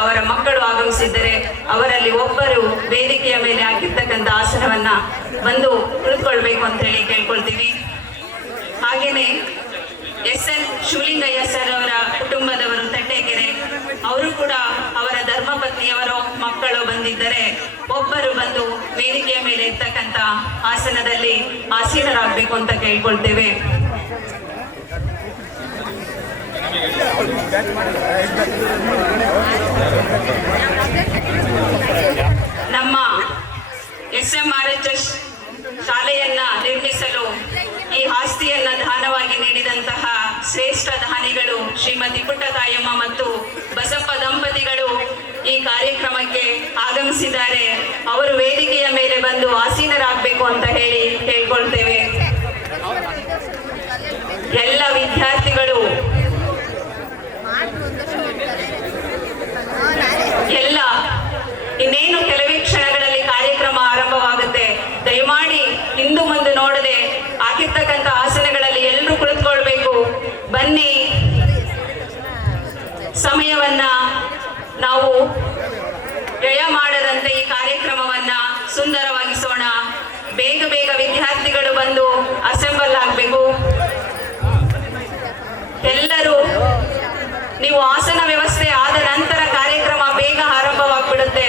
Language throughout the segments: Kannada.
ಅವರ ಮಕ್ಕಳು ಆಗಮಿಸಿದ್ದರೆ ಅವರಲ್ಲಿ ಒಬ್ಬರು ವೇದಿಕೆಯ ಮೇಲೆ ಹಾಕಿರ್ತಕ್ಕಂಥ ಆಸನವನ್ನ ಬಂದು ಕುಳಿತುಕೊಳ್ಬೇಕು ಅಂತ ಹೇಳಿ ಕೇಳ್ಕೊಳ್ತೀವಿ. ಹಾಗೇನೆ SN ಶಿವಲಿಂಗಯ್ಯ ಸರ್ ಅವರ ಕುಟುಂಬದವರು ತಟ್ಟೆಕೆರೆ, ಅವರು ಕೂಡ ಅವರ ಧರ್ಮಪತ್ನಿಯವರು ಮಕ್ಕಳು ಬಂದಿದ್ದರೆ ಒಬ್ಬರು ಬಂದು ವೇದಿಕೆಯ ಮೇಲೆ ಇರ್ತಕ್ಕಂಥ ಆಸನದಲ್ಲಿ ಆಸೀನರಾಗಬೇಕು ಅಂತ ಕೇಳ್ಕೊಳ್ತೇವೆ. ನಮ್ಮ SMRHS ಶಾಲೆಯನ್ನ ನಿರ್ಮಿಸಲು ಈ ಆಸ್ತಿಯನ್ನ ದಾನವಾಗಿ ನೀಡಿದಂತಹ ಶ್ರೇಷ್ಠ ದಾನಿಗಳು ಶ್ರೀಮತಿ ಪುಟ್ಟತಾಯಮ್ಮ ಮತ್ತು ಬಸಪ್ಪ ದಂಪತಿಗಳು ಈ ಕಾರ್ಯಕ್ರಮಕ್ಕೆ ಆಗಮಿಸಿದ್ದಾರೆ. ಅವರು ವೇದಿಕೆಯ ಮೇಲೆ ಬಂದು ಆಸೀನರಾಗಬೇಕು ಅಂತ ಹೇಳಿ ಕೇಳ್ಕೊಳ್ತೇವೆ. ಎಲ್ಲ ವಿದ್ಯಾರ್ಥಿಗಳು ಎಲ್ಲ ಇನ್ನೇನು ಕೆಲವೇ ಕ್ಷಣಗಳಲ್ಲಿ ಕಾರ್ಯಕ್ರಮ ಆರಂಭವಾಗುತ್ತೆ. ದಯಮಾಡಿ ಹಿಂದು ಮುಂದೆ ನೋಡದೆ ಹಾಕಿರ್ತಕ್ಕಂಥ ಆಸನಗಳಲ್ಲಿ ಎಲ್ಲರೂ ಕುಳಿತುಕೊಳ್ಬೇಕು. ಬನ್ನಿ, ಸಮಯವನ್ನ ನಾವು ವ್ಯಯ ಮಾಡದಂತೆ ಈ ಕಾರ್ಯಕ್ರಮವನ್ನ ಸುಂದರವಾಗಿಸೋಣ. ಬೇಗ ಬೇಗ ವಿದ್ಯಾರ್ಥಿಗಳು ಬಂದು ಅಸೆಂಬಲ್ ಆಗಬೇಕು. ಎಲ್ಲರೂ ನೀವು ಆಸನ ವ್ಯವಸ್ಥೆ ಆದ ನಂತರ ಕಾರ್ಯಕ್ರಮ ಬೇಗ ಆರಂಭವಾಗ್ಬಿಡುತ್ತೆ.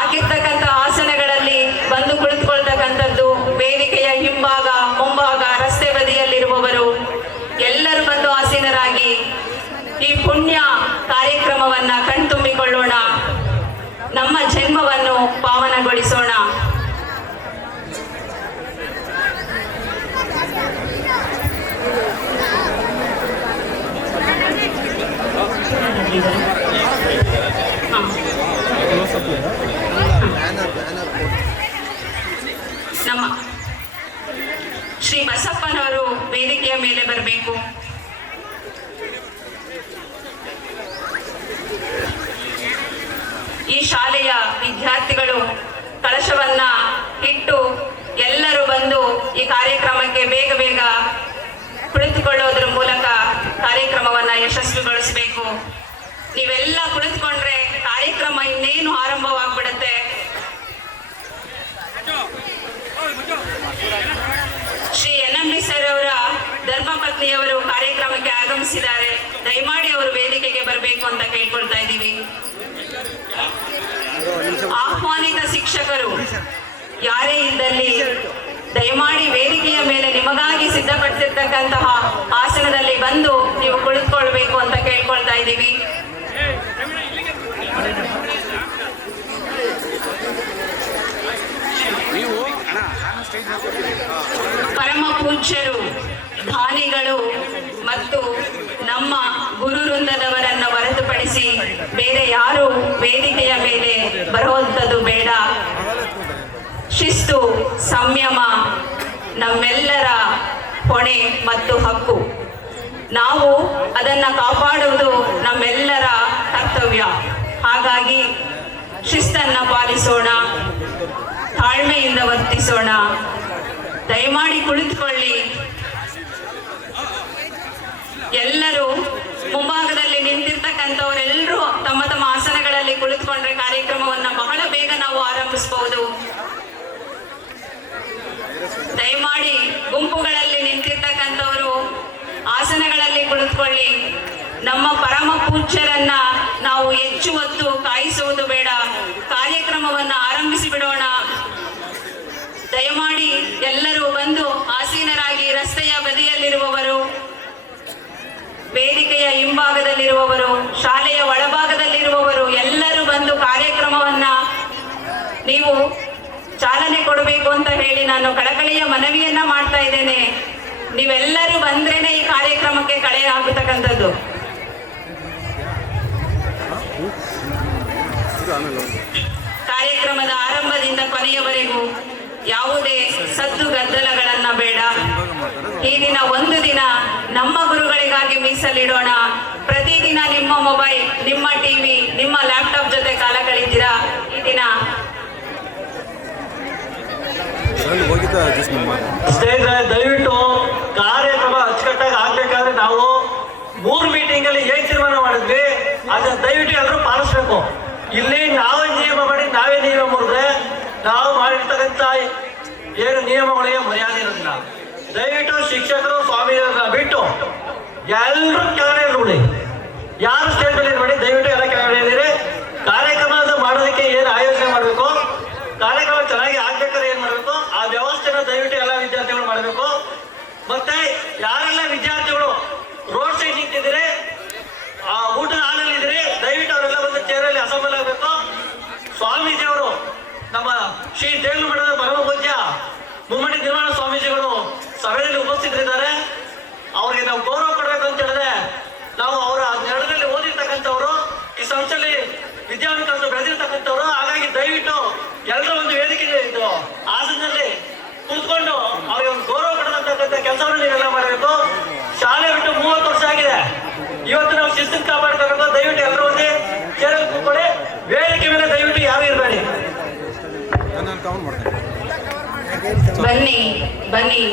ಆಗಿರ್ತಕ್ಕಂಥ ಆಸನಗಳಲ್ಲಿ ಬಂದು ಕುಳಿತುಕೊಳ್ತಕ್ಕಂಥದ್ದು ವೇದಿಕೆಯ ಹಿಂಭಾಗ, ಮುಂಭಾಗ, ರಸ್ತೆ ಬದಿಯಲ್ಲಿರುವವರು ಎಲ್ಲರೂ ಬಂದು ಆಸೀನರಾಗಿ ಈ ಪುಣ್ಯ ಕಾರ್ಯಕ್ರಮವನ್ನ ಕಣ್ತುಂಬಿಕೊಳ್ಳೋಣ. ನಮ್ಮ ಜನ್ಮವನ್ನು ಪಾವನಗೊಳಿಸೋಣ. ನಮ್ಮ ಶ್ರೀ ಬಸಪ್ಪನವರು ವೇದಿಕೆಯ ಮೇಲೆ ಬರಬೇಕು. ಈ ಶಾಲೆಯ ವಿದ್ಯಾರ್ಥಿಗಳು ಕಳಶವನ್ನ ಇಟ್ಟು ಎಲ್ಲರೂ ಬಂದು ಈ ಕಾರ್ಯಕ್ರಮಕ್ಕೆ ಬೇಗ ಬೇಗ ಕುಳಿತುಕೊಳ್ಳೋದ್ರ ಮೂಲಕ ಕಾರ್ಯಕ್ರಮವನ್ನ ಯಶಸ್ವಿಗೊಳಿಸಬೇಕು. ನೀವೆಲ್ಲ ಕುಳಿತುಕೊಂಡ್ರೆ ಕಾರ್ಯಕ್ರಮ ಇನ್ನೇನು ಆರಂಭವಾಗ್ಬಿಡುತ್ತೆ. ಶ್ರೀ NMD ಸರ್ ಅವರ ಧರ್ಮಪತ್ನಿಯವರು ಕಾರ್ಯಕ್ರಮಕ್ಕೆ ಆಗಮಿಸಿದ್ದಾರೆ. ದಯಮಾಡಿ ಅವರು ವೇದಿಕೆಗೆ ಬರಬೇಕು ಅಂತ ಕೇಳ್ಕೊಳ್ತಾ ಇದ್ದೀವಿ. ಆಹ್ವಾನಿತ ಶಿಕ್ಷಕರು ಯಾರೇ ಇದ್ದಲ್ಲಿ ದಯಮಾಡಿ ವೇದಿಕೆಯ ಮೇಲೆ ನಿಮಗಾಗಿ ಸಿದ್ಧಪಡಿಸಿರ್ತಕ್ಕಂತಹ ಆಸನದಲ್ಲಿ ಬಂದು ನೀವು ಕುಳಿತುಕೊಳ್ಬೇಕು ಅಂತ ಕೇಳ್ಕೊಳ್ತಾ ಇದ್ದೀವಿ. ಪರಮ ಪೂಜ್ಯರು, ದಾನಿಗಳು ಮತ್ತು ನಮ್ಮ ಗುರು ವೃಂದದವರನ್ನು ಹೊರತುಪಡಿಸಿ ಬೇರೆ ಯಾರು ವೇದಿಕೆಯ ಮೇಲೆ ಬರುವಂಥದ್ದು ಬೇಡ. ಶಿಸ್ತು, ಸಂಯಮ ನಮ್ಮೆಲ್ಲರ ಹೊಣೆ ಮತ್ತು ಹಕ್ಕು. ನಾವು ಅದನ್ನು ಕಾಪಾಡುವುದು ನಮ್ಮೆಲ್ಲರ ಕರ್ತವ್ಯ. ಹಾಗಾಗಿ ಶಿಸ್ತನ್ನು ಪಾಲಿಸೋಣ, ತಾಳ್ಮೆಯಿಂದ ವರ್ತಿಸೋಣ. ದಯಮಾಡಿ ಕುಳಿತುಕೊಳ್ಳಿ. ಎಲ್ಲರೂ ಮುಂಭಾಗದಲ್ಲಿ ನಿಂತಿರ್ತಕ್ಕಂಥವರೆಲ್ಲರೂ ತಮ್ಮ ತಮ್ಮ ಆಸನಗಳಲ್ಲಿ ಕುಳಿತುಕೊಂಡ್ರೆ ಕಾರ್ಯಕ್ರಮವನ್ನ ಬಹಳ ಬೇಗ ನಾವು ಆರಂಭಿಸಬಹುದು. ದಯಮಾಡಿ ಗುಂಪುಗಳಲ್ಲಿ ನಿಂತಿರ್ತಕ್ಕಂಥವರು ಆಸನಗಳಲ್ಲಿ ಕುಳಿತುಕೊಳ್ಳಿ. ನಮ್ಮ ಪರಮ ಪೂಜ್ಯರನ್ನ ನಾವು ಹೆಚ್ಚು ಹೊತ್ತು ಕಾಯಿಸುವುದು ಬೇಡ. ಕಾರ್ಯಕ್ರಮವನ್ನ ಆರಂಭಿಸಿ ಬಿಡೋಣ. ದಯಮಾಡಿ ಎಲ್ಲರೂ ಬಂದು ಆಸೀನರಾಗಿ ರಸ್ತೆಯ ಬದಿಯಲ್ಲಿರುವವರು, ವೇದಿಕೆಯ ಹಿಂಭಾಗದಲ್ಲಿರುವವರು, ಶಾಲೆಯ ಒಳಭಾಗದಲ್ಲಿರುವವರು ಎಲ್ಲರೂ ಬಂದು ಕಾರ್ಯಕ್ರಮವನ್ನ ನೀವು ಚಾಲನೆ ಕೊಡಬೇಕು ಅಂತ ಹೇಳಿ ನಾನು ಕಳಕಳಿಯ ಮನವಿಯನ್ನ ಮಾಡ್ತಾ ಇದ್ದೇನೆ. ನೀವೆಲ್ಲರೂ ಬಂದ್ರೇನೆ ಈ ಕಾರ್ಯಕ್ರಮಕ್ಕೆ ಕಳೆ ಆಗತಕ್ಕಂಥದ್ದು. ಕಾರ್ಯಕ್ರಮದ ಆರಂಭದಿಂದ ಕೊನೆಯವರೆಗೂ ಯಾವುದೇ ಸದ್ದು ಗದ್ದಲಗಳನ್ನ ಬೇಡ. ಈ ದಿನ ಒಂದು ದಿನ ನಮ್ಮ ಗುರುಗಳಿಗಾಗಿ ಮೀಸಲಿಡೋಣ. ಪ್ರತಿದಿನ ನಿಮ್ಮ ಮೊಬೈಲ್, ನಿಮ್ಮ ಟಿವಿ, ನಿಮ್ಮ ಲ್ಯಾಪ್ಟಾಪ್ ಜೊತೆ ಕಾಲ ಕಳೀತೀರಾ. ಈ ದಿನ ದಯವಿಟ್ಟು ಕಾರ್ಯಕ್ರಮ ಅಚ್ಚುಕಟ್ಟಾಗಿ ಆಗ್ಬೇಕಾದ್ರೆ ನಾವು 3 ಮೀಟಿಂಗ್ ಅಲ್ಲಿ ಏನ್ ತೀರ್ಮಾನ ಮಾಡಿದ್ವಿ ಅದನ್ನ ದಯವಿಟ್ಟು ಮಾಡಬೇಕು. ಇಲ್ಲಿ ನಾವೇ ನಿಯಮ ಮಾಡಿ ನಾವೇ ನಿಯಮ ಮುರಿದ್ರೆ ನಾವು ಮಾಡಿರ್ತಕ್ಕಂಥ ಏನು ನಿಯಮಗಳಿಗೆ ಮರ್ಯಾದೆ ಇರೋದಿಲ್ಲ. ದಯವಿಟ್ಟು ಶಿಕ್ಷಕರು ಸ್ವಾಮಿಗಳನ್ನ ಬಿಟ್ಟು ಎಲ್ಲರೂ ಕೆಳಗಡೆ ಇರ್ಬಿಡಿ, ಯಾರು ಸ್ಟೇಜ್ ಮೇಲೆ ಇರ್ಬೇಡಿ, ದಯವಿಟ್ಟು ಎಲ್ಲ ಕೆಳಗಡೆ ಇದ್ದೀರಿ. ಕಾರ್ಯಕ್ರಮದ ಮಾಡೋದಕ್ಕೆ ಏನು ಆಯೋಜನೆ ಮಾಡಬೇಕು, ಕಾರ್ಯಕ್ರಮ ಚೆನ್ನಾಗಿ ಆಗ್ಬೇಕಾದ್ರೆ ಏನ್ ಮಾಡಬೇಕು ಆ ವ್ಯವಸ್ಥೆನ ದಯವಿಟ್ಟು ಎಲ್ಲ ವಿದ್ಯಾರ್ಥಿಗಳು ಮಾಡಬೇಕು. ಮತ್ತೆ ಯಾರೆಲ್ಲ ವಿದ್ಯಾರ್ಥಿಗಳು ರೋಡ್ ಸೈಡ್ ನಿಂತಿದ್ರೆ ಆ ಊಟದ ಹಾಲಲ್ಲಿ ಇದ್ರೆ ದಯವಿಟ್ಟು ಅವರೆಲ್ಲ ಒಂದು ಚೇರಲ್ಲಿ ಅಸೆಂಬಲ್ ಆಗಬೇಕು. ಸ್ವಾಮೀಜಿಯವರು ನಮ್ಮ ಶ್ರೀ ದೇಗುಲ ಮಠದ ಪರಮ ಪೂಜ್ಯ ಮುಮ್ಮಡಿ ನಿರ್ಮಾಣ ಸ್ವಾಮೀಜಿಗಳು ಸಭೆಯಲ್ಲಿ ಉಪಸ್ಥಿತರಿದ್ದಾರೆ. ಅವ್ರಿಗೆ ನಾವು ಗೌರವ ಕೊಡಬೇಕು ಅಂತ ಹೇಳಿದ್ರೆ ನಾವು ಅವರ ನೆರಳಿನಲ್ಲಿ ಓದಿರ್ತಕ್ಕಂಥವ್ರು, ಈ ಸಂಸ್ಥೆಯಲ್ಲಿ ವಿದ್ಯಾಭ್ಯಾಸ ಬೆಳೆದಿರ್ತಕ್ಕಂಥವ್ರು. ಹಾಗಾಗಿ ದಯವಿಟ್ಟು ಎಲ್ಲರೂ ಒಂದು ವೇದಿಕೆ ಇದು ಆಸನದಲ್ಲಿ ಕೂತ್ಕೊಂಡು ಅವ್ರಿಗೆ ಒಂದು ಗೌರವ ಕೊಡತಕ್ಕಂಥ ಕೆಲಸವನ್ನು ನೀವೆಲ್ಲ ಮಾಡಬೇಕು. ಶಾಲೆ ಬಿಟ್ಟು 30 ವರ್ಷ ಆಗಿದೆ. ಇವತ್ತು ನಾವು ಶಿಸ್ತನ್ನು ಕಾಪಾಡ್ಕೋಬೇಕು. ದಯವಿಟ್ಟು ಎಲ್ಲರೂ ಒಂದೇ ಸೇರಲು ಕೂತ್ಕೊಳ್ಳಿ. ವೇದಿಕೆ ಮೇಲೆ ದಯವಿಟ್ಟು ಯಾರು ಇರಬೇಡಿ. ಬನ್ನಿ ಬನ್ನಿ,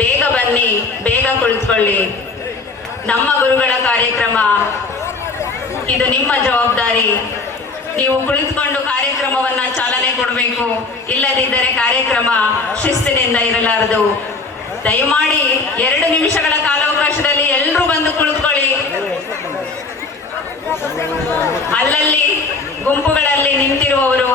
ಬೇಗ ಬನ್ನಿ, ಬೇಗ ಕುಳಿತುಕೊಳ್ಳಿ. ನಮ್ಮ ಗುರುಗಳ ಕಾರ್ಯಕ್ರಮ ಇದು, ನಿಮ್ಮ ಜವಾಬ್ದಾರಿ. ನೀವು ಕುಳಿತುಕೊಂಡು ಕಾರ್ಯಕ್ರಮವನ್ನ ಚಾಲನೆ ಕೊಡಬೇಕು. ಇಲ್ಲದಿದ್ದರೆ ಕಾರ್ಯಕ್ರಮ ಶಿಸ್ತಿನಿಂದ ಇರಲಾರದು. ದಯಮಾಡಿ 2 ನಿಮಿಷಗಳ ಕಾಲಾವಕಾಶದಲ್ಲಿ ಎಲ್ಲರೂ ಬಂದು ಕುಳಿತುಕೊಳ್ಳಿ. ಅಲ್ಲಲ್ಲಿ ಗುಂಪುಗಳಲ್ಲಿ ನಿಂತಿರುವವರು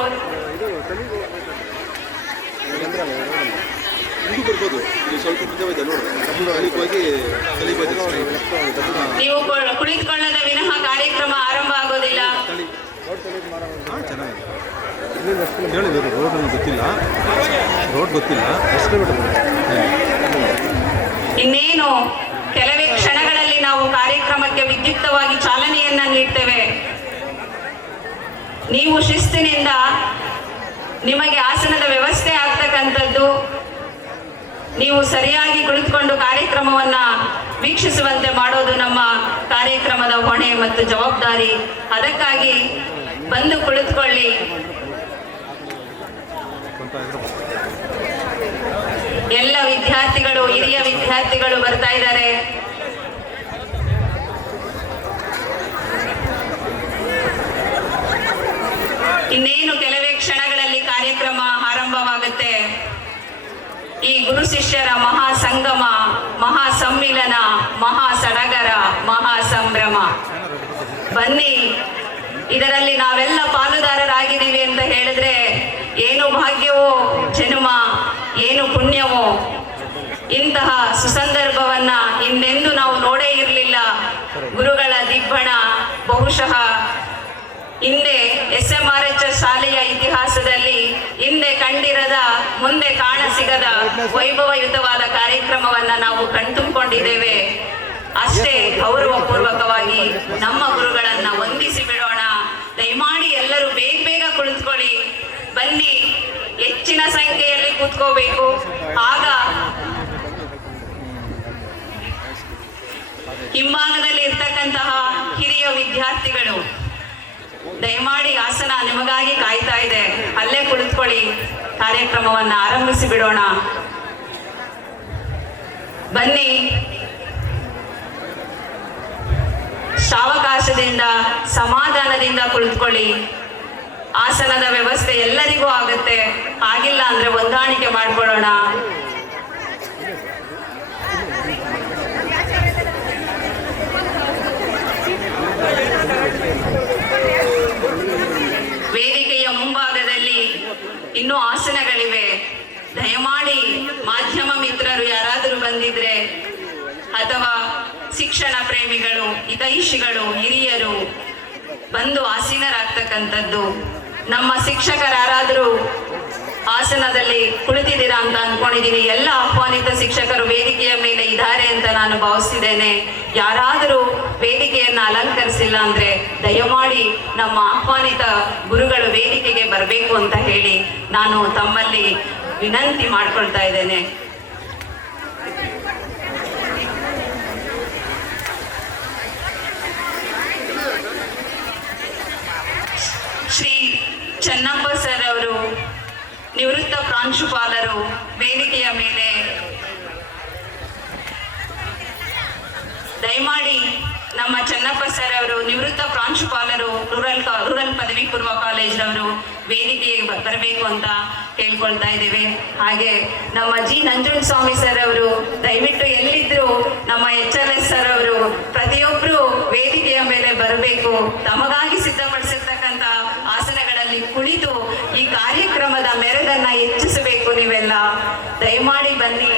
ನೀವು ಕುಳಿತುಕೊಳ್ಳದ ವಿನಃ ಕಾರ್ಯಕ್ರಮ ಆರಂಭ ಆಗೋದಿಲ್ಲ. ರೋಡ್ ಗೊತ್ತಿಲ್ಲ. ಇನ್ನೇನು ಕೆಲವೇ ಕ್ಷಣಗಳಲ್ಲಿ ನಾವು ಕಾರ್ಯಕ್ರಮಕ್ಕೆ ವಿದ್ಯುಕ್ತವಾಗಿ ಚಾಲನೆಯನ್ನ ನೀಡ್ತೇವೆ. ನೀವು ಶಿಸ್ತಿನಿಂದ ನಿಮಗೆ ಆಸನದ ವ್ಯವಸ್ಥೆ ಆಗ್ತಕ್ಕಂಥದ್ದು, ನೀವು ಸರಿಯಾಗಿ ಕುಳಿತುಕೊಂಡು ಕಾರ್ಯಕ್ರಮವನ್ನ ವೀಕ್ಷಿಸುವಂತೆ ಮಾಡೋದು ನಮ್ಮ ಕಾರ್ಯಕ್ರಮದ ಹೊಣೆ ಮತ್ತು ಜವಾಬ್ದಾರಿ. ಅದಕ್ಕಾಗಿ ಬಂದು ಕುಳಿತುಕೊಳ್ಳಿ. ಎಲ್ಲ ವಿದ್ಯಾರ್ಥಿಗಳು, ಹಿರಿಯ ವಿದ್ಯಾರ್ಥಿಗಳು ಬರ್ತಾ ಇದ್ದಾರೆ. ಇನ್ನೇನು ಕೆಲವೇ ಕ್ಷಣಗಳಲ್ಲಿ ಕಾರ್ಯಕ್ರಮ ಆರಂಭವಾಗುತ್ತೆ. ಈ ಗುರು ಶಿಷ್ಯರ ಮಹಾ ಸಂಗಮ, ಮಹಾ ಸಮ್ಮಿಲನ, ಮಹಾ ಸಡಗರ, ಮಹಾ ಸಂಭ್ರಮ. ಬನ್ನಿ, ಇದರಲ್ಲಿ ನಾವೆಲ್ಲ ಪಾಲುದಾರರಾಗಿದ್ದೀವಿ ಅಂತ ಹೇಳಿದ್ರೆ ಏನು ಭಾಗ್ಯವೋ ಜನ್ಮ, ಏನು ಪುಣ್ಯವೋ. ಇಂತಹ ಸುಸಂದರ್ಭವನ್ನ ಇನ್ನೆಂದೂ ನಾವು ನೋಡೇ ಇರಲಿಲ್ಲ. ಗುರುಗಳ ದಿಬ್ಬಣ ಬಹುಶಃ ಹಿಂದೆ SMRHS ಶಾಲೆಯ ಇತಿಹಾಸದಲ್ಲಿ ಹಿಂದೆ ಕಂಡಿರದ, ಮುಂದೆ ಕಾಣಸಿಗದ ವೈಭವಯುತವಾದ ಕಾರ್ಯಕ್ರಮವನ್ನ ನಾವು ಕಣ್ತುಂಬಿಕೊಂಡಿದ್ದೇವೆ. ಅಷ್ಟೇ ಗೌರವಪೂರ್ವಕವಾಗಿ ನಮ್ಮ ಗುರುಗಳನ್ನ ವಂದಿಸಿ ಬಿಡೋಣ. ದಯಮಾಡಿ ಎಲ್ಲರೂ ಬೇಗ ಬೇಗ ಕುಳಿತುಕೊಳ್ಳಿ. ಬನ್ನಿ, ಹೆಚ್ಚಿನ ಸಂಖ್ಯೆಯಲ್ಲಿ ಕೂತ್ಕೋಬೇಕು. ಆಗ ಹಿಂಭಾಗದಲ್ಲಿ ಇರ್ತಕ್ಕಂತಹ ಹಿರಿಯ ವಿದ್ಯಾರ್ಥಿಗಳು ದಯಮಾಡಿ ಆಸನ ನಿಮಗಾಗಿ ಕಾಯ್ತಾ ಇದೆ, ಅಲ್ಲೇ ಕುಳಿತುಕೊಳ್ಳಿ. ಕಾರ್ಯಕ್ರಮವನ್ನ ಆರಂಭಿಸಿ ಬಿಡೋಣ. ಬನ್ನಿ, ಸಾವಕಾಶದಿಂದ ಸಮಾಧಾನದಿಂದ ಕುಳಿತುಕೊಳ್ಳಿ. ಆಸನದ ವ್ಯವಸ್ಥೆ ಎಲ್ಲರಿಗೂ ಆಗುತ್ತೆ. ಆಗಿಲ್ಲ ಅಂದ್ರೆ ಹೊಂದಾಣಿಕೆ ಮಾಡ್ಕೊಳ್ಳೋಣ. ವೇದಿಕೆಯ ಮುಂಭಾಗದಲ್ಲಿ ಇನ್ನೂ ಆಸನಗಳಿವೆ. ದಯಮಾಡಿ ಮಾಧ್ಯಮ ಮಿತ್ರರು ಯಾರಾದರೂ ಬಂದಿದ್ರೆ, ಅಥವಾ ಶಿಕ್ಷಣ ಪ್ರೇಮಿಗಳು, ಹಿತೈಷಿಗಳು, ಹಿರಿಯರು ಬಂದು ಆಸೀನರಾಗ್ತಕ್ಕಂಥದ್ದು. ನಮ್ಮ ಶಿಕ್ಷಕರು ಯಾರಾದರೂ ಆಸನದಲ್ಲಿ ಕುಳಿತಿದ್ದೀರಾ ಅಂತ ಅನ್ಕೊಂಡಿದ್ದೀನಿ. ಎಲ್ಲ ಆಹ್ವಾನಿತ ಶಿಕ್ಷಕರು ವೇದಿಕೆಯ ಮೇಲೆ ಇದ್ದಾರೆ ಅಂತ ನಾನು ಭಾವಿಸಿದ್ದೇನೆ. ಯಾರಾದರೂ ವೇದಿಕೆಯನ್ನು ಅಲಂಕರಿಸಿಲ್ಲ ಅಂದ್ರೆ ದಯಮಾಡಿ ನಮ್ಮ ಆಹ್ವಾನಿತ ಗುರುಗಳು ವೇದಿಕೆಗೆ ಬರಬೇಕು ಅಂತ ಹೇಳಿ ನಾನು ತಮ್ಮಲ್ಲಿ ವಿನಂತಿ ಮಾಡ್ಕೊಳ್ತಾ ಇದ್ದೇನೆ. ಶ್ರೀ ಚೆನ್ನಪ್ಪ ಸರ್ ಅವರು, ನಿವೃತ್ತ ಪ್ರಾಂಶುಪಾಲರು, ವೇದಿಕೆಯ ಮೇಲೆ ದಯಮಾಡಿ ನಮ್ಮ ಚೆನ್ನಪ್ಪ ಸರ್ ಅವರು ನಿವೃತ್ತ ಪ್ರಾಂಶುಪಾಲರು, ರೂರಲ್ ಪದವಿ ಪೂರ್ವ ಕಾಲೇಜ್ನವರು ವೇದಿಕೆಗೆ ಬರಬೇಕು ಅಂತ ಕೇಳ್ಕೊಳ್ತಾ ಇದ್ದೇವೆ. ಹಾಗೆ ನಮ್ಮ ಜಿ ನಂಜುಂಡ ಸ್ವಾಮಿ ಸರ್ ಅವರು ದಯವಿಟ್ಟು ಎಲ್ಲಿದ್ರು ನಮ್ಮ HLS ಸರ್ ಅವರು ಪ್ರತಿಯೊಬ್ಬರು ವೇದಿಕೆಯ ಮೇಲೆ ಬರಬೇಕು. ತಮಗಾಗಿ ಸಿದ್ಧಪಡಿಸಿರ್ತಕ್ಕಂಥ ಆಸನಗಳಲ್ಲಿ ಕುಳಿತು ಈ ಕಾರ್ಯಕ್ರಮದ ಮೆರುಗನ್ನ ಹೆಚ್ಚಿಸಬೇಕು. ನೀವೆಲ್ಲ ದಯಮಾಡಿ ಬನ್ನಿ.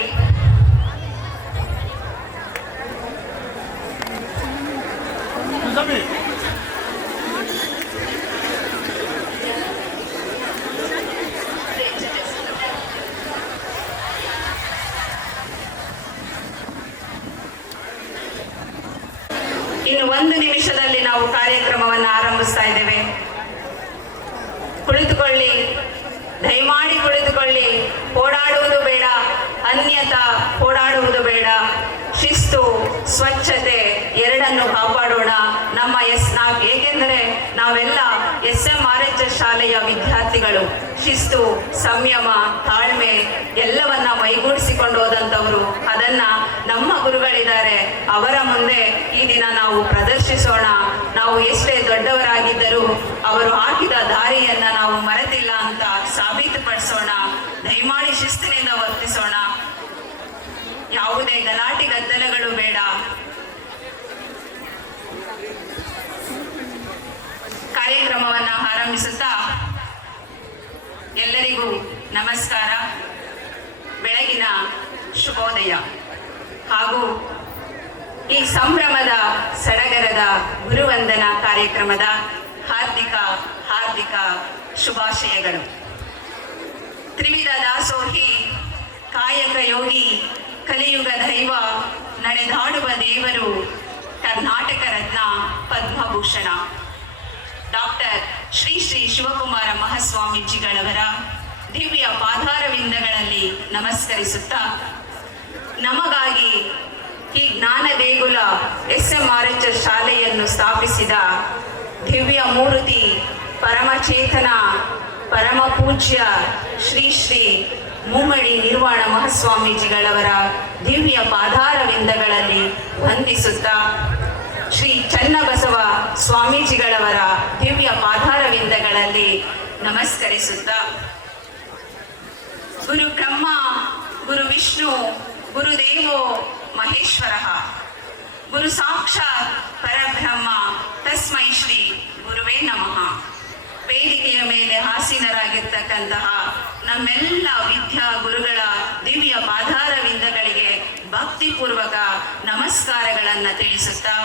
ಇನ್ನು 1 ನಿಮಿಷದಲ್ಲಿ ನಾವು ಕಾರ್ಯಕ್ರಮವನ್ನು ಆರಂಭಿಸ್ತಾ ಇದ್ದೇವೆ. ಕುಳಿತುಕೊಳ್ಳಿ, ದಯಮಾಡಿ ಕುಳಿತುಕೊಳ್ಳಿ. ಓಡಾಡುವುದು ಬೇಡ, ಅನ್ಯತಾ ಓಡಾಡುವುದು ಬೇಡ. ಶಿಸ್ತು, ಸ್ವಚ್ಛತೆ ಎರಡನ್ನು ಕಾಪಾಡೋಣ. ನಮ್ಮ ಏಕೆಂದರೆ ನಾವೆಲ್ಲ SMRHS ಶಾಲೆಯ ವಿದ್ಯಾರ್ಥಿಗಳು. ಶಿಸ್ತು, ಸಂಯಮ, ತಾಳ್ಮೆ ಎಲ್ಲವನ್ನ ಮೈಗೂಡಿಸಿಕೊಂಡು ಹೋದಂಥವರು. ಅದನ್ನ ನಮ್ಮ ಗುರುಗಳಿದ್ದಾರೆ, ಅವರ ಮುಂದೆ ಈ ದಿನ ನಾವು ಪ್ರದರ್ಶಿಸೋಣ. ನಾವು ಎಷ್ಟೇ ದೊಡ್ಡವರಾಗಿದ್ದರೂ ಅವರು ಹಾಕಿದ ದಾರಿಯನ್ನ ನಾವು ಮರೆತಿಲ್ಲ ಅಂತ ಸಾಬೀತುಪಡಿಸೋಣ. ದಯಮಾಡಿ ಶಿಸ್ತಿನಿಂದ ವರ್ತಿಸೋಣ. ಯಾವುದೇ ಗಲಾಟೆ ಗದ್ದಲಗಳು ಬೇಡ. ಕಾರ್ಯಕ್ರಮವನ್ನ ಆರಂಭಿಸುತ್ತಾ ಎಲ್ಲರಿಗೂ ನಮಸ್ಕಾರ, ಬೆಳಗಿನ ಶುಭೋದಯ ಹಾಗೂ ಈ ಸಂಭ್ರಮದ ಸಡಗರದ ಗುರುವಂದನಾ ಕಾರ್ಯಕ್ರಮದ ಹಾರ್ದಿಕ ಶುಭಾಶಯಗಳು. ತ್ರಿವಿಧ ದಾಸೋಹಿ, ಕಾಯಕ ಯೋಗಿ, ಕಲಿಯುಗ ದೈವ, ನಡೆದಾಡುವ ದೇವರು, ಕರ್ನಾಟಕ ರತ್ನ, ಪದ್ಮಭೂಷಣ ಡಾಕ್ಟರ್ ಶ್ರೀ ಶ್ರೀ ಶಿವಕುಮಾರ ಮಹಾಸ್ವಾಮೀಜಿಗಳವರ ದಿವ್ಯ ಪಾದಾರವಿಂದಗಳಲ್ಲಿ ನಮಸ್ಕರಿಸುತ್ತಾ, ನಮಗಾಗಿ ಈ ಜ್ಞಾನ ದೇಗುಲ SMRHS ಶಾಲೆಯನ್ನು ಸ್ಥಾಪಿಸಿದ ದಿವ್ಯ ಮೂರ್ತಿ, ಪರಮಚೇತನ, ಪರಮ ಪೂಜ್ಯ ಶ್ರೀ ಶ್ರೀ ಮುಮ್ಮಡಿ ನಿರ್ವಾಣ ಮಹಾಸ್ವಾಮೀಜಿಗಳವರ ದಿವ್ಯ ಪಾದಾರವಿಂದಗಳಲ್ಲಿ ವಂದಿಸುತ್ತಾ, ಶ್ರೀ ಚನ್ನಬಸವ ಸ್ವಾಮೀಜಿಗಳವರ ದಿವ್ಯ ಪಾದಾರವಿಂದಗಳಲ್ಲಿ ನಮಸ್ಕರಿಸುತ್ತಾ, ಗುರು ಬ್ರಹ್ಮ, ಗುರು ವಿಷ್ಣು, ಗುರುದೇವೋ ಮಹೇಶ್ವರ, ಗುರು ಸಾಕ್ಷಾತ್ ಪರಬ್ರಹ್ಮ, ತಸ್ಮೈ ಶ್ರೀ ಗುರುವೇ ನಮಃ. ವೇದಿಕೆಯ ಮೇಲೆ ಆಸೀನರಾಗಿರ್ತಕ್ಕಂತಹ ನಮ್ಮೆಲ್ಲ ವಿದ್ಯಾ ಗುರುಗಳ ದಿವ್ಯ ಪಾದಾರವಿಂದಗಳಿಗೆ ಭಕ್ತಿಪೂರ್ವಕ ನಮಸ್ಕಾರಗಳನ್ನು ತಿಳಿಸುತ್ತಾ,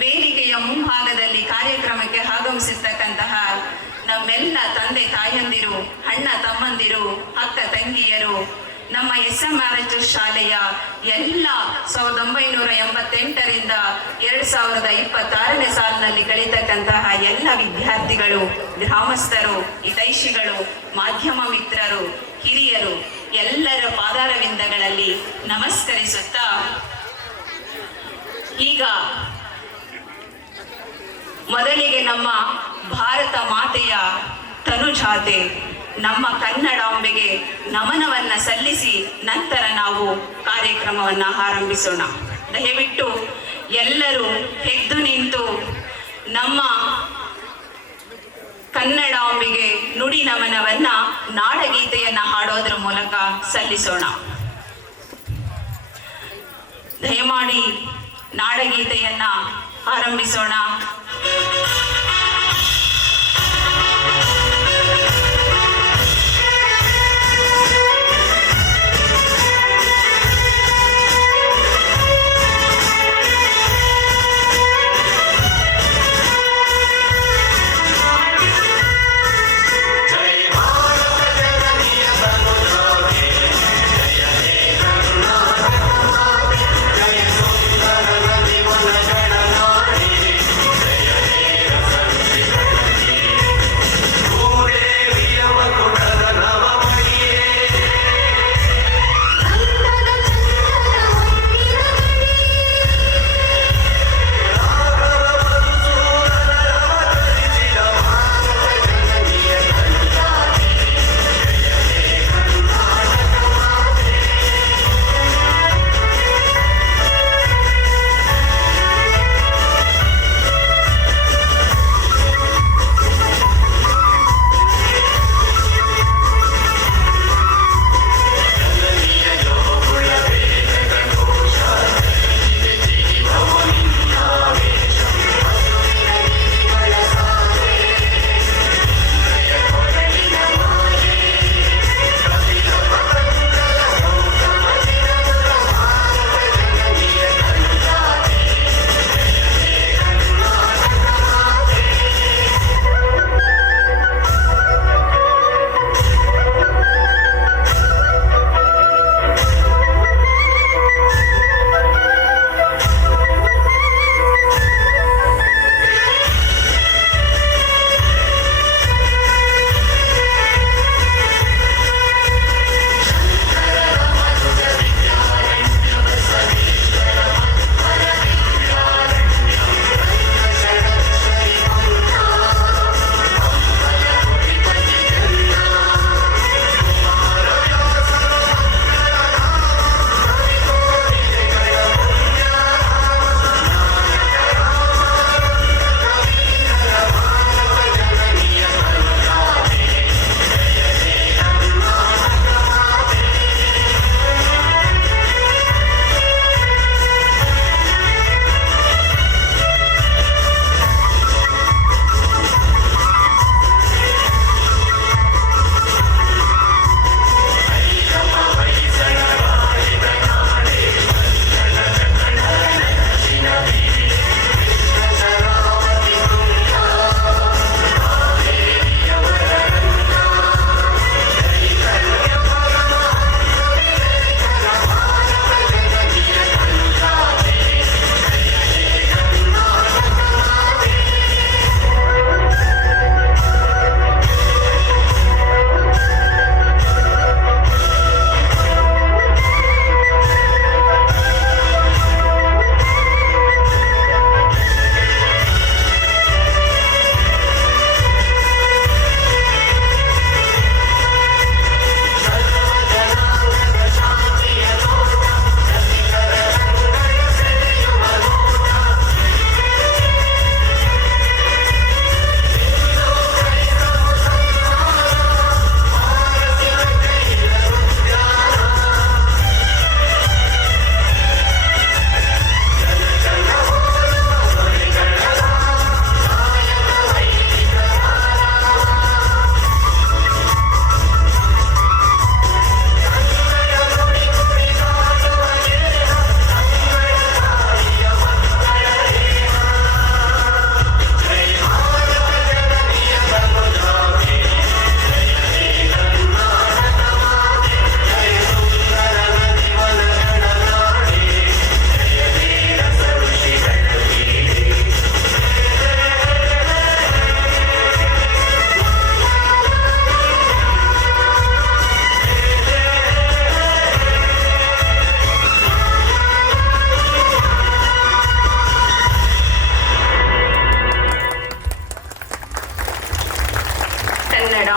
ವೇದಿಕೆಯ ಮುಂಭಾಗದಲ್ಲಿ ಕಾರ್ಯಕ್ರಮಕ್ಕೆ ಆಗಮಿಸಿರ್ತಕ್ಕಂತಹ ನಮ್ಮೆಲ್ಲ ತಂದೆ ತಾಯಂದಿರು, ಅಣ್ಣ ತಮ್ಮಂದಿರು, ಅಕ್ಕ ತಂಗಿಯರು, ನಮ್ಮ SMRHS ಶಾಲೆಯ ಎಲ್ಲ 1988ರಿಂದ 2026ನೇ ಸಾಲಿನಲ್ಲಿ ಕಲಿತಕ್ಕಂತಹ ಎಲ್ಲ ವಿದ್ಯಾರ್ಥಿಗಳು, ಗ್ರಾಮಸ್ಥರು, ಹಿತೈಷಿಗಳು, ಮಾಧ್ಯಮ ಮಿತ್ರರು, ಹಿರಿಯರು ಎಲ್ಲರ ಪಾದಾರವಿಂದಗಳಲ್ಲಿ ನಮಸ್ಕರಿಸುತ್ತಾ, ಈಗ ಮೊದಲಿಗೆ ನಮ್ಮ ಭಾರತ ಮಾತೆಯ ತನುಜಾತೆ ನಮ್ಮ ಕನ್ನಡಾಂಬೆಗೆ ನಮನವನ್ನ ಸಲ್ಲಿಸಿ ನಂತರ ನಾವು ಕಾರ್ಯಕ್ರಮವನ್ನ ಆರಂಭಿಸೋಣ. ದಯವಿಟ್ಟು ಎಲ್ಲರೂ ಎದ್ದು ನಿಂತು ನಮ್ಮ ಕನ್ನಡಾಂಬೆಗೆ ನುಡಿ ನಮನವನ್ನ ನಾಡಗೀತೆಯನ್ನ ಹಾಡೋದ್ರ ಮೂಲಕ ಸಲ್ಲಿಸೋಣ. ದಯಮಾಡಿ ನಾಡಗೀತೆಯನ್ನ ಆರಂಭಿಸೋಣ. ಜಯ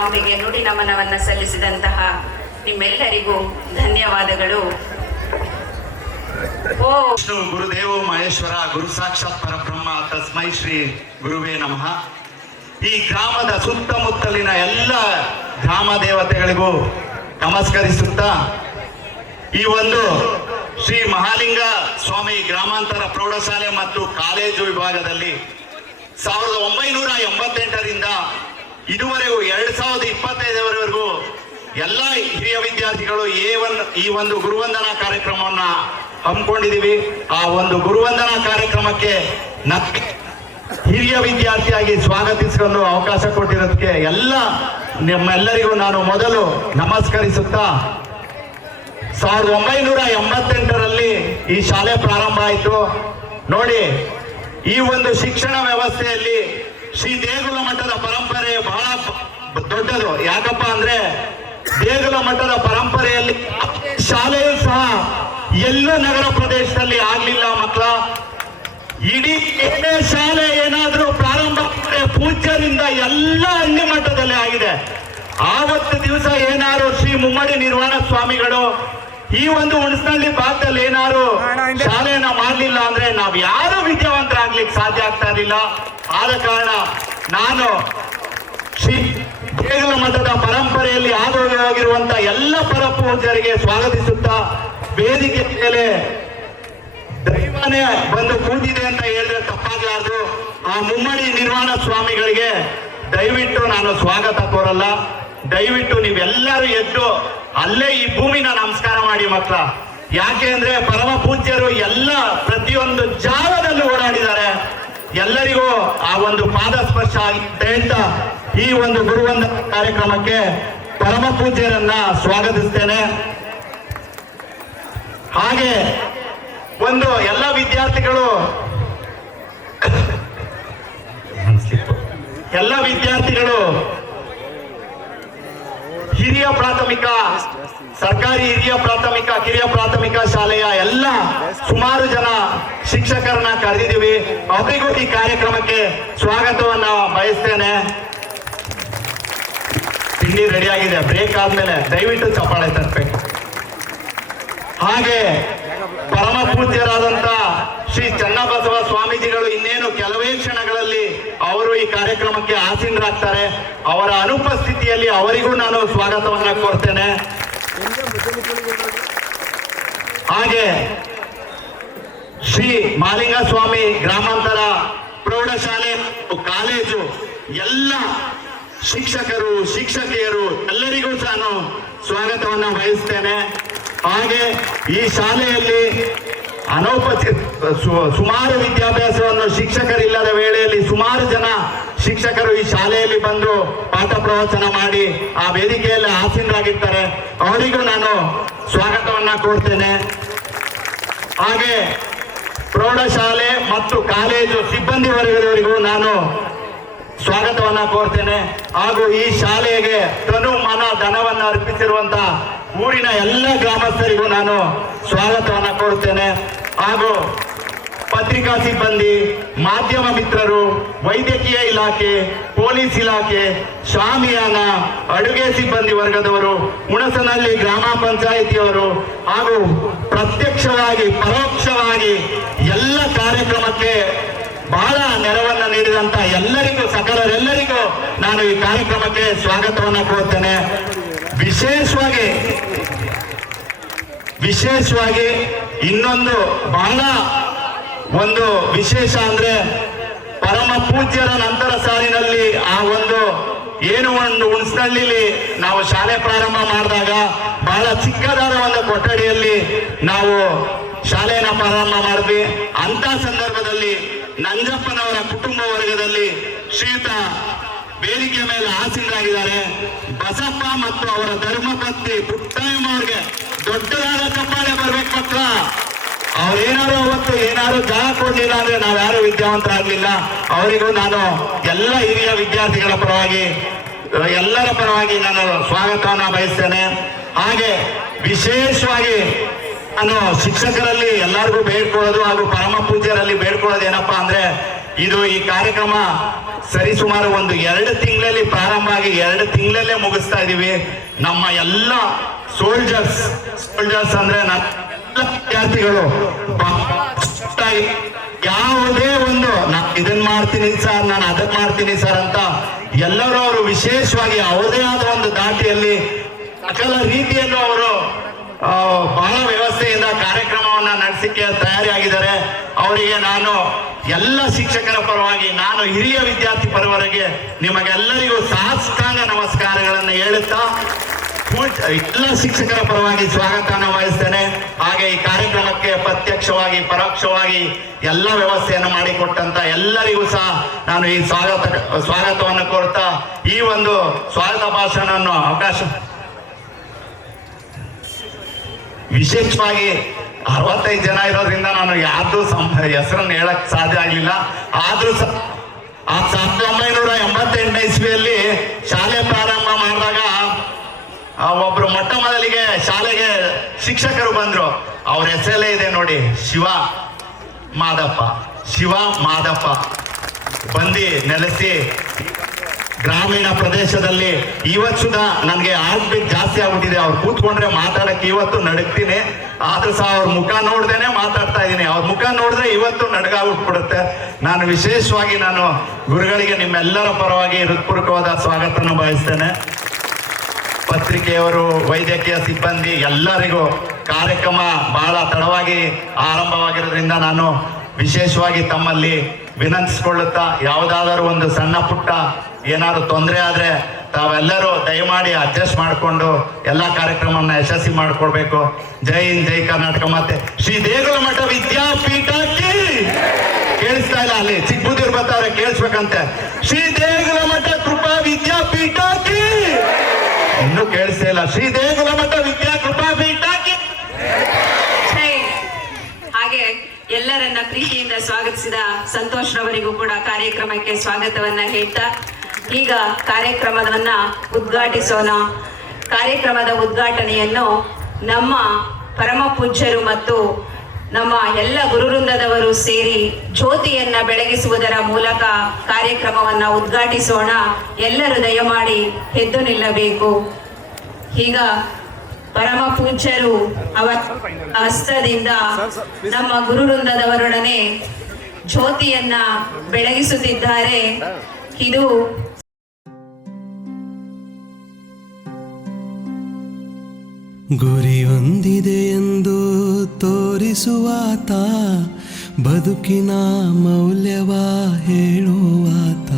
ಬಾಂಬೆಗೆ ನುಡಿ ನಮನವನ್ನು ಸಲ್ಲಿಸಿದಂತಹ ನಿಮ್ಮೆಲ್ಲರಿಗೂ ಧನ್ಯವಾದಗಳು. ವಿಷ್ಣು ಗುರುದೇವೋ ಮಹೇಶ್ವರ ಗುರು ಸಾಕ್ಷಾತ್ ಪರಬ್ರಹ್ಮ ತಸ್ಮೈ ಶ್ರೀ ಗುರುವೇ ನಮಃ. ಈ ಗ್ರಾಮದ ಸುತ್ತಮುತ್ತಲಿನ ಎಲ್ಲ ಗ್ರಾಮ ದೇವತೆಗಳಿಗೂ ನಮಸ್ಕರಿಸುತ್ತಾ ಈ ಒಂದು ಶ್ರೀ ಮಹಾಲಿಂಗ ಸ್ವಾಮಿ ಗ್ರಾಮಾಂತರ ಪ್ರೌಢಶಾಲೆ ಮತ್ತು ಕಾಲೇಜು ವಿಭಾಗದಲ್ಲಿ 1988ರಿಂದ ಇದುವರೆಗೂ 2025ವರೆಗೂ ಎಲ್ಲ ಹಿರಿಯ ವಿದ್ಯಾರ್ಥಿಗಳು ಈ ಒಂದು ಗುರುವಂದನಾ ಕಾರ್ಯಕ್ರಮವನ್ನ ಹಮ್ಮಿಕೊಂಡಿದ್ದೀವಿ. ಆ ಒಂದು ಗುರುವಂದನಾ ಕಾರ್ಯಕ್ರಮಕ್ಕೆ ಹಿರಿಯ ವಿದ್ಯಾರ್ಥಿಯಾಗಿ ಸ್ವಾಗತಿಸಿಕೊಂಡು ಅವಕಾಶ ಕೊಟ್ಟಿರೋದಕ್ಕೆ ನಿಮ್ಮೆಲ್ಲರಿಗೂ ನಾನು ಮೊದಲು ನಮಸ್ಕರಿಸುತ್ತಾ 1988ರಲ್ಲಿ ಈ ಶಾಲೆ ಪ್ರಾರಂಭ ಆಯಿತು. ನೋಡಿ, ಈ ಒಂದು ಶಿಕ್ಷಣ ವ್ಯವಸ್ಥೆಯಲ್ಲಿ ಶ್ರೀ ದೇಗುಲ ಮಠದ ಪರಂಪರೆ ಬಹಳ ದೊಡ್ಡದು. ಯಾಕಪ್ಪ ಅಂದ್ರೆ ದೇಗುಲ ಮಠದ ಪರಂಪರೆಯಲ್ಲಿ ಶಾಲೆಯೂ ಸಹ ಎಲ್ಲ ನಗರ ಪ್ರದೇಶದಲ್ಲಿ ಆಗ್ಲಿಲ್ಲ ಮಕ್ಕಳ. ಇಡೀ ಏನೇ ಶಾಲೆ ಏನಾದ್ರೂ ಪ್ರಾರಂಭ ಪೂಜ್ಯರಿಂದ ಎಲ್ಲ ಹಳ್ಳಿ ಮಟ್ಟದಲ್ಲಿ ಆಗಿದೆ. ಆವತ್ತು ದಿವಸ ಏನಾದ್ರು ಶ್ರೀ ಮುಮ್ಮಡಿ ನಿರ್ವಾಣ ಸ್ವಾಮಿಗಳು ಈ ಒಂದು ಹುಣಸನಹಳ್ಳಿ ಭಾಗದಲ್ಲಿ ಏನಾದ್ರು ಶಾಲೆಯನ್ನ ಮಾಡಲಿಲ್ಲ ಅಂದ್ರೆ ನಾವ್ ಯಾರು ವಿದ್ಯಾವಂತರಾಗ್ಲಿಕ್ಕೆ ಸಾಧ್ಯ ಆಗ್ತಾ ಇರಲಿಲ್ಲ. ಆದ ಕಾರಣ ನಾನು ಶ್ರೀ ದೇಗುಲ ಮಠದ ಪರಂಪರೆಯಲ್ಲಿ ಆಗೋಗಿರುವಂತ ಎಲ್ಲ ಪರಪೂಜ್ಯರಿಗೆ ಸ್ವಾಗತಿಸುತ್ತಾ, ವೇದಿಕೆ ಮೇಲೆ ದೈವನೇ ಬಂದು ಕೂತಿದೆ ಅಂತ ಹೇಳಿದ್ರೆ ತಪ್ಪಾಗಲಾರದು. ಆ ಮುಮ್ಮಡಿ ನಿರ್ವಾಣ ಸ್ವಾಮಿಗಳಿಗೆ ದಯವಿಟ್ಟು ನಾನು ಸ್ವಾಗತ ಕೋರಲ್ಲ. ದಯವಿಟ್ಟು ನೀವೆಲ್ಲರೂ ಎದ್ದು ಅಲ್ಲೇ ಈ ಭೂಮಿನ ನಮಸ್ಕಾರ ಮಾಡಿ ಮಕ್ಕಳ. ಯಾಕೆ ಅಂದ್ರೆ ಪರಮ ಪೂಜ್ಯರು ಎಲ್ಲ ಪ್ರತಿಯೊಂದು ಜಾಗದಲ್ಲಿ ಓಡಾಡಿದ್ದಾರೆ. ಎಲ್ಲರಿಗೂ ಆ ಒಂದು ಪಾದ ಸ್ಪರ್ಶ ಆಗಿದೆ ಅಂತ ಈ ಒಂದು ಗುರುವಂದನಾ ಕಾರ್ಯಕ್ರಮಕ್ಕೆ ಪರಮ ಪೂಜ್ಯರನ್ನ ಸ್ವಾಗತಿಸ್ತೇನೆ. ಹಾಗೆ ಒಂದು ಎಲ್ಲ ವಿದ್ಯಾರ್ಥಿಗಳು ಹಿರಿಯ ಪ್ರಾಥಮಿಕ, ಸರ್ಕಾರಿ ಹಿರಿಯ ಪ್ರಾಥಮಿಕ, ಕಿರಿಯ ಪ್ರಾಥಮಿಕ ಶಾಲೆಯ ಎಲ್ಲ ಸುಮಾರು ಜನ ಶಿಕ್ಷಕರನ್ನ ಕರೆದಿದ್ದೀವಿ. ಅವರಿಗೂ ಈ ಕಾರ್ಯಕ್ರಮಕ್ಕೆ ಸ್ವಾಗತವನ್ನ ಬಯಸ್ತೇನೆ. ತಿಂಡಿ ರೆಡಿ ಆಗಿದೆ, ಬ್ರೇಕ್ ಆದ್ಮೇಲೆ ದಯವಿಟ್ಟು ಚಪ್ಪಾಳೆ ತರಬೇಕು. ಹಾಗೆ ಪರಮ ಪೂಜ್ಯರಾದಂತ ಶ್ರೀ ಚನ್ನಬಸವ ಸ್ವಾಮೀಜಿಗಳು ಇನ್ನೇನು ಕೆಲವೇ ಕ್ಷಣಗಳಲ್ಲಿ ಅವರು ಈ ಕಾರ್ಯಕ್ರಮಕ್ಕೆ ಆಸೀನರಾಗ್ತಾರೆ. ಅವರ ಅನುಪಸ್ಥಿತಿಯಲ್ಲಿ ಅವರಿಗೂ ನಾನು ಸ್ವಾಗತವನ್ನ ಕೋರ್ತೇನೆ. ಹಾಗೆ ಶ್ರೀ ಮಹಾಲಿಂಗ ಸ್ವಾಮಿ ಗ್ರಾಮಾಂತರ ಪ್ರೌಢಶಾಲೆ ಕಾಲೇಜು ಎಲ್ಲ ಶಿಕ್ಷಕರು ಶಿಕ್ಷಕಿಯರು ಎಲ್ಲರಿಗೂ ನಾನು ಸ್ವಾಗತವನ್ನ ವಹಿಸ್ತೇನೆ. ಹಾಗೆ ಈ ಶಾಲೆಯಲ್ಲಿ ಸುಮಾರು ವಿದ್ಯಾಭ್ಯಾಸವನ್ನು ಶಿಕ್ಷಕರಿಲ್ಲದ ವೇಳೆಯಲ್ಲಿ ಸುಮಾರು ಜನ ಶಿಕ್ಷಕರು ಈ ಶಾಲೆಯಲ್ಲಿ ಬಂದು ಪಾಠ ಪ್ರವಚನ ಮಾಡಿ ಆ ವೇದಿಕೆಯಲ್ಲಿ ಆಸೀನರಾಗಿರ್ತಾರೆ. ಅವರಿಗೂ ನಾನು ಸ್ವಾಗತವನ್ನ ಕೋರ್ತೇನೆ. ಹಾಗೆ ಪ್ರೌಢಶಾಲೆ ಮತ್ತು ಕಾಲೇಜು ಸಿಬ್ಬಂದಿ ವರ್ಗದವರಿಗೂ ನಾನು ಸ್ವಾಗತವನ್ನ ಕೋರ್ತೇನೆ. ಹಾಗೂ ಈ ಶಾಲೆಗೆ ತನು ಮನ ಧನವನ್ನ ಅರ್ಪಿಸಿರುವಂತ ಊರಿನ ಎಲ್ಲ ಗ್ರಾಮಸ್ಥರಿಗೂ ನಾನು ಸ್ವಾಗತವನ್ನ ಕೋರ್ತೇನೆ. ಹಾಗೂ ಪತ್ರಿಕಾ ಸಿಬ್ಬಂದಿ, ಮಾಧ್ಯಮ ಮಿತ್ರರು, ವೈದ್ಯಕೀಯ ಇಲಾಖೆ, ಪೊಲೀಸ್ ಇಲಾಖೆ, ಶಾಮಿಯಾನ, ಅಡುಗೆ ಸಿಬ್ಬಂದಿ ವರ್ಗದವರು, ಹುಣಸನಹಳ್ಳಿ ಗ್ರಾಮ ಪಂಚಾಯಿತಿಯವರು ಹಾಗೂ ಪ್ರತ್ಯಕ್ಷವಾಗಿ ಪರೋಕ್ಷವಾಗಿ ಎಲ್ಲ ಕಾರ್ಯಕ್ರಮಕ್ಕೆ ಬಹಳ ನೆರವನ್ನ ನೀಡಿದಂತ ಎಲ್ಲರಿಗೂ ಸಕಲರೆಲ್ಲರಿಗೂ ನಾನು ಈ ಕಾರ್ಯಕ್ರಮಕ್ಕೆ ಸ್ವಾಗತವನ್ನ ಕೋರ್ತೇನೆ. ವಿಶೇಷವಾಗಿ ಇನ್ನೊಂದು ಬಹಳ ಒಂದು ವಿಶೇಷ ಅಂದ್ರೆ ಪರಮ ಪೂಜ್ಯರ ನಂತರ ಸಾಲಿನಲ್ಲಿ ಆ ಒಂದು ಏನು ಒಂದು ಹುಣಸನಹಳ್ಳಿಲಿ ನಾವು ಶಾಲೆ ಪ್ರಾರಂಭ ಮಾಡಿದಾಗ ಬಹಳ ಚಿಕ್ಕದಾದ ಒಂದು ಕೊಠಡಿಯಲ್ಲಿ ನಾವು ಶಾಲೆನ ಪ್ರಾರಂಭ ಮಾಡಿದ್ವಿ. ಅಂತ ಸಂದರ್ಭದಲ್ಲಿ ನಂಜಪ್ಪನವರ ಕುಟುಂಬ ವರ್ಗದಲ್ಲಿ ಶ್ರೀಯುತ ವೇದಿಕೆ ಮೇಲೆ ಆಸೀನರಾಗಿದ್ದಾರೆ. ಬಸಪ್ಪ ಮತ್ತು ಅವರ ಧರ್ಮಪತ್ನಿ ಪುಟ್ಟಯ್ಯಮ್ಮ ಅವ್ರಿಗೆ ದೊಡ್ಡದಾದ ಚಪ್ಪಾಳೆ ಬರ್ಬೇಕು ಮಕ್ಕಳ. ಅವ್ರೇನಾದ್ರು ಅವತ್ತು ಏನಾದ್ರು ಜಾಗ ಕೊಡ್ಲಿಲ್ಲ ಅಂದ್ರೆ ನಾವ್ಯಾರು ವಿದ್ಯಾವಂತರಾಗ್ಲಿಲ್ಲ. ಅವರಿಗೂ ನಾನು ಎಲ್ಲ ಹಿರಿಯ ವಿದ್ಯಾರ್ಥಿಗಳ ಪರವಾಗಿ ಎಲ್ಲರ ಪರವಾಗಿ ನಾನು ಸ್ವಾಗತವನ್ನ ಬಯಸ್ತೇನೆ. ಹಾಗೆ ವಿಶೇಷವಾಗಿ ನಾನು ಶಿಕ್ಷಕರಲ್ಲಿ ಎಲ್ಲರಿಗೂ ಬೇಡ್ಕೊಳ್ಳೋದು ಹಾಗೂ ಪರಮ ಪೂಜ್ಯರಲ್ಲಿ ಬೇಡ್ಕೊಳ್ಳೋದು ಏನಪ್ಪಾ ಅಂದ್ರೆ ಇದು ಈ ಕಾರ್ಯಕ್ರಮ ಸರಿಸುಮಾರು ಒಂದು 2 ತಿಂಗಳಲ್ಲಿ ಪ್ರಾರಂಭ ಆಗಿ 2 ತಿಂಗಳಲ್ಲೇ ಮುಗಿಸ್ತಾ ಇದೀವಿ. ನಮ್ಮ ಎಲ್ಲ ಸೋಲ್ಜರ್ಸ್ ಅಂದ್ರೆ ವಿದ್ಯಾರ್ಥಿಗಳು ಯಾವುದೇ ಒಂದು ಇದನ್ ಮಾಡ್ತೀನಿ ಸರ್, ನಾನು ಅದನ್ನ ಮಾಡ್ತೀನಿ ಸರ್ ಅಂತ ಎಲ್ಲರೂ ಅವರು ವಿಶೇಷವಾಗಿ ಅವರದೇ ಆದ ಒಂದು ದಾಟಿಯಲ್ಲಿ ಸಕಲ ರೀತಿಯಲ್ಲೂ ಅವರು ಬಹಳ ವ್ಯವಸ್ಥೆಯಿಂದ ಕಾರ್ಯಕ್ರಮವನ್ನ ನಡೆಸಲಿಕ್ಕೆ ತಯಾರಿಯಾಗಿದ್ದಾರೆ. ಅವರಿಗೆ ನಾನು ಎಲ್ಲ ಶಿಕ್ಷಕರ ಪರವಾಗಿ, ನಾನು ಹಿರಿಯ ವಿದ್ಯಾರ್ಥಿ ಪರವಾಗಿ ನಿಮಗೆಲ್ಲರಿಗೂ ಸಾಷ್ಟಾಂಗ ನಮಸ್ಕಾರಗಳನ್ನು ಹೇಳುತ್ತಾ ಎಲ್ಲ ಶಿಕ್ಷಕರ ಪರವಾಗಿ ಸ್ವಾಗತವನ್ನು ವಹಿಸ್ತೇನೆ. ಹಾಗೆ ಈ ಕಾರ್ಯಕ್ರಮಕ್ಕೆ ಪ್ರತ್ಯಕ್ಷವಾಗಿ ಪರೋಕ್ಷವಾಗಿ ಎಲ್ಲ ವ್ಯವಸ್ಥೆಯನ್ನು ಮಾಡಿಕೊಟ್ಟಂತ ಎಲ್ಲರಿಗೂ ಸಹ ನಾನು ಈ ಸ್ವಾಗತವನ್ನು ಕೋರ್ತಾ ಈ ಒಂದು ಸ್ವಾಗತ ಭಾಷಣವನ್ನು ಅವಕಾಶ ವಿಶೇಷವಾಗಿ 65 ಜನ ಇರೋದ್ರಿಂದ ನಾನು ಯಾರ್ದು ಹೆಸರನ್ನು ಹೇಳಕ್ ಸಾಧ್ಯ ಆಗಲಿಲ್ಲ. ಆದ್ರೂ 1988 ಇಸ್ವಿಯಲ್ಲಿ ಶಾಲೆ ಪ್ರಾರಂಭ ಮಾಡಿದಾಗ ಒಬ್ರು ಮೊಟ್ಟ ಮೊದಲಿಗೆ ಶಾಲೆಗೆ ಶಿಕ್ಷಕರು ಬಂದ್ರು. ಅವ್ರ ಹೆಸರಲ್ಲೇ ಇದೆ ನೋಡಿ, ಶಿವ ಮಾದಪ್ಪ ಬಂದು ನೆಲೆಸಿ ಗ್ರಾಮೀಣ ಪ್ರದೇಶದಲ್ಲಿ ಇವತ್ತು ಸುಧಾ ನನಗೆ ಹಾರ್ಟ್ ಬೀಟ್ ಜಾಸ್ತಿ ಆಗ್ಬಿಟ್ಟಿದೆ. ಅವ್ರು ಕೂತ್ಕೊಂಡ್ರೆ ಮಾತಾಡಕ್ಕೆ ಇವತ್ತು ನಡುಗ್ತೀನಿ, ಆದ್ರೂ ಸಹ ಅವ್ರ ಮುಖ ನೋಡ್ದೇನೆ ಮಾತಾಡ್ತಾ ಇದ್ದೀನಿ. ಅವ್ರ ಮುಖ ನೋಡಿದ್ರೆ ಇವತ್ತು ನಡುಗಾಗ್ಬಿಟ್ಬಿಡುತ್ತೆ. ನಾನು ವಿಶೇಷವಾಗಿ ಗುರುಗಳಿಗೆ ನಿಮ್ಮೆಲ್ಲರ ಪರವಾಗಿ ಹೃತ್ಪೂರ್ವಕವಾದ ಸ್ವಾಗತವನ್ನು ಬಯಸ್ತೇನೆ. ಪತ್ರಿಕೆಯವರು, ವೈದ್ಯಕೀಯ ಸಿಬ್ಬಂದಿ ಎಲ್ಲರಿಗೂ ಕಾರ್ಯಕ್ರಮ ಬಹಳ ತಡವಾಗಿ ಆರಂಭವಾಗಿರೋದ್ರಿಂದ ನಾನು ವಿಶೇಷವಾಗಿ ತಮ್ಮಲ್ಲಿ ವಿನಂತಿಸಿಕೊಳ್ಳುತ್ತಾ, ಯಾವುದಾದರೂ ಒಂದು ಸಣ್ಣ ಪುಟ್ಟ ಏನಾದ್ರು ತೊಂದರೆ ಆದ್ರೆ ತಾವೆಲ್ಲರೂ ದಯಮಾಡಿ ಅಡ್ಜಸ್ಟ್ ಮಾಡಿಕೊಂಡು ಎಲ್ಲ ಕಾರ್ಯಕ್ರಮವನ್ನ ಯಶಸ್ವಿ ಮಾಡಿಕೊಡ್ಬೇಕು. ಜೈ ಹಿಂದ್, ಜೈ ಕರ್ನಾಟಕ. ಮತ್ತೆ ಶ್ರೀ ದೇಗುಲ ಮಠ ವಿದ್ಯಾಪೀಠಕ್ಕೆ ಕೇಳಿಸ್ತಾ ಇಲ್ಲ, ಅಲ್ಲಿ ಚಿಕ್ಕಬುದ್ದಿರು ಬರ್ತಾವ್ರೆ, ಕೇಳಿಸ್ಬೇಕಂತೆ. ಶ್ರೀ ದೇಗುಲ ಮಠ ಕೃಪಾ ವಿದ್ಯಾಪೀಠಕ್ಕೆ ಇನ್ನೂ ಕೇಳಿಸ್ತಾ ಇಲ್ಲ. ಶ್ರೀ ದೇಗುಲ ಮಠ ಕೃಪಾ ಪೀಠಕ್ಕೆ. ಹಾಗೆ ಎಲ್ಲರನ್ನ ಪ್ರೀತಿಯಿಂದ ಸ್ವಾಗತಿಸಿದ ಸಂತೋಷ್ ರವರಿಗೂ ಕೂಡ ಕಾರ್ಯಕ್ರಮಕ್ಕೆ ಸ್ವಾಗತವನ್ನ ಹೇಳ್ತಾ ಈಗ ಕಾರ್ಯಕ್ರಮವನ್ನ ಉದ್ಘಾಟಿಸೋಣ. ಕಾರ್ಯಕ್ರಮದ ಉದ್ಘಾಟನೆಯನ್ನು ನಮ್ಮ ಪರಮ ಪೂಜ್ಯರು ಮತ್ತು ನಮ್ಮ ಎಲ್ಲ ಗುರುವೃಂದದವರು ಸೇರಿ ಜ್ಯೋತಿಯನ್ನ ಬೆಳಗಿಸುವುದರ ಮೂಲಕ ಕಾರ್ಯಕ್ರಮವನ್ನ ಉದ್ಘಾಟಿಸೋಣ. ಎಲ್ಲರೂ ದಯಮಾಡಿ ಎದ್ದು ನಿಲ್ಲಬೇಕು. ಈಗ ಪರಮ ಪೂಜ್ಯರು ಅವರ ಹಸ್ತದಿಂದ ನಮ್ಮ ಗುರುವೃಂದದವರೊಡನೆ ಜ್ಯೋತಿಯನ್ನ ಬೆಳಗಿಸುತ್ತಿದ್ದಾರೆ. ಇದು ಗುರಿ ಹೊಂದಿದೆ ಎಂದು ತೋರಿಸುವಾತ, ಬದುಕಿನ ಮೌಲ್ಯವ ಹೇಳುವಾತ,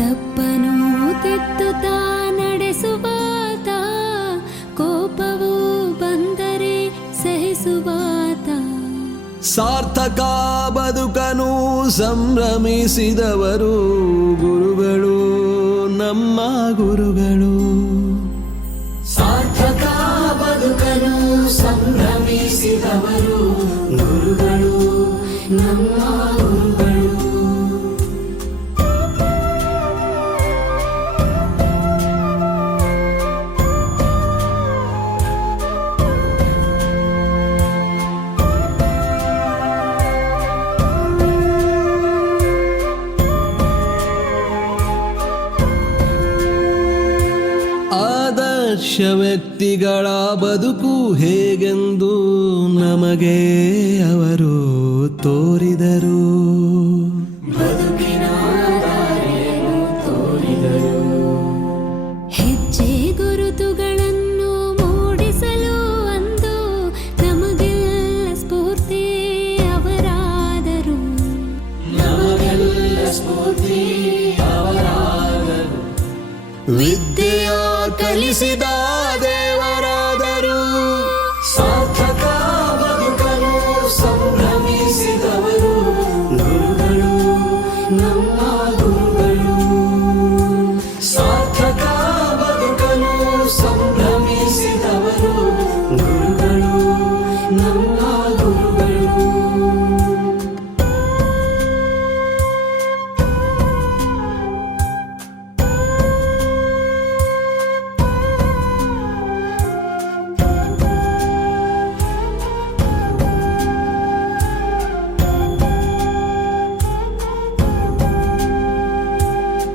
ತಪ್ಪನು ತಿದ್ದುತ್ತಾ ನಡೆಸುವಾತ, ಕೋಪವು ಬಂದರೆ ಸಹಿಸುವಾತ, ಸಾರ್ಥಕ ಬದುಕನು ಸಂಭ್ರಮಿಸಿದವರು ಗುರುಗಳು, ನಮ್ಮ ಗುರುಗಳು. ಸಾರ್ಥಕ ಬದುಕನು ಸಂಭ್ರಮಿಸಿದವರು ಗುರುಗಳು, ನಮ್ಮ ಗುರುಗಳು. ಆದರ್ಶ ವ್ಯಕ್ತಿಗಳ ಬದುಕು ಹೇಗೆಂದು ನಮಗೆ ಅವರು ತೋರಿದರು. ಬದುಕಿನ ದಾರಿಯನ್ನು ತೋರಿದರು. ಹೆಜ್ಜೆ ಗುರುತುಗಳನ್ನು ಮೂಡಿಸಲು ಅಂದು ನಮಗೆಲ್ಲ ಸ್ಫೂರ್ತಿ ಅವರಾದರು. ನಮಗೆಲ್ಲ ಸ್ಫೂರ್ತಿ ಅವರಾದರು. ವಿದ್ಯೆಯ ಕಲಿಸಿದ ದೇವರಾದರು. ಸಾರ್ಥಕ ಬದುಕಲು ಸಂಭ್ರಮಿಸಿದವರು ಗುರುಗಳು, ನಮ್ಮ ಗುರುಗಳು. ಸಾರ್ಥಕ ಬದುಕಲು ಸಂಭ್ರಮಿಸಿದವರು ಗುರುಗಳು, ನಮ್ಮ ಗುರುಗಳು.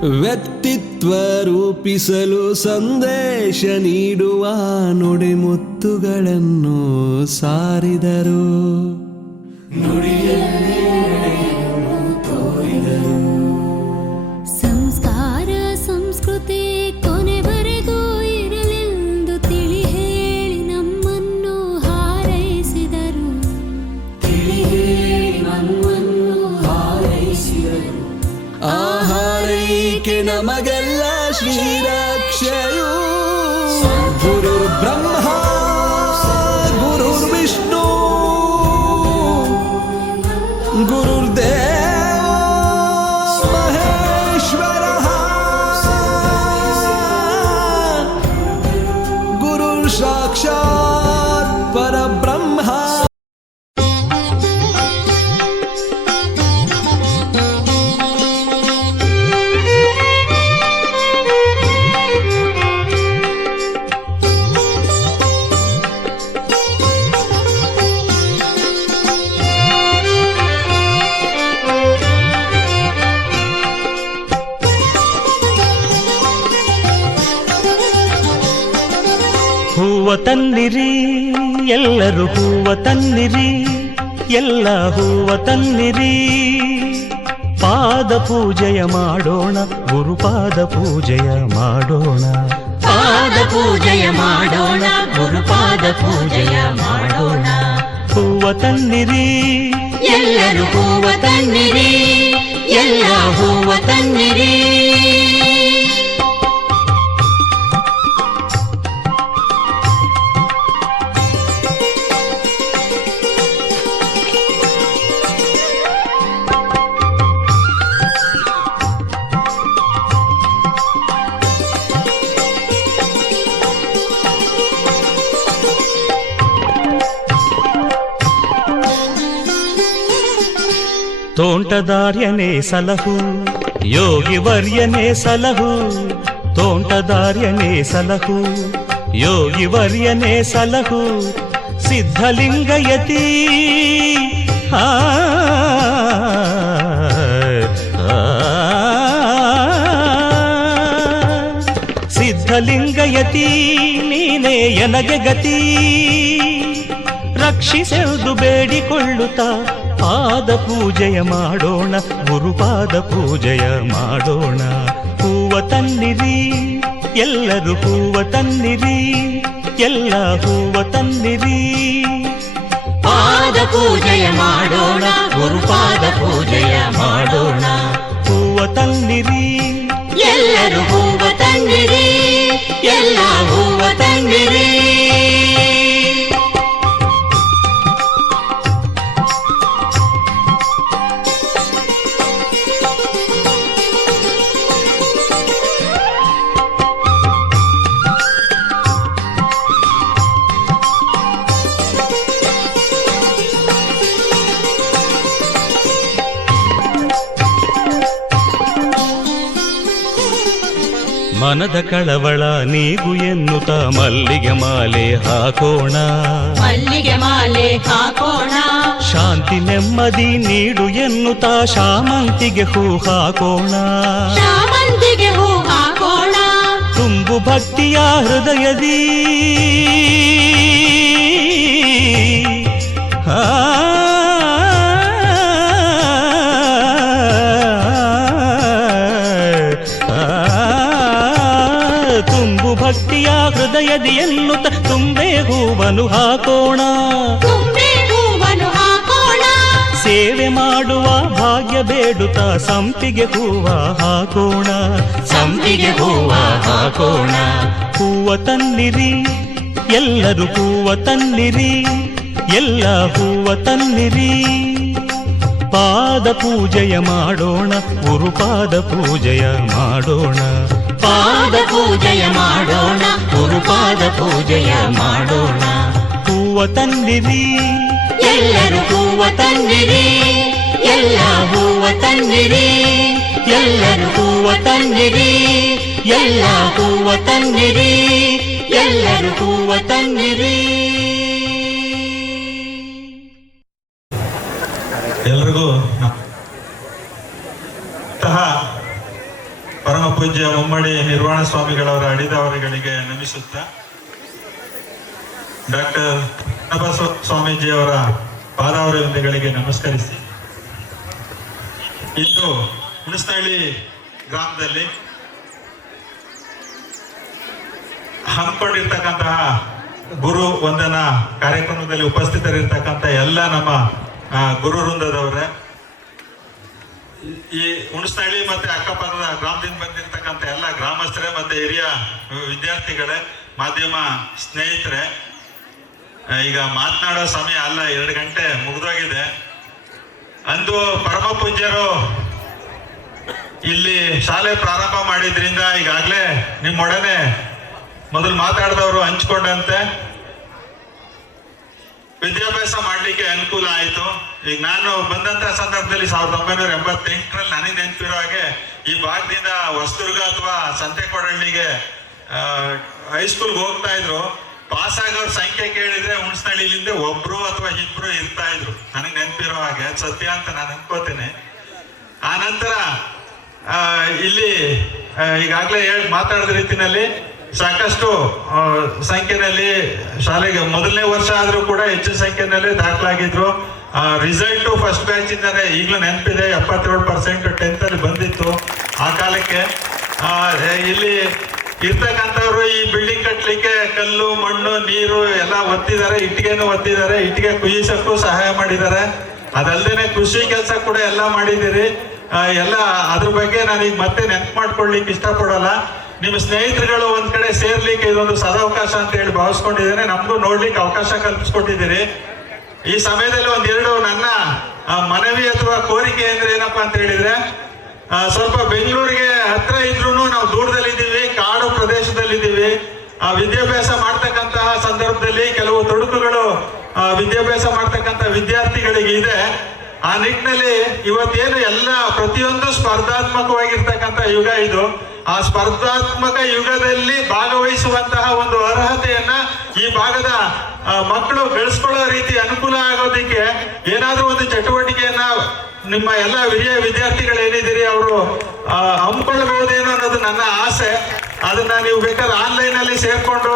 ವ್ಯಕ್ತಿತ್ವ ರೂಪಿಸಲು ಸಂದೇಶ ನೀಡುವ ನುಡಿಮುತ್ತುಗಳನ್ನು ಸಾರಿದರು. ಸಂಸ್ಕಾರ ಸಂಸ್ಕೃತಿ ಕೊನೆವರೆಗೂ ಇರಲೆಂದು ತಿಳಿ ಹೇಳಿ ನಮ್ಮನ್ನು ಹಾರೈಸಿದರು. ಆ ಹಾರೈಕೆ ನಮಗೆಲ್ಲ ಶ್ರೀರಕ್ಷೆಯು. ಗುರುರ್ ಬ್ರಹ್ಮ ಗುರುರ್ ವಿಷ್ಣು ಗುರುರ್ದೇವ ಮಹೇಶ್ವರ ಗುರುರ್ ಸಾಕ್ಷಾತ್ ಪರಬ್ರಹ್ಮ. ಹೂವ ತನ್ನಿರಿ ಎಲ್ಲರೂ ಹೂವ ತನ್ನಿರಿ, ಎಲ್ಲ ಹೂವ ತನ್ನಿರಿ. ಪಾದ ಪೂಜೆಯ ಮಾಡೋಣ, ಗುರುಪಾದ ಪೂಜೆಯ ಮಾಡೋಣ. ಪಾದ ಪೂಜೆಯ ಮಾಡೋಣ, ಗುರುಪಾದ ಪೂಜೆಯ ಮಾಡೋಣ. ಹೂವ ತನ್ನಿರಿ ಎಲ್ಲರೂ ಹೂವ ತನ್ನಿರಿ, ಎಲ್ಲ ಹೂವ ತನ್ನಿರಿ. ತೋಂಟದಾರ್ಯನೇ ಸಲಹು, ಯೋಗಿ ವರ್ಯನೇ ಸಲಹು. ತೋಂಟದಾರ್ಯನೇ ಸಲಹು, ಯೋಗಿ ವರ್ಯನೇ ಸಲಹು. ಸಿದ್ಧಲಿಂಗಯತಿ ಸಿದ್ಧಲಿಂಗಯತಿ ನೀನೇ ಎನಗೆ ಗತಿ. ರಕ್ಷಿಸೆಂದು ಬೇಡಿಕೊಳ್ಳುತ್ತಾ ಪಾದ ಪೂಜೆಯ ಮಾಡೋಣ, ಗುರುಪಾದ ಪೂಜೆಯ ಮಾಡೋಣ. ಹೂವ ತನ್ನಿರಿ ಎಲ್ಲರೂ ಹೂವ ತನ್ನಿರಿ, ಎಲ್ಲ ಹೂವ ತನ್ನಿರಿ. ಪಾದ ಪೂಜೆಯ ಮಾಡೋಣ, ಗುರುಪಾದ ಪೂಜೆಯ ಮಾಡೋಣ. ಹೂವ ತನ್ನಿರಿ ಎಲ್ಲರೂ ಹೂವ ತನ್ನಿರಿ, ಎಲ್ಲ ಹೂವ ತನ್ನಿರಿ. ಮನದ ಕಳವಳ ನೀಗು ಎನ್ನುತ್ತ ಮಲ್ಲಿಗೆ ಮಾಲೆ ಹಾಕೋಣ, ಮಲ್ಲಿಗೆ ಮಾಲೆ ಹಾಕೋಣ. ಶಾಂತಿ ನೆಮ್ಮದಿ ನೀಡು ಎನ್ನುತ್ತ ಶಾಮಂತಿಗೆ ಹೂ ಹಾಕೋಣ, ಶಾಮಂತಿಗೆ ಹೂ ಹಾಕೋಣ. ತುಂಬು ಭಕ್ತಿಯ ಹೃದಯದಿ ತುಂಬು ಭಕ್ತಿಯ ಹೃದಯದಿ ಎನ್ನುತ್ತ ತುಂಬೆ ಹೂವನು ಹಾಕೋಣ, ತುಂಬೆ ಹೂವನ್ನು ಹಾಕೋಣ. ಸೇವೆ ಮಾಡುವ ಭಾಗ್ಯ ಬೇಡುತ್ತ ಸಂಪಿಗೆ ಹೂವ ಹಾಕೋಣ, ಸಂಪಿಗೆ ಹೂವ ಹಾಕೋಣ. ಹೂವ ತನ್ನಿರಿ ಎಲ್ಲರೂ ಹೂವ ತನ್ನಿರಿ, ಎಲ್ಲ ಹೂವ ತನ್ನಿರಿ. ಪಾದ ಪೂಜೆಯ ಮಾಡೋಣ, ಗುರುಪಾದ ಪೂಜೆಯ ಮಾಡೋಣ. ಪಾದ ಪೂಜೆಯ ಮಾಡೋಣ, ಗುರುಪಾದ ಪೂಜೆಯ ಮಾಡೋಣ. ಹೂವ ತನ್ನಿರಿ ಎಲ್ಲರೂ ಹೂವ ತನ್ನಿರಿ, ಎಲ್ಲ ಹೂವ ತನ್ನಿರಿ. ಎಲ್ಲರೂ ಹೂವ ತನ್ನಿರಿ, ಎಲ್ಲ ಹೂವ ತನ್ನಿರಿ. ಎಲ್ಲರೂ ಹೂವ ತನ್ನಿರಿ. ಎಲ್ರಿಗೂ ಪರಮ ಪೂಜ್ಯ ಮುಮ್ಮಡಿ ನಿರ್ವಾಣ ಸ್ವಾಮಿಗಳವರ ಅಡಿದವರುಗಳಿಗೆ ನಮಿಸುತ್ತಾ, ಡಾಕ್ಟರ್ ಬಸವ ಸ್ವಾಮೀಜಿಯವರ ಪಾದಾವರಗಳಿಗೆ ನಮಸ್ಕರಿಸಿ, ಇಂದು ಹುಣಸನಹಳ್ಳಿ ಗ್ರಾಮದಲ್ಲಿ ಹಮ್ಮಿಕೊಂಡಿರ್ತಕ್ಕಂತಹ ಗುರು ವಂದನಾ ಕಾರ್ಯಕ್ರಮದಲ್ಲಿ ಉಪಸ್ಥಿತರಿರ್ತಕ್ಕಂಥ ಎಲ್ಲ ನಮ್ಮ ಗುರು ವೃಂದದವರೇ, ಈ ಹುಣಸನಹಳ್ಳಿ ಮತ್ತೆ ಅಕ್ಕಪಕ್ಕದ ಗ್ರಾಮದಿಂದ ಬಂದಿರತಕ್ಕಂಥ ಎಲ್ಲ ಗ್ರಾಮಸ್ಥರೇ ಮತ್ತೆ ಹಿರಿಯ ವಿದ್ಯಾರ್ಥಿಗಳೇ, ಮಾಧ್ಯಮ ಸ್ನೇಹಿತರೆ, ಈಗ ಮಾತನಾಡೋ ಸಮಯ ಅಲ್ಲ, 2 ಗಂಟೆ ಮುಗಿದೋಗಿದೆ. ಅಂದು ಪರಮ ಪೂಜ್ಯರು ಇಲ್ಲಿ ಶಾಲೆ ಪ್ರಾರಂಭ ಮಾಡಿದ್ರಿಂದ ಈಗಾಗಲೇ ನಿಮ್ಮೊಡನೆ ಮೊದಲು ಮಾತಾಡಿದವರು ಹಂಚ್ಕೊಂಡಂತೆ ವಿದ್ಯಾಭ್ಯಾಸ ಮಾಡಲಿಕ್ಕೆ ಅನುಕೂಲ ಆಯಿತು. ಈಗ ನಾನು ಬಂದಂತ ಸಂದರ್ಭದಲ್ಲಿ 1988ರಲ್ಲಿ ನನಗೆ ನೆನಪಿರೋ ಹಾಗೆ ಈ ಭಾಗದಿಂದ ಹೊಸದುರ್ಗ ಅಥವಾ ಸಂತೆಕೊಡಹಳ್ಳಿಗೆ ಹೈಸ್ಕೂಲ್ಗೆ ಹೋಗ್ತಾ ಇದ್ರು. ಪಾಸ್ ಆಗೋರ್ ಸಂಖ್ಯೆ ಕೇಳಿದ್ರೆ ಹುಣಸನಹಳ್ಳಿಲಿಂದ ಒಬ್ರು ಅಥವಾ ಇಬ್ರು ಇರ್ತಾ ಇದ್ರು, ನನಗೆ ನೆನಪಿರೋ ಹಾಗೆ. ಸತ್ಯ ಅಂತ ನಾನು ಅನ್ಕೋತೇನೆ. ಆ ನಂತರ ಇಲ್ಲಿ ಈಗಾಗಲೇ ಮಾತಾಡಿದ ರೀತಿನಲ್ಲಿ ಸಾಕಷ್ಟು ಸಂಖ್ಯೆಯಲ್ಲಿ ಶಾಲೆಗೆ ಮೊದಲನೇ ವರ್ಷ ಆದ್ರೂ ಕೂಡ ಹೆಚ್ಚಿನ ಸಂಖ್ಯೆಯಲ್ಲಿ ದಾಖಲಾಗಿದ್ರು. ರಿಸಲ್ಟು ಫಸ್ಟ್ ಬ್ಯಾಚ್ ಇಂದಾನೆ ಈಗಲೂ ನೆನಪಿದೆ, 77% 10th ಅಲ್ಲಿ ಬಂದಿತ್ತು ಆ ಕಾಲಕ್ಕೆ. ಇಲ್ಲಿ ಇರ್ತಕ್ಕಂಥವ್ರು ಈ ಬಿಲ್ಡಿಂಗ್ ಕಟ್ಟಲಿಕ್ಕೆ ಕಲ್ಲು ಮಣ್ಣು ನೀರು ಎಲ್ಲ ಒತ್ತಿದ್ದಾರೆ, ಇಟ್ಟಿಗೆನೂ ಒತ್ತಿದ್ದಾರೆ, ಇಟ್ಟಿಗೆ ಕುಯ್ಸಕ್ಕೂ ಸಹಾಯ ಮಾಡಿದ್ದಾರೆ. ಅದಲ್ಲದೆ ಕೃಷಿ ಕೆಲಸ ಕೂಡ ಎಲ್ಲ ಮಾಡಿದ್ದೀರಿ. ಎಲ್ಲ ಅದ್ರ ಬಗ್ಗೆ ನಾನೀಗ ಮತ್ತೆ ನೆನಪು ಮಾಡ್ಕೊಳ್ಲಿಕ್ಕೆ ಇಷ್ಟಪಡಲ್ಲ. ನಿಮ್ಮ ಸ್ನೇಹಿತರುಗಳು ಒಂದ್ ಕಡೆ ಸೇರ್ಲಿಕ್ಕೆ ಇದೊಂದು ಸದಾವಕಾಶ ಅಂತ ಹೇಳಿ ಭಾವಿಸ್ಕೊಂಡಿದ್ದೇನೆ. ನಮಗೂ ನೋಡ್ಲಿಕ್ಕೆ ಅವಕಾಶ ಕಲ್ಪಿಸ್ಕೊಟ್ಟಿದ್ದೀರಿ. ಈ ಸಮಯದಲ್ಲಿ 1-2 ನನ್ನ ಮನವಿ ಅಥವಾ ಕೋರಿಕೆ ಅಂದ್ರೆ ಏನಪ್ಪಾ ಅಂತ ಹೇಳಿದ್ರೆ, ಸ್ವಲ್ಪ ಬೆಂಗಳೂರಿಗೆ ಹತ್ರ ಇದ್ರೂ ನಾವು ದೂರದಲ್ಲಿದ್ದೀವಿ, ಕಾಡು ಪ್ರದೇಶದಲ್ಲಿದ್ದೀವಿ. ವಿದ್ಯಾಭ್ಯಾಸ ಮಾಡ್ತಕ್ಕಂತಹ ಸಂದರ್ಭದಲ್ಲಿ ಕೆಲವು ತೊಡಕುಗಳು ವಿದ್ಯಾಭ್ಯಾಸ ಮಾಡ್ತಕ್ಕಂಥ ವಿದ್ಯಾರ್ಥಿಗಳಿಗೆ ಇದೆ. ಆ ನಿಟ್ಟಿನಲ್ಲಿ ಇವತ್ತೇನು ಎಲ್ಲ ಪ್ರತಿಯೊಂದು ಸ್ಪರ್ಧಾತ್ಮಕವಾಗಿರ್ತಕ್ಕಂಥ ಯುಗ ಇದು. ಆ ಸ್ಪರ್ಧಾತ್ಮಕ ಯುಗದಲ್ಲಿ ಭಾಗವಹಿಸುವಂತಹ ಒಂದು ಅರ್ಹತೆಯನ್ನ ಈ ಭಾಗದ ಮಕ್ಕಳು ಬೆಳೆಸ್ಕೊಳ್ಳೋ ರೀತಿ ಅನುಕೂಲ ಆಗೋದಿಕ್ಕೆ ಏನಾದ್ರೂ ಒಂದು ಚಟುವಟಿಕೆಯನ್ನ ನಿಮ್ಮ ಎಲ್ಲ ಹಿರಿಯ ವಿದ್ಯಾರ್ಥಿಗಳು ಏನಿದ್ದೀರಿ ಅವರು ಹಮ್ಮಿಕೊಳ್ಳಬಹುದೇನೋ ಅನ್ನೋದು ನನ್ನ ಆಸೆ. ಅದನ್ನ ನೀವು ಬೇಕಾದ್ರೆ ಆನ್ಲೈನ್ ಅಲ್ಲಿ ಸೇರ್ಕೊಂಡು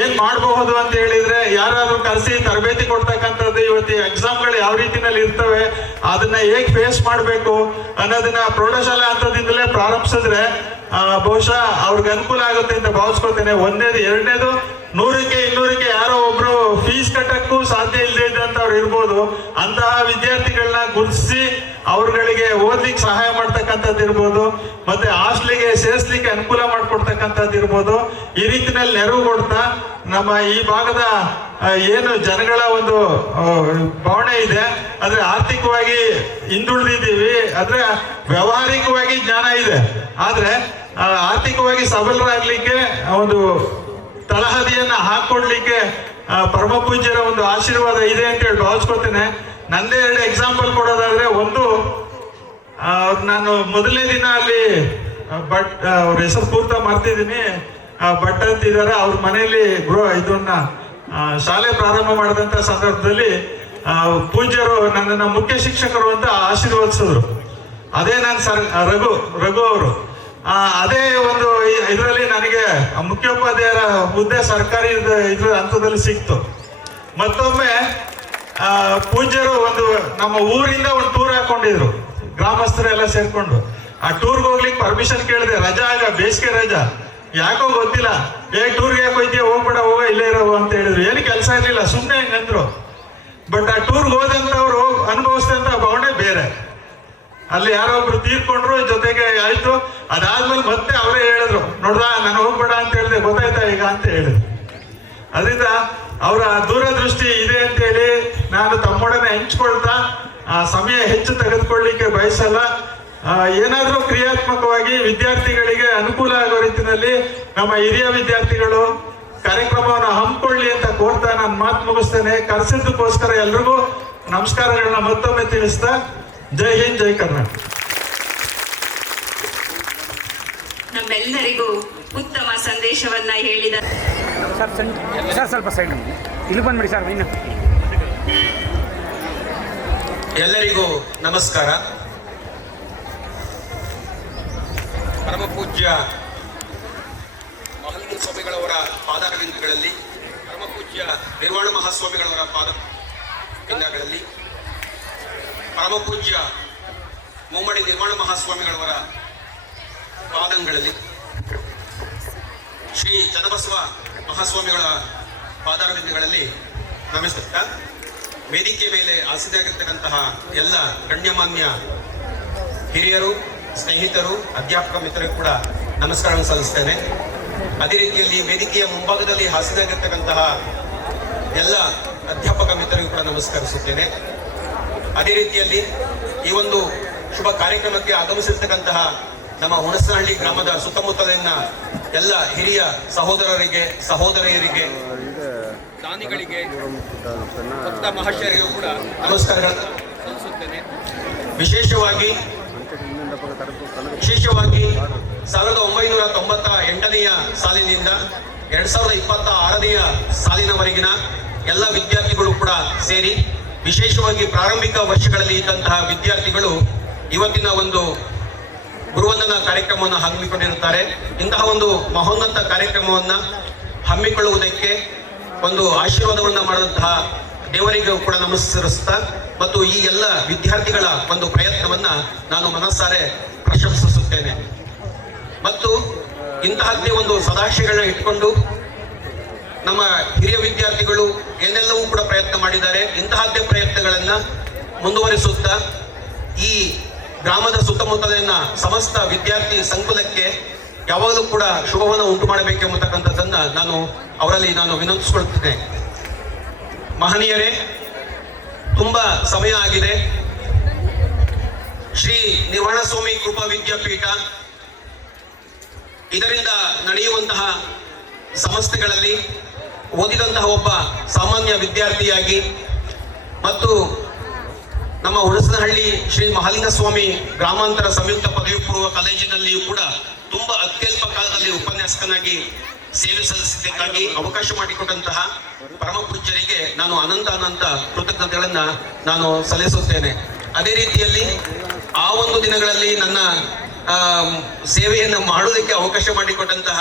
ಏನ್ ಮಾಡಬಹುದು ಅಂತ ಹೇಳಿದ್ರೆ, ಯಾರಾದ್ರೂ ಕರೆಸಿ ತರಬೇತಿ ಕೊಡ್ತಕ್ಕಂಥದ್ದು, ಇವತ್ತು ಎಕ್ಸಾಮ್ಗಳು ಯಾವ ರೀತಿನಲ್ಲಿ ಇರ್ತವೆ, ಅದನ್ನ ಹೇಗೆ ಫೇಸ್ ಮಾಡಬೇಕು ಅನ್ನೋದನ್ನ ಪ್ರೌಢಶಾಲಾ ಹಂತದಿಂದಲೇ ಪ್ರಾರಂಭಿಸಿದ್ರೆ ಬಹುಶಃ ಅವ್ರಿಗೆ ಅನುಕೂಲ ಆಗುತ್ತೆ ಅಂತ ಭಾವಿಸ್ಕೊತೇನೆ. ಒಂದೇದು. ಎರಡನೇದು, 100ಕ್ಕೆ 200ಕ್ಕೆ ಯಾರೋ ಒಬ್ರು ಫೀಸ್ ಕಟ್ಟಕ್ಕೂ ಸಾಧ್ಯ ಇಲ್ಲದೆ ಇದ್ದಂಥವ್ರು ಇರ್ಬೋದು. ಅಂತಹ ವಿದ್ಯಾರ್ಥಿಗಳನ್ನ ಗುರುತಿಸಿ ಅವ್ರಗಳಿಗೆ ಓದ್ಲಿಕ್ಕೆ ಸಹಾಯ ಮಾಡ್ತಕ್ಕಂಥದ್ದು ಇರ್ಬೋದು, ಮತ್ತೆ ಹಾಸ್ಟೆಲ್ಗೆ ಸೇರಿಸ್ಲಿಕ್ಕೆ ಅನುಕೂಲ ಮಾಡ್ಕೊಡ್ತಕ್ಕಂಥದ್ದು ಇರ್ಬೋದು. ಈ ರೀತಿನಲ್ಲಿ ನೆರವು ಕೊಡ್ತಾ ನಮ್ಮ ಈ ಭಾಗದ ಏನು ಜನಗಳ ಒಂದು ಭಾವನೆ ಇದೆ, ಅಂದ್ರೆ ಆರ್ಥಿಕವಾಗಿ ಹಿಂದುಳಿದಿದ್ದೀವಿ, ಆದ್ರೆ ವ್ಯಾವಹಾರಿಕವಾಗಿ ಜ್ಞಾನ ಇದೆ, ಆದ್ರೆ ಆರ್ಥಿಕವಾಗಿ ಸಬಲರಾಗ್ಲಿಕ್ಕೆ ಒಂದು ತಳಹದಿಯನ್ನ ಹಾಕೊಡ್ಲಿಕ್ಕೆ ಪರಮ ಪೂಜ್ಯರ ಒಂದು ಆಶೀರ್ವಾದ ಇದೆ ಅಂತ ಹೇಳಿ ಭಾವಿಸ್ಕೊತೇನೆ. ನಂದೇ 2 ಎಕ್ಸಾಂಪಲ್ ಕೊಡೋದಾದ್ರೆ, ಒಂದು ನಾನು ಮೊದಲನೇ ದಿನ ಅಲ್ಲಿ ಅವ್ರ ಹೆಸರು ಪೂರ್ತ ಮರ್ತಿದ್ದೀನಿ, ಭಟ್ ಅಂತಿದ್ದಾರೆ, ಅವ್ರ ಮನೆಯಲ್ಲಿ ಇದನ್ನ ಶಾಲೆ ಪ್ರಾರಂಭ ಮಾಡಿದಂತ ಸಂದರ್ಭದಲ್ಲಿ ಪೂಜ್ಯರು ನನ್ನನ್ನ ಮುಖ್ಯ ಶಿಕ್ಷಕರು ಅಂತ ಆಶೀರ್ವದಿಸಿದ್ರು. ಅದೇ ನಾನು ರಘು ಅವರು. ಅದೇ ಒಂದು ಇದರಲ್ಲಿ ನನಗೆ ಮುಖ್ಯೋಪಾಧ್ಯಾಯರ ಹುದ್ದೆ ಸರ್ಕಾರಿ ಇದ್ರ ಹಂತದಲ್ಲಿ ಸಿಕ್ತು. ಮತ್ತೊಮ್ಮೆ ಪೂಜ್ಯರು ಒಂದು ನಮ್ಮ ಊರಿಂದ ಒಂದು ಟೂರ್ ಹಾಕೊಂಡಿದ್ರು, ಗ್ರಾಮಸ್ಥರೆಲ್ಲ ಸೇರ್ಕೊಂಡು. ಆ ಟೂರ್ಗೆ ಹೋಗ್ಲಿಕ್ಕೆ ಪರ್ಮಿಷನ್ ಕೇಳಿದೆ, ರಜಾ ಆಗ ಬೇಸಿಗೆ ರಜಾ, ಯಾಕೋ ಗೊತ್ತಿಲ್ಲ, ಟೂರ್ಗೆ ಯಾಕೆ ಹೋಯ್ತೀಯ, ಹೋಗ್ಬೇಡ, ಇಲ್ಲೇ ಇರೋ ಅಂತ ಹೇಳಿದ್ರು. ಏನು ಕೆಲಸ ಇರ್ಲಿಲ್ಲ, ಸುಮ್ಮನೆ ಹಂಗಂದ್ರು. ಬಟ್ ಆ ಟೂರ್ಗೆ ಹೋದಂತವ್ರು ಅನುಭವಿಸಿದಂತ ಭಾವನೆ ಬೇರೆ. ಅಲ್ಲಿ ಯಾರೋ ಒಬ್ರು ತೀರ್ಕೊಂಡ್ರು, ಜೊತೆಗೆ ಆಯ್ತು. ಅದಾದ್ಮೇಲೆ ಮತ್ತೆ ಅವರೇ ಹೇಳಿದ್ರು, ನೋಡ್ದ ನಾನು ಹೋಗ್ಬೇಡ ಅಂತ ಹೇಳಿದೆ, ಗೊತ್ತಾಯ್ತಾ ಈಗ ಅಂತ ಹೇಳಿದ್ರು. ಅದರಿಂದ ಅವರ ದೂರದೃಷ್ಟಿ ಇದೆ ಅಂತೇಳಿ ನಾನು ತಮ್ಮೊಡನೆ ಹಂಚ್ಕೊಳ್ತಾ ಸಮಯ ಹೆಚ್ಚು ತೆಗೆದುಕೊಳ್ಳಿಕ್ಕೆ ಬಯಸಲ್ಲ. ಏನಾದ್ರೂ ಕ್ರಿಯಾತ್ಮಕವಾಗಿ ವಿದ್ಯಾರ್ಥಿಗಳಿಗೆ ಅನುಕೂಲ ಆಗೋ ರೀತಿಯಲ್ಲಿ ನಮ್ಮ ಹಿರಿಯ ವಿದ್ಯಾರ್ಥಿಗಳು ಕಾರ್ಯಕ್ರಮವನ್ನು ಹಮ್ಮಿಕೊಳ್ಳಿ ಅಂತ ಕೋರ್ತಾ ನಾನು ಮಾತು ಮುಗಿಸ್ತೇನೆ. ಕರೆಸಿದ್ದಕ್ಕೋಸ್ಕರ ಎಲ್ರಿಗೂ ನಮಸ್ಕಾರಗಳನ್ನ ಮತ್ತೊಮ್ಮೆ ತಿಳಿಸ್ತಾ, ಜೈ ಹಿಂದ್, ಜೈ ಕರ್ನಾಟಕ. ನಮ್ಮೆಲ್ಲರಿಗೂ ಉತ್ತಮ ಸಂದೇಶವನ್ನ ಹೇಳಿದ ಸರ್ ಸ್ವಲ್ಪ ಸೈಡ್ ಇಲ್ಲಿ ಬಂದ್ಬಿಡಿ ಸರ್. ಇನ್ನು ಎಲ್ಲರಿಗೂ ನಮಸ್ಕಾರ. ಪರಮ ಪೂಜ್ಯ ಮಹಾಲಿಂಗ ಸ್ವಾಮಿಗಳವರ ಪಾದಾರವಿಂದಗಳಲ್ಲಿ, ಪರಮ ಪೂಜ್ಯ ನಿರ್ವಾಣ ಮಹಾಸ್ವಾಮಿಗಳವರ ಪಾದವಿಂದಗಳಲ್ಲಿ, ಪರಮ ಪೂಜ್ಯ ಮುಮ್ಮಡಿ ನಿರ್ವಾಣ ಮಹಾಸ್ವಾಮಿಗಳವರ ಪಾದಂಗಳಲ್ಲಿ, ಶ್ರೀ ಚನ್ನಬಸವ ಮಹಾಸ್ವಾಮಿಗಳ ಪಾದಾರವಿಂದಗಳಲ್ಲಿ ನಮಿಸುತ್ತಾ, ವೇದಿಕೆ ಮೇಲೆ ಆಸೀನಾಗಿರ್ತಕ್ಕಂತಹ ಎಲ್ಲ ಗಣ್ಯಮಾನ್ಯ ಹಿರಿಯರು, ಸ್ನೇಹಿತರು, ಅಧ್ಯಾಪಕ ಮಿತ್ರರು ಕೂಡ ನಮಸ್ಕಾರವನ್ನು ಸಲ್ಲಿಸ್ತೇನೆ. ಅದೇ ರೀತಿಯಲ್ಲಿ ವೇದಿಕೆಯ ಮುಂಭಾಗದಲ್ಲಿ ಹಾಸನಾಗಿರ್ತಕ್ಕಂತಹ ಎಲ್ಲ ಅಧ್ಯಾಪಕ ಮಿತ್ರರಿಗೂ ಕೂಡ ನಮಸ್ಕರಿಸುತ್ತೇನೆ. ಅದೇ ರೀತಿಯಲ್ಲಿ ಈ ಒಂದು ಶುಭ ಕಾರ್ಯಕ್ರಮಕ್ಕೆ ಆಗಮಿಸಿರ್ತಕ್ಕಂತಹ ನಮ್ಮ ಹುಣಸನಹಳ್ಳಿ ಗ್ರಾಮದ ಸುತ್ತಮುತ್ತಲಿನ ಎಲ್ಲ ಹಿರಿಯ ಸಹೋದರರಿಗೆ, ಸಹೋದರಿಯರಿಗೆ, ದಾನಿಗಳಿಗೆ, ಭಕ್ತ ಮಹಾಶಯರಿಗೂ ಕೂಡ ನಮಸ್ಕಾರಗಳನ್ನು ಸಲ್ಲಿಸುತ್ತೇನೆ. ವಿಶೇಷವಾಗಿ 1998ನೆಯ ಸಾಲಿನಿಂದ 2026ನೆಯ ಸಾಲಿನವರೆಗಿನ ಎಲ್ಲ ವಿದ್ಯಾರ್ಥಿಗಳು ಕೂಡ ಸೇರಿ, ವಿಶೇಷವಾಗಿ ಪ್ರಾರಂಭಿಕ ವರ್ಷಗಳಲ್ಲಿ ಇದ್ದಂತಹ ವಿದ್ಯಾರ್ಥಿಗಳು ಇವತ್ತಿನ ಒಂದು ಗುರುವಂದನಾ ಕಾರ್ಯಕ್ರಮವನ್ನು ಹಮ್ಮಿಕೊಂಡಿರುತ್ತಾರೆ. ಇಂತಹ ಒಂದು ಮಹೋನ್ನತ ಕಾರ್ಯಕ್ರಮವನ್ನು ಹಮ್ಮಿಕೊಳ್ಳುವುದಕ್ಕೆ ಒಂದು ಆಶೀರ್ವಾದವನ್ನು ಮಾಡಿದಂತಹ ದೇವರಿಗೂ ಕೂಡ ನಮಸ್ಕರಿಸುತ್ತಾ, ಮತ್ತು ಈ ಎಲ್ಲ ವಿದ್ಯಾರ್ಥಿಗಳ ಒಂದು ಪ್ರಯತ್ನವನ್ನ ನಾನು ಮನಸ್ಸಾರೆ ಪ್ರಶಂಸಿಸುತ್ತೇನೆ. ಮತ್ತು ಇಂತಹದ್ದೇ ಒಂದು ಸದಾಶಯಗಳನ್ನ ಇಟ್ಕೊಂಡು ನಮ್ಮ ಹಿರಿಯ ವಿದ್ಯಾರ್ಥಿಗಳು ಏನೆಲ್ಲವೂ ಕೂಡ ಪ್ರಯತ್ನ ಮಾಡಿದ್ದಾರೆ. ಇಂತಹದ್ದೇ ಪ್ರಯತ್ನಗಳನ್ನ ಮುಂದುವರಿಸುತ್ತಾ ಈ ಗ್ರಾಮದ ಸುತ್ತಮುತ್ತಲಿನ ಸಮಸ್ತ ವಿದ್ಯಾರ್ಥಿ ಸಂಕುಲಕ್ಕೆ ಯಾವಾಗಲೂ ಕೂಡ ಶುಭವನ್ನು ಉಂಟು ಮಾಡಬೇಕೆಂಬತಕ್ಕಂಥದ್ದನ್ನ ಅವರಲ್ಲಿ ನಾನು ವಿನಂತಿಸಿಕೊಳ್ಳುತ್ತೇನೆ. ಮಹನೀಯರೇ, ತುಂಬಾ ಸಮಯ ಆಗಿದೆ. ಶ್ರೀ ನಿರ್ವಾಣ ಸ್ವಾಮಿ ಕೃಪಾ ವಿದ್ಯಾಪೀಠ ಇದರಿಂದ ನಡೆಯುವಂತಹ ಸಂಸ್ಥೆಗಳಲ್ಲಿ ಓದಿದಂತಹ ಒಬ್ಬ ಸಾಮಾನ್ಯ ವಿದ್ಯಾರ್ಥಿಯಾಗಿ, ಮತ್ತು ನಮ್ಮ ಹುಣಸನಹಳ್ಳಿ ಶ್ರೀ ಮಹಾಲಿಂಗ ಸ್ವಾಮಿ ಗ್ರಾಮಾಂತರ ಸಂಯುಕ್ತ ಪದವಿ ಪೂರ್ವ ಕಾಲೇಜಿನಲ್ಲಿಯೂ ಕೂಡ ತುಂಬಾ ಅತ್ಯಲ್ಪ ಕಾಲದಲ್ಲಿ ಉಪನ್ಯಾಸಕನಾಗಿ ಸೇವೆ ಸಲ್ಲಿಸಿದ್ದಕ್ಕಾಗಿ ಅವಕಾಶ ಮಾಡಿಕೊಟ್ಟಂತಹ ಪರಮ ಪೂಜ್ಯರಿಗೆ ನಾನು ಅನಂತ ಕೃತಜ್ಞತೆಗಳನ್ನ ನಾನು ಸಲ್ಲಿಸುತ್ತೇನೆ. ಅದೇ ರೀತಿಯಲ್ಲಿ ಆ ಒಂದು ದಿನಗಳಲ್ಲಿ ನನ್ನ ಸೇವೆಯನ್ನು ಮಾಡುವುದಕ್ಕೆ ಅವಕಾಶ ಮಾಡಿಕೊಟ್ಟಂತಹ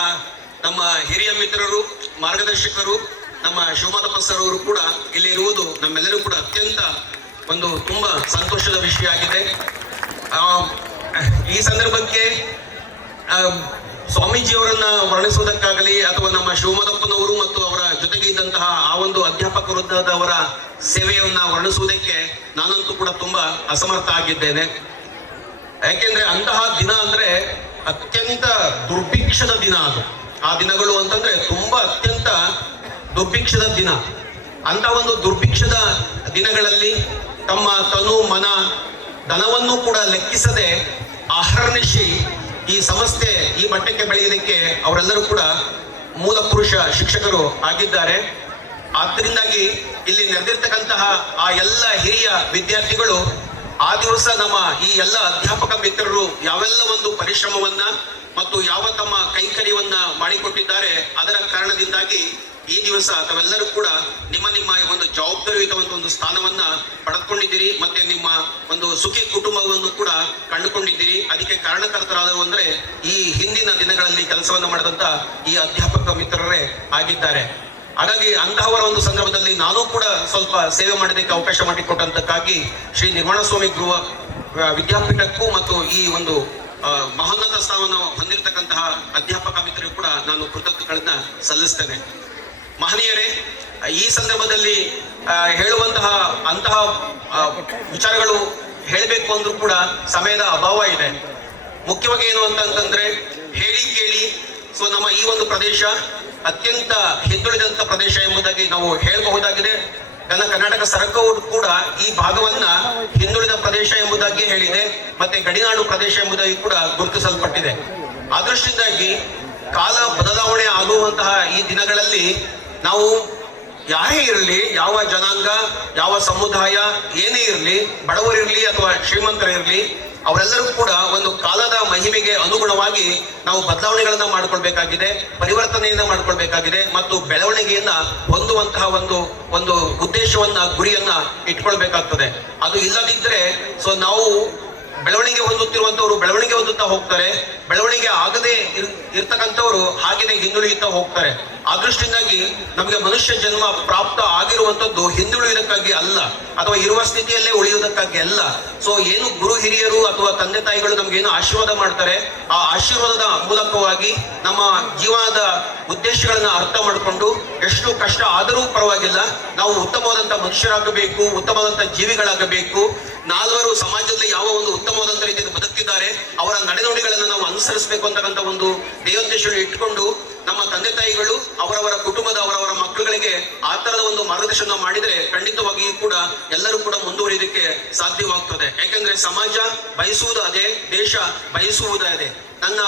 ನಮ್ಮ ಹಿರಿಯ ಮಿತ್ರರು, ಮಾರ್ಗದರ್ಶಕರು, ನಮ್ಮ ಶಿವಮಾಧಪ್ಪ ಸರ್ ಅವರು ಕೂಡ ಇಲ್ಲಿ ಇರುವುದು ನಮ್ಮೆಲ್ಲರೂ ಕೂಡ ಅತ್ಯಂತ ಒಂದು ತುಂಬಾ ಸಂತೋಷದ ವಿಷಯ ಆಗಿದೆ. ಈ ಸಂದರ್ಭಕ್ಕೆ ಸ್ವಾಮೀಜಿಯವರನ್ನ ವರ್ಣಿಸುವುದಕ್ಕಾಗಲಿ ಅಥವಾ ನಮ್ಮ ಶಿವಮಾಧಪ್ಪನವರು ಮತ್ತು ಅವರ ಜೊತೆಗೆ ಇದ್ದಂತಹ ಆ ಒಂದು ಅಧ್ಯಾಪಕ ವೃಂದದವರ ಸೇವೆಯನ್ನ ವರ್ಣಿಸುವುದಕ್ಕೆ ನಾನಂತೂ ಕೂಡ ತುಂಬಾ ಅಸಮರ್ಥ ಆಗಿದ್ದೇನೆ. ಯಾಕೆಂದ್ರೆ ಅಂತಹ ದಿನ ಅಂದ್ರೆ ಅತ್ಯಂತ ದುರ್ಭಿಕ್ಷದ ದಿನ. ಅದು ಆ ದಿನಗಳು ಅಂತಂದ್ರೆ ತುಂಬಾ ಅತ್ಯಂತ ದುರ್ಭಿಕ್ಷದ ದಿನ. ಅಂತ ಒಂದು ದುರ್ಭಿಕ್ಷದ ದಿನಗಳಲ್ಲಿ ತಮ್ಮ ತನು ಮನ ಧನವನ್ನು ಕೂಡ ಲೆಕ್ಕಿಸದೆ ಅಹರ್ನಿಶಿ ಈ ಸಂಸ್ಥೆ ಈ ಮಟ್ಟಕ್ಕೆ ಬೆಳೆಯೋದಕ್ಕೆ ಅವರೆಲ್ಲರೂ ಕೂಡ ಮೂಲ ಪುರುಷ ಶಿಕ್ಷಕರು ಆಗಿದ್ದಾರೆ. ಆದ್ದರಿಂದಾಗಿ ಇಲ್ಲಿ ನೆರೆದಿರ್ತಕ್ಕಂತಹ ಆ ಎಲ್ಲ ಹಿರಿಯ ವಿದ್ಯಾರ್ಥಿಗಳು ಆ ದಿವಸ ನಮ್ಮ ಈ ಎಲ್ಲ ಅಧ್ಯಾಪಕ ಮಿತ್ರರು ಯಾವೆಲ್ಲ ಒಂದು ಪರಿಶ್ರಮವನ್ನ ಮತ್ತು ಯಾವ ತಮ್ಮ ಕೈಂಕರ್ಯವನ್ನ ಮಾಡಿಕೊಟ್ಟಿದ್ದಾರೆ, ಅದರ ಕಾರಣದಿಂದಾಗಿ ಈ ದಿವಸ ತಾವೆಲ್ಲರೂ ಕೂಡ ನಿಮ್ಮ ನಿಮ್ಮ ಒಂದು ಜವಾಬ್ದಾರಿಯುತವಂತ ಒಂದು ಸ್ಥಾನವನ್ನ ಪಡೆದುಕೊಂಡಿದ್ದೀರಿ. ಮತ್ತೆ ನಿಮ್ಮ ಒಂದು ಸುಖಿ ಕುಟುಂಬವನ್ನು ಕೂಡ ಕಂಡುಕೊಂಡಿದ್ದೀರಿ. ಅದಕ್ಕೆ ಕಾರಣಕರ್ತರಾದವರು ಅಂದ್ರೆ ಈ ಹಿಂದಿನ ದಿನಗಳಲ್ಲಿ ಕೆಲಸವನ್ನ ಮಾಡಿದಂತ ಈ ಅಧ್ಯಾಪಕ ಮಿತ್ರರೇ ಆಗಿದ್ದಾರೆ. ಹಾಗಾಗಿ ಅಂತಹವರ ಒಂದು ಸಂದರ್ಭದಲ್ಲಿ ನಾನು ಕೂಡ ಸ್ವಲ್ಪ ಸೇವೆ ಮಾಡೋದಕ್ಕೆ ಅವಕಾಶ ಮಾಡಿಕೊಟ್ಟಂತಕ್ಕಾಗಿ ಶ್ರೀ ನಿರ್ವಾಣ ಸ್ವಾಮಿ ಗೃಹ ವಿದ್ಯಾಪೀಠಕ್ಕೂ ಮತ್ತು ಈ ಒಂದು ಮಹೋನ್ನತ ಸ್ಥಾನವನ್ನು ಹೊಂದಿರತಕ್ಕಂತಹ ಅಧ್ಯಾಪಕ ಮಿತ್ರರು ಕೂಡ ನಾನು ಕೃತಜ್ಞತೆಗಳನ್ನ ಸಲ್ಲಿಸ್ತೇನೆ. ಮಹನೀಯರೇ, ಈ ಸಂದರ್ಭದಲ್ಲಿ ಹೇಳುವಂತಹ ಅಂತಹ ವಿಚಾರಗಳು ಹೇಳಬೇಕು ಅಂದ್ರೂ ಕೂಡ ಸಮಯದ ಅಭಾವ ಇದೆ. ಮುಖ್ಯವಾಗಿ ಏನು ಅಂತಂದ್ರೆ ಹೇಳಿ ಕೇಳಿ ನಮ್ಮ ಈ ಒಂದು ಪ್ರದೇಶ ಅತ್ಯಂತ ಹಿಂದುಳಿದಂತ ಪ್ರದೇಶ ಎಂಬುದಾಗಿ ನಾವು ಹೇಳಬಹುದಾಗಿದೆ. ಕರ್ನಾಟಕ ಸರ್ಕಾರವು ಕೂಡ ಈ ಭಾಗವನ್ನ ಹಿಂದುಳಿದ ಪ್ರದೇಶ ಎಂಬುದಾಗಿ ಹೇಳಿದೆ, ಮತ್ತೆ ಗಡಿನಾಡು ಪ್ರದೇಶ ಎಂಬುದಾಗಿ ಕೂಡ ಗುರುತಿಸಲ್ಪಟ್ಟಿದೆ. ಆ ದೃಷ್ಟಿಯಿಂದಾಗಿ ಕಾಲ ಬದಲಾವಣೆ ಆಗುವಂತಹ ಈ ದಿನಗಳಲ್ಲಿ ನಾವು ಯಾರೇ ಇರಲಿ, ಯಾವ ಜನಾಂಗ, ಯಾವ ಸಮುದಾಯ ಏನೇ ಇರಲಿ, ಬಡವರಿರ್ಲಿ ಅಥವಾ ಶ್ರೀಮಂತರಿರ್ಲಿ, ಅವರೆಲ್ಲರೂ ಕೂಡ ಒಂದು ಕಾಲದ ಮಹಿಮೆಗೆ ಅನುಗುಣವಾಗಿ ನಾವು ಬದಲಾವಣೆಗಳನ್ನ ಮಾಡಿಕೊಳ್ಬೇಕಾಗಿದೆ, ಪರಿವರ್ತನೆಯನ್ನ ಮಾಡಿಕೊಳ್ಬೇಕಾಗಿದೆ, ಮತ್ತು ಬೆಳವಣಿಗೆಯನ್ನ ಹೊಂದುವಂತಹ ಒಂದು ಉದ್ದೇಶವನ್ನ, ಗುರಿಯನ್ನ ಇಟ್ಕೊಳ್ಬೇಕಾಗ್ತದೆ. ಅದು ಇಲ್ಲದಿದ್ರೆ ನಾವು ಬೆಳವಣಿಗೆ ಹೊಂದುತ್ತಿರುವಂತವರು ಬೆಳವಣಿಗೆ ಹೊಂದುತ್ತಾ ಹೋಗ್ತಾರೆ, ಬೆಳವಣಿಗೆ ಇರ್ತಕ್ಕಂಥವ್ರು ಹಾಗೇನೆ ಹಿಂದುಳಿಯುತ್ತಾ ಹೋಗ್ತಾರೆ. ಆ ದೃಷ್ಟಿಯಿಂದಾಗಿ ನಮಗೆ ಮನುಷ್ಯ ಜನ್ಮ ಪ್ರಾಪ್ತ ಆಗಿರುವಂತದ್ದು ಹಿಂದುಳಿಯುವುದಕ್ಕಾಗಿ ಅಲ್ಲ, ಅಥವಾ ಇರುವ ಸ್ಥಿತಿಯಲ್ಲೇ ಉಳಿಯುವುದಕ್ಕಾಗಿ ಅಲ್ಲ. ಸೊ ಏನು ಗುರು ಹಿರಿಯರು ಅಥವಾ ತಂದೆ ತಾಯಿಗಳು ನಮ್ಗೇನು ಆಶೀರ್ವಾದ ಮಾಡ್ತಾರೆ, ಆ ಆಶೀರ್ವಾದದ ಮೂಲಕವಾಗಿ ನಮ್ಮ ಜೀವನದ ಉದ್ದೇಶಗಳನ್ನ ಅರ್ಥ ಮಾಡಿಕೊಂಡು ಎಷ್ಟು ಕಷ್ಟ ಆದರೂ ಪರವಾಗಿಲ್ಲ, ನಾವು ಉತ್ತಮವಾದಂತ ಮನುಷ್ಯರಾಗಬೇಕು, ಉತ್ತಮವಾದಂತ ಜೀವಿಗಳಾಗಬೇಕು. ನಾಲ್ವರು ಸಮಾಜದಲ್ಲಿ ಯಾವ ಒಂದು ಉತ್ತಮವಾದಂತ ರೀತಿಯಲ್ಲಿ ಬದುಕಿದ್ದಾರೆ ಅವರ ನಡೆನುಡಿಗಳನ್ನು ನಾವು ಅನುಸರಿಸಬೇಕು ಅಂತಕ್ಕಂಥ ಒಂದು ದೇವೋದ್ದೇಶವನ್ನು ಇಟ್ಕೊಂಡು ನಮ್ಮ ತಂದೆ ತಾಯಿಗಳು ಅವರವರ ಕುಟುಂಬದ ಅವರವರ ಮಕ್ಕಳುಗಳಿಗೆ ಆ ತರದ ಒಂದು ಮಾರ್ಗದರ್ಶನ ಮಾಡಿದ್ರೆ ಖಂಡಿತವಾಗಿಯೂ ಕೂಡ ಎಲ್ಲರೂ ಕೂಡ ಮುಂದುವರಿಯೋದಕ್ಕೆ ಸಾಧ್ಯವಾಗ್ತದೆ. ಯಾಕೆಂದ್ರೆ ಸಮಾಜ ಬಯಸುವುದು ಅದೇ, ದೇಶ ಬಯಸುವುದು ಅದೇ. ನನ್ನ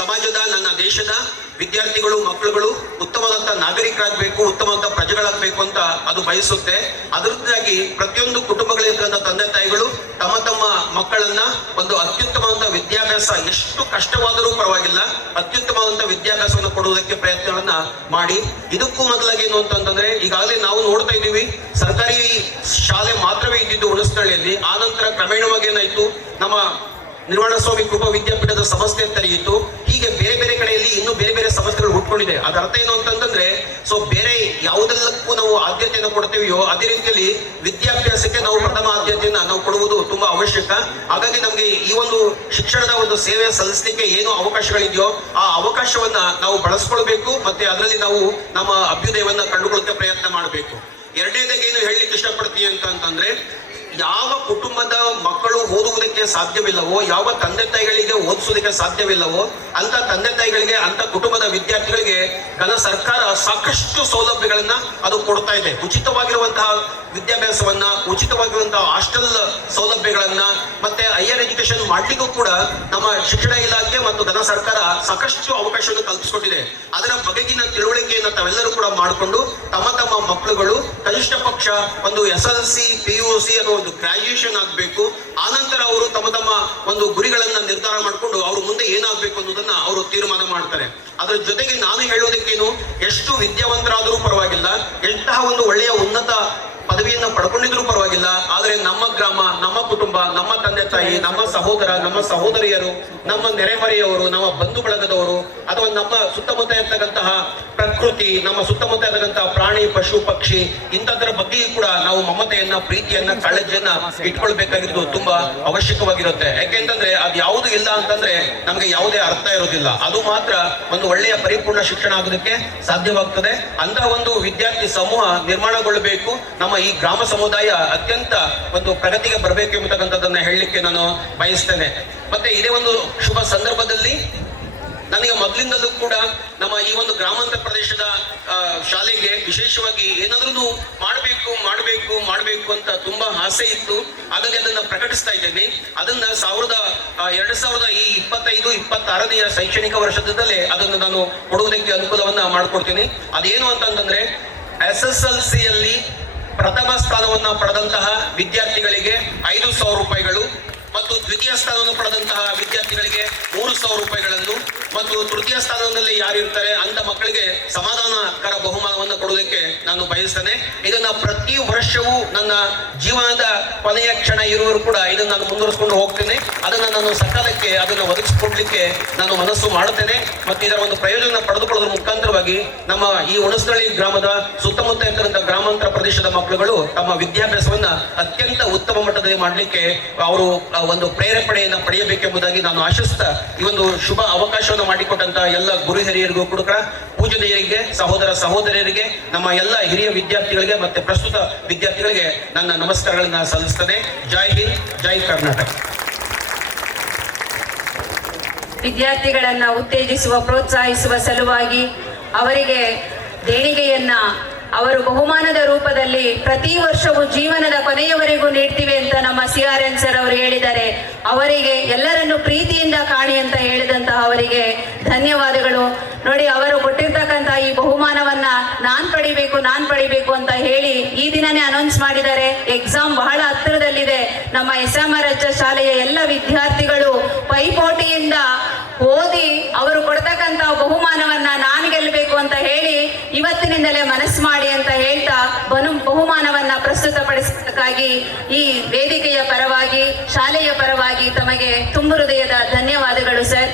ಸಮಾಜದ, ನನ್ನ ದೇಶದ ವಿದ್ಯಾರ್ಥಿಗಳು, ಮಕ್ಕಳುಗಳು ಉತ್ತಮವಾದಂತ ನಾಗರಿಕರಾಗಬೇಕು, ಉತ್ತಮವಾದ ಪ್ರಜೆಗಳಾಗಬೇಕು ಅಂತ ಅದು ಬಯಸುತ್ತೆ. ಅದರಿಂದಾಗಿ ಪ್ರತಿಯೊಂದು ಕುಟುಂಬಗಳಿರ್ತಕ್ಕಂಥ ತಂದೆ ತಾಯಿಗಳು ತಮ್ಮ ತಮ್ಮ ಮಕ್ಕಳನ್ನ ಒಂದು ಅತ್ಯುತ್ತಮವಾದ ವಿದ್ಯಾಭ್ಯಾಸ, ಎಷ್ಟು ಕಷ್ಟವಾದರೂ ಪರವಾಗಿಲ್ಲ, ಅತ್ಯುತ್ತಮವಾದಂತ ವಿದ್ಯಾಭ್ಯಾಸವನ್ನು ಕೊಡುವುದಕ್ಕೆ ಪ್ರಯತ್ನಗಳನ್ನ ಮಾಡಿ. ಇದಕ್ಕೂ ಮೊದಲಾಗಿ ಏನು ಅಂತಂದ್ರೆ, ಈಗಾಗಲೇ ನಾವು ನೋಡ್ತಾ ಇದ್ದೀವಿ ಸರ್ಕಾರಿ ಶಾಲೆ ಮಾತ್ರವೇ ಇದ್ದಿದ್ದು ಹುಣಸನಹಳ್ಳಿಯಲ್ಲಿ. ಆ ನಂತರ ಕ್ರಮೇಣವಾಗಿ ಏನಾಯ್ತು, ನಮ್ಮ ನಿರ್ವಾಣ ಸ್ವಾಮಿ ಕೃಪಾ ವಿದ್ಯಾಪೀಠದ ಸಂಸ್ಥೆ ತೆರೆಯಿತು. ಹೀಗೆ ಬೇರೆ ಬೇರೆ ಕಡೆಯಲ್ಲಿ ಇನ್ನೂ ಬೇರೆ ಬೇರೆ ಸಂಸ್ಥೆಗಳು ಹುಟ್ಕೊಂಡಿದೆ. ಅದರ ಅರ್ಥ ಏನು ಅಂತಂದ್ರೆ, ಸೊ ಬೇರೆ ಯಾವುದೆಲ್ಲಕ್ಕೂ ನಾವು ಆದ್ಯತೆಯನ್ನು ಕೊಡ್ತೀವಿಯೋ ಅದೇ ರೀತಿಯಲ್ಲಿ ವಿದ್ಯಾಭ್ಯಾಸಕ್ಕೆ ನಾವು ಪ್ರಥಮ ಆದ್ಯತೆಯನ್ನ ನಾವು ಕೊಡುವುದು ತುಂಬಾ ಅವಶ್ಯಕ. ಹಾಗಾಗಿ ನಮ್ಗೆ ಈ ಒಂದು ಶಿಕ್ಷಣದ ಒಂದು ಸೇವೆ ಸಲ್ಲಿಸಲಿಕ್ಕೆ ಏನು ಅವಕಾಶಗಳಿದೆಯೋ ಆ ಅವಕಾಶವನ್ನ ನಾವು ಬಳಸ್ಕೊಳ್ಬೇಕು, ಮತ್ತೆ ಅದರಲ್ಲಿ ನಾವು ನಮ್ಮ ಅಭ್ಯುದಯವನ್ನ ಕಂಡುಕೊಳ್ಳಕ್ಕೆ ಪ್ರಯತ್ನ ಮಾಡಬೇಕು. ಎರಡನೇದಾಗಿ ಏನು ಹೇಳಲಿಕ್ಕೆ ಇಷ್ಟಪಡ್ತೀನಿ ಅಂತಂದ್ರೆ, ಯಾವ ಕುಟುಂಬದ ಮಕ್ಕಳು ಓದುವುದಕ್ಕೆ ಸಾಧ್ಯವಿಲ್ಲವೋ, ಯಾವ ತಂದೆ ತಾಯಿಗಳಿಗೆ ಓದಿಸೋದಕ್ಕೆ ಸಾಧ್ಯವಿಲ್ಲವೋ ಅಂತ ತಂದೆ ತಾಯಿಗಳಿಗೆ, ಅಂತ ಕುಟುಂಬದ ವಿದ್ಯಾರ್ಥಿಗಳಿಗೆ ಸರ್ಕಾರ ಸಾಕಷ್ಟು ಸೌಲಭ್ಯಗಳನ್ನ ಅದು ಕೊಡ್ತಾ ಇದೆ. ಉಚಿತವಾಗಿರುವಂತಹ ವಿದ್ಯಾಭ್ಯಾಸವನ್ನ, ಉಚಿತವಾಗಿರುವಂತಹ ಹಾಸ್ಟೆಲ್ ಸೌಲಭ್ಯಗಳನ್ನ, ಮತ್ತೆ ಹೈಯರ್ ಎಜುಕೇಶನ್ ಮಾಡ್ಲಿಕ್ಕೂ ಕೂಡ ನಮ್ಮ ಶಿಕ್ಷಣ ಇಲಾಖೆ ಮತ್ತು ಘನ ಸರ್ಕಾರ ಸಾಕಷ್ಟು ಅವಕಾಶವನ್ನು ಕಲ್ಪಿಸಿಕೊಟ್ಟಿದೆ. ಅದರ ಬಗೆಗಿನ ತಿಳುವಳಿಕೆಯನ್ನು ತಾವೆಲ್ಲರೂ ಕೂಡ ಮಾಡಿಕೊಂಡು ತಮ್ಮ ತಮ್ಮ ಮಕ್ಕಳುಗಳು ಕನಿಷ್ಠ ಪಕ್ಷ ಒಂದು SLC, PUC ಅಥವಾ ಒಂದು ಗ್ರಾಜುಯೇಷನ್ ಆಗಬೇಕು. ಆನಂತರ ಅವರು ತಮ್ಮ ತಮ್ಮ ಒಂದು ಗುರಿಗಳನ್ನ ನಿರ್ಧಾರ ಮಾಡಿಕೊಂಡು ಅವರು ಮುಂದೆ ಏನಾಗಬೇಕು ಅನ್ನೋದನ್ನ ಅವರು ತೀರ್ಮಾನ ಮಾಡ್ತಾರೆ. ಅದರ ಜೊತೆಗೆ ನಾನು ಹೇಳೋದಕ್ಕೇನು, ಎಷ್ಟು ವಿದ್ಯಾವಂತರಾದರೂ ಪರವಾಗಿಲ್ಲ, ಎಂತಹ ಒಂದು ಒಳ್ಳೆಯ ಉನ್ನತ ಪದವಿಯನ್ನ ಪಡ್ಕೊಂಡಿದ್ರು ಪರವಾಗಿಲ್ಲ, ಆದ್ರೆ ನಮ್ಮ ಗ್ರಾಮ, ನಮ್ಮ ಕುಟುಂಬ, ನಮ್ಮ ತಂದೆ ತಾಯಿ, ನಮ್ಮ ಸಹೋದರ, ನಮ್ಮ ಸಹೋದರಿಯರು, ನಮ್ಮ ನೆರೆಹೊರೆಯವರು, ನಮ್ಮ ಬಂಧು ಬಳಗದವರು, ಅಥವಾ ನಮ್ಮ ಸುತ್ತಮುತ್ತ ಇರ್ತಕ್ಕಂತಹ ಪ್ರಕೃತಿ, ನಮ್ಮ ಸುತ್ತಮುತ್ತ ಇರ್ತಕ್ಕಂತಹ ಪ್ರಾಣಿ, ಪಶು, ಪಕ್ಷಿ ಇಂಥದ್ರ ಬಗ್ಗೆ ಕೂಡ ನಾವು ಮಮತೆಯನ್ನ, ಪ್ರೀತಿಯನ್ನ, ಕಾಳಜಿಯನ್ನ ಇಟ್ಕೊಳ್ಬೇಕಾಗಿರೋದು ತುಂಬಾ ಅವಶ್ಯಕವಾಗಿರುತ್ತೆ. ಯಾಕೆಂತಂದ್ರೆ ಅದು ಯಾವುದು ಇಲ್ಲ ಅಂತಂದ್ರೆ ನಮ್ಗೆ ಯಾವುದೇ ಅರ್ಥ ಇರೋದಿಲ್ಲ. ಅದು ಮಾತ್ರ ಒಂದು ಒಳ್ಳೆಯ ಪರಿಪೂರ್ಣ ಶಿಕ್ಷಣ ಆಗೋದಕ್ಕೆ ಸಾಧ್ಯವಾಗ್ತದೆ. ಅಂತಹ ಒಂದು ವಿದ್ಯಾರ್ಥಿ ಸಮೂಹ ನಿರ್ಮಾಣಗೊಳ್ಳಬೇಕು. ನಮ್ಮ ಈ ಗ್ರಾಮ ಸಮುದಾಯ ಅತ್ಯಂತ ಒಂದು ಪ್ರಗತಿಗೆ ಬರಬೇಕು ಎಂಬತಕ್ಕಂಥದ್ದನ್ನ ಹೇಳಲಿಕ್ಕೆ ನಾನು ಬಯಸ್ತೇನೆ. ಮತ್ತೆ ಇದೇ ಒಂದು ಶುಭ ಸಂದರ್ಭದಲ್ಲಿ ನನಗೆ ಮೊದಲಿಂದಲೂ ಕೂಡ ನಮ್ಮ ಈ ಒಂದು ಗ್ರಾಮಾಂತರ ಪ್ರದೇಶದ ಶಾಲೆಗೆ ವಿಶೇಷವಾಗಿ ಏನಾದ್ರೂ ಮಾಡಬೇಕು ಅಂತ ತುಂಬಾ ಆಸೆ ಇತ್ತು. ಹಾಗಾಗಿ ಅದನ್ನ ಪ್ರಕಟಿಸ್ತಾ ಇದ್ದೇನೆ. ಅದನ್ನ 2025-26ನೇ ಶೈಕ್ಷಣಿಕ ವರ್ಷದಲ್ಲೇ ಅದನ್ನು ನಾನು ಕೊಡುವುದಕ್ಕೆ ಅನುಕೂಲವನ್ನ ಮಾಡ್ಕೊಡ್ತೀನಿ. ಅದೇನು ಅಂತಂದ್ರೆ, SSLCಯಲ್ಲಿ ಪ್ರಥಮ ಸ್ಥಾನವನ್ನ ಪಡೆದಂತಹ ವಿದ್ಯಾರ್ಥಿಗಳಿಗೆ 5,000 ರೂಪಾಯಿಗಳು, ಮತ್ತು ದ್ವಿತೀಯ ಸ್ಥಾನವನ್ನು ಪಡೆದಂತಹ ವಿದ್ಯಾರ್ಥಿಗಳಿಗೆ 3,000 ರೂಪಾಯಿಗಳನ್ನು, ಮತ್ತು ತೃತೀಯ ಸ್ಥಾನದಲ್ಲಿ ಯಾರಿರ್ತಾರೆ ಅಂತ ಮಕ್ಕಳಿಗೆ ಸಮಾಧಾನಕರ ಬಹುಮಾನವನ್ನು ಕೊಡುವುದಕ್ಕೆ ನಾನು ಬಯಸ್ತೇನೆ. ಇದನ್ನ ಪ್ರತಿ ವರ್ಷವೂ ನನ್ನ ಜೀವನದ ಕೊನೆಯ ಕ್ಷಣ ಇರುವರು ಕೂಡ ಇದನ್ನು ನಾನು ಮುಂದುವರಿಸಿಕೊಂಡು ಹೋಗ್ತೇನೆ. ಅದನ್ನ ನಾನು ಸಕಾಲಕ್ಕೆ ಅದನ್ನು ಒದಗಿಸಿಕೊಡ್ಲಿಕ್ಕೆ ನಾನು ಮನಸ್ಸು ಮಾಡುತ್ತೇನೆ. ಮತ್ತು ಇದರ ಒಂದು ಪ್ರಯೋಜನ ಪಡೆದುಕೊಳ್ಳೋದ್ರ ಮುಖಾಂತರವಾಗಿ ನಮ್ಮ ಈ ಹುಣಸನಹಳ್ಳಿ ಗ್ರಾಮದ ಸುತ್ತಮುತ್ತ ಇರ್ತಕ್ಕಂಥ ಗ್ರಾಮಾಂತರ ಪ್ರದೇಶದ ಮಕ್ಕಳುಗಳು ತಮ್ಮ ವಿದ್ಯಾಭ್ಯಾಸವನ್ನ ಅತ್ಯಂತ ಉತ್ತಮ ಮಟ್ಟದಲ್ಲಿ ಮಾಡಲಿಕ್ಕೆ ಅವರು ಒಂದು ಪ್ರೇರೇಪಣೆಯನ್ನು ಪಡೆಯಬೇಕೆಂಬುದಾಗಿ ನಾನು ಆಶಿಸ್ತಾ, ಈ ಒಂದು ಶುಭ ಅವಕಾಶವನ್ನು ಮಾಡಿಕೊಟ್ಟಂತ ಎಲ್ಲ ಗುರು ಹಿರಿಯರಿಗೂ ಕೂಡ, ಪೂಜನೀಯರಿಗೆ, ಸಹೋದರ ಸಹೋದರಿಯರಿಗೆ, ನಮ್ಮ ಎಲ್ಲ ಹಿರಿಯ ವಿದ್ಯಾರ್ಥಿಗಳಿಗೆ ಮತ್ತೆ ಪ್ರಸ್ತುತ ವಿದ್ಯಾರ್ಥಿಗಳಿಗೆ ನನ್ನ ನಮಸ್ಕಾರಗಳನ್ನ ಸಲ್ಲಿಸ್ತೇನೆ. ಜೈ ಹಿಂದ್, ಜೈ ಕರ್ನಾಟಕ. ವಿದ್ಯಾರ್ಥಿಗಳನ್ನ ಉತ್ತೇಜಿಸುವ, ಪ್ರೋತ್ಸಾಹಿಸುವ ಸಲುವಾಗಿ ಅವರಿಗೆ ದೇಣಿಗೆಯನ್ನ ಅವರು ಬಹುಮಾನದ ರೂಪದಲ್ಲಿ ಪ್ರತಿ ವರ್ಷವೂ ಜೀವನದ ಕೊನೆಯವರೆಗೂ ನೀಡ್ತೀವಿ ಅಂತ ನಮ್ಮ CRN ಸರ್ ಅವರು ಹೇಳಿದ್ದಾರೆ. ಅವರಿಗೆ ಎಲ್ಲರನ್ನು ಪ್ರೀತಿಯಿಂದ ಕಾಣಿ ಅಂತ ಹೇಳಿದಂತಹ ಅವರಿಗೆ ಧನ್ಯವಾದಗಳು. ನೋಡಿ, ಅವರು ಕೊಟ್ಟಿರ್ತಕ್ಕಂತಹ ಈ ಬಹುಮಾನವನ್ನ ನಾನ್ ಪಡಿಬೇಕು ಅಂತ ಹೇಳಿ ಈ ದಿನನೇ ಅನೌನ್ಸ್ ಮಾಡಿದ್ದಾರೆ. ಎಕ್ಸಾಮ್ ಬಹಳ ಹತ್ತಿರದಲ್ಲಿದೆ. ನಮ್ಮ SMRH ಶಾಲೆಯ ಎಲ್ಲ ವಿದ್ಯಾರ್ಥಿಗಳು ಪೈಪೋಟಿಯಿಂದ ಓದಿ ಅವರು ಕೊಡ್ತಕ್ಕಂತಹ ಬಹುಮಾನವನ್ನ ನಾನು ಗೆಲ್ಲಬೇಕು ಅಂತ ಹೇಳಿ ಇವತ್ತಿನಿಂದಲೇ ಮನಸ್ಸು ಮಾಡಿ ಅಂತ ಹೇಳ್ತಾ ಬಹುಮಾನವನ್ನ ಪ್ರಸ್ತುತಪಡಿಸಬೇಕಾಗಿ ಈ ವೇದಿಕೆಯ ಪರವಾಗಿ, ಶಾಲೆಯ ಪರವಾಗಿ ತಮಗೆ ತುಂಬು ಹೃದಯದ ಧನ್ಯವಾದಗಳು ಸರ್.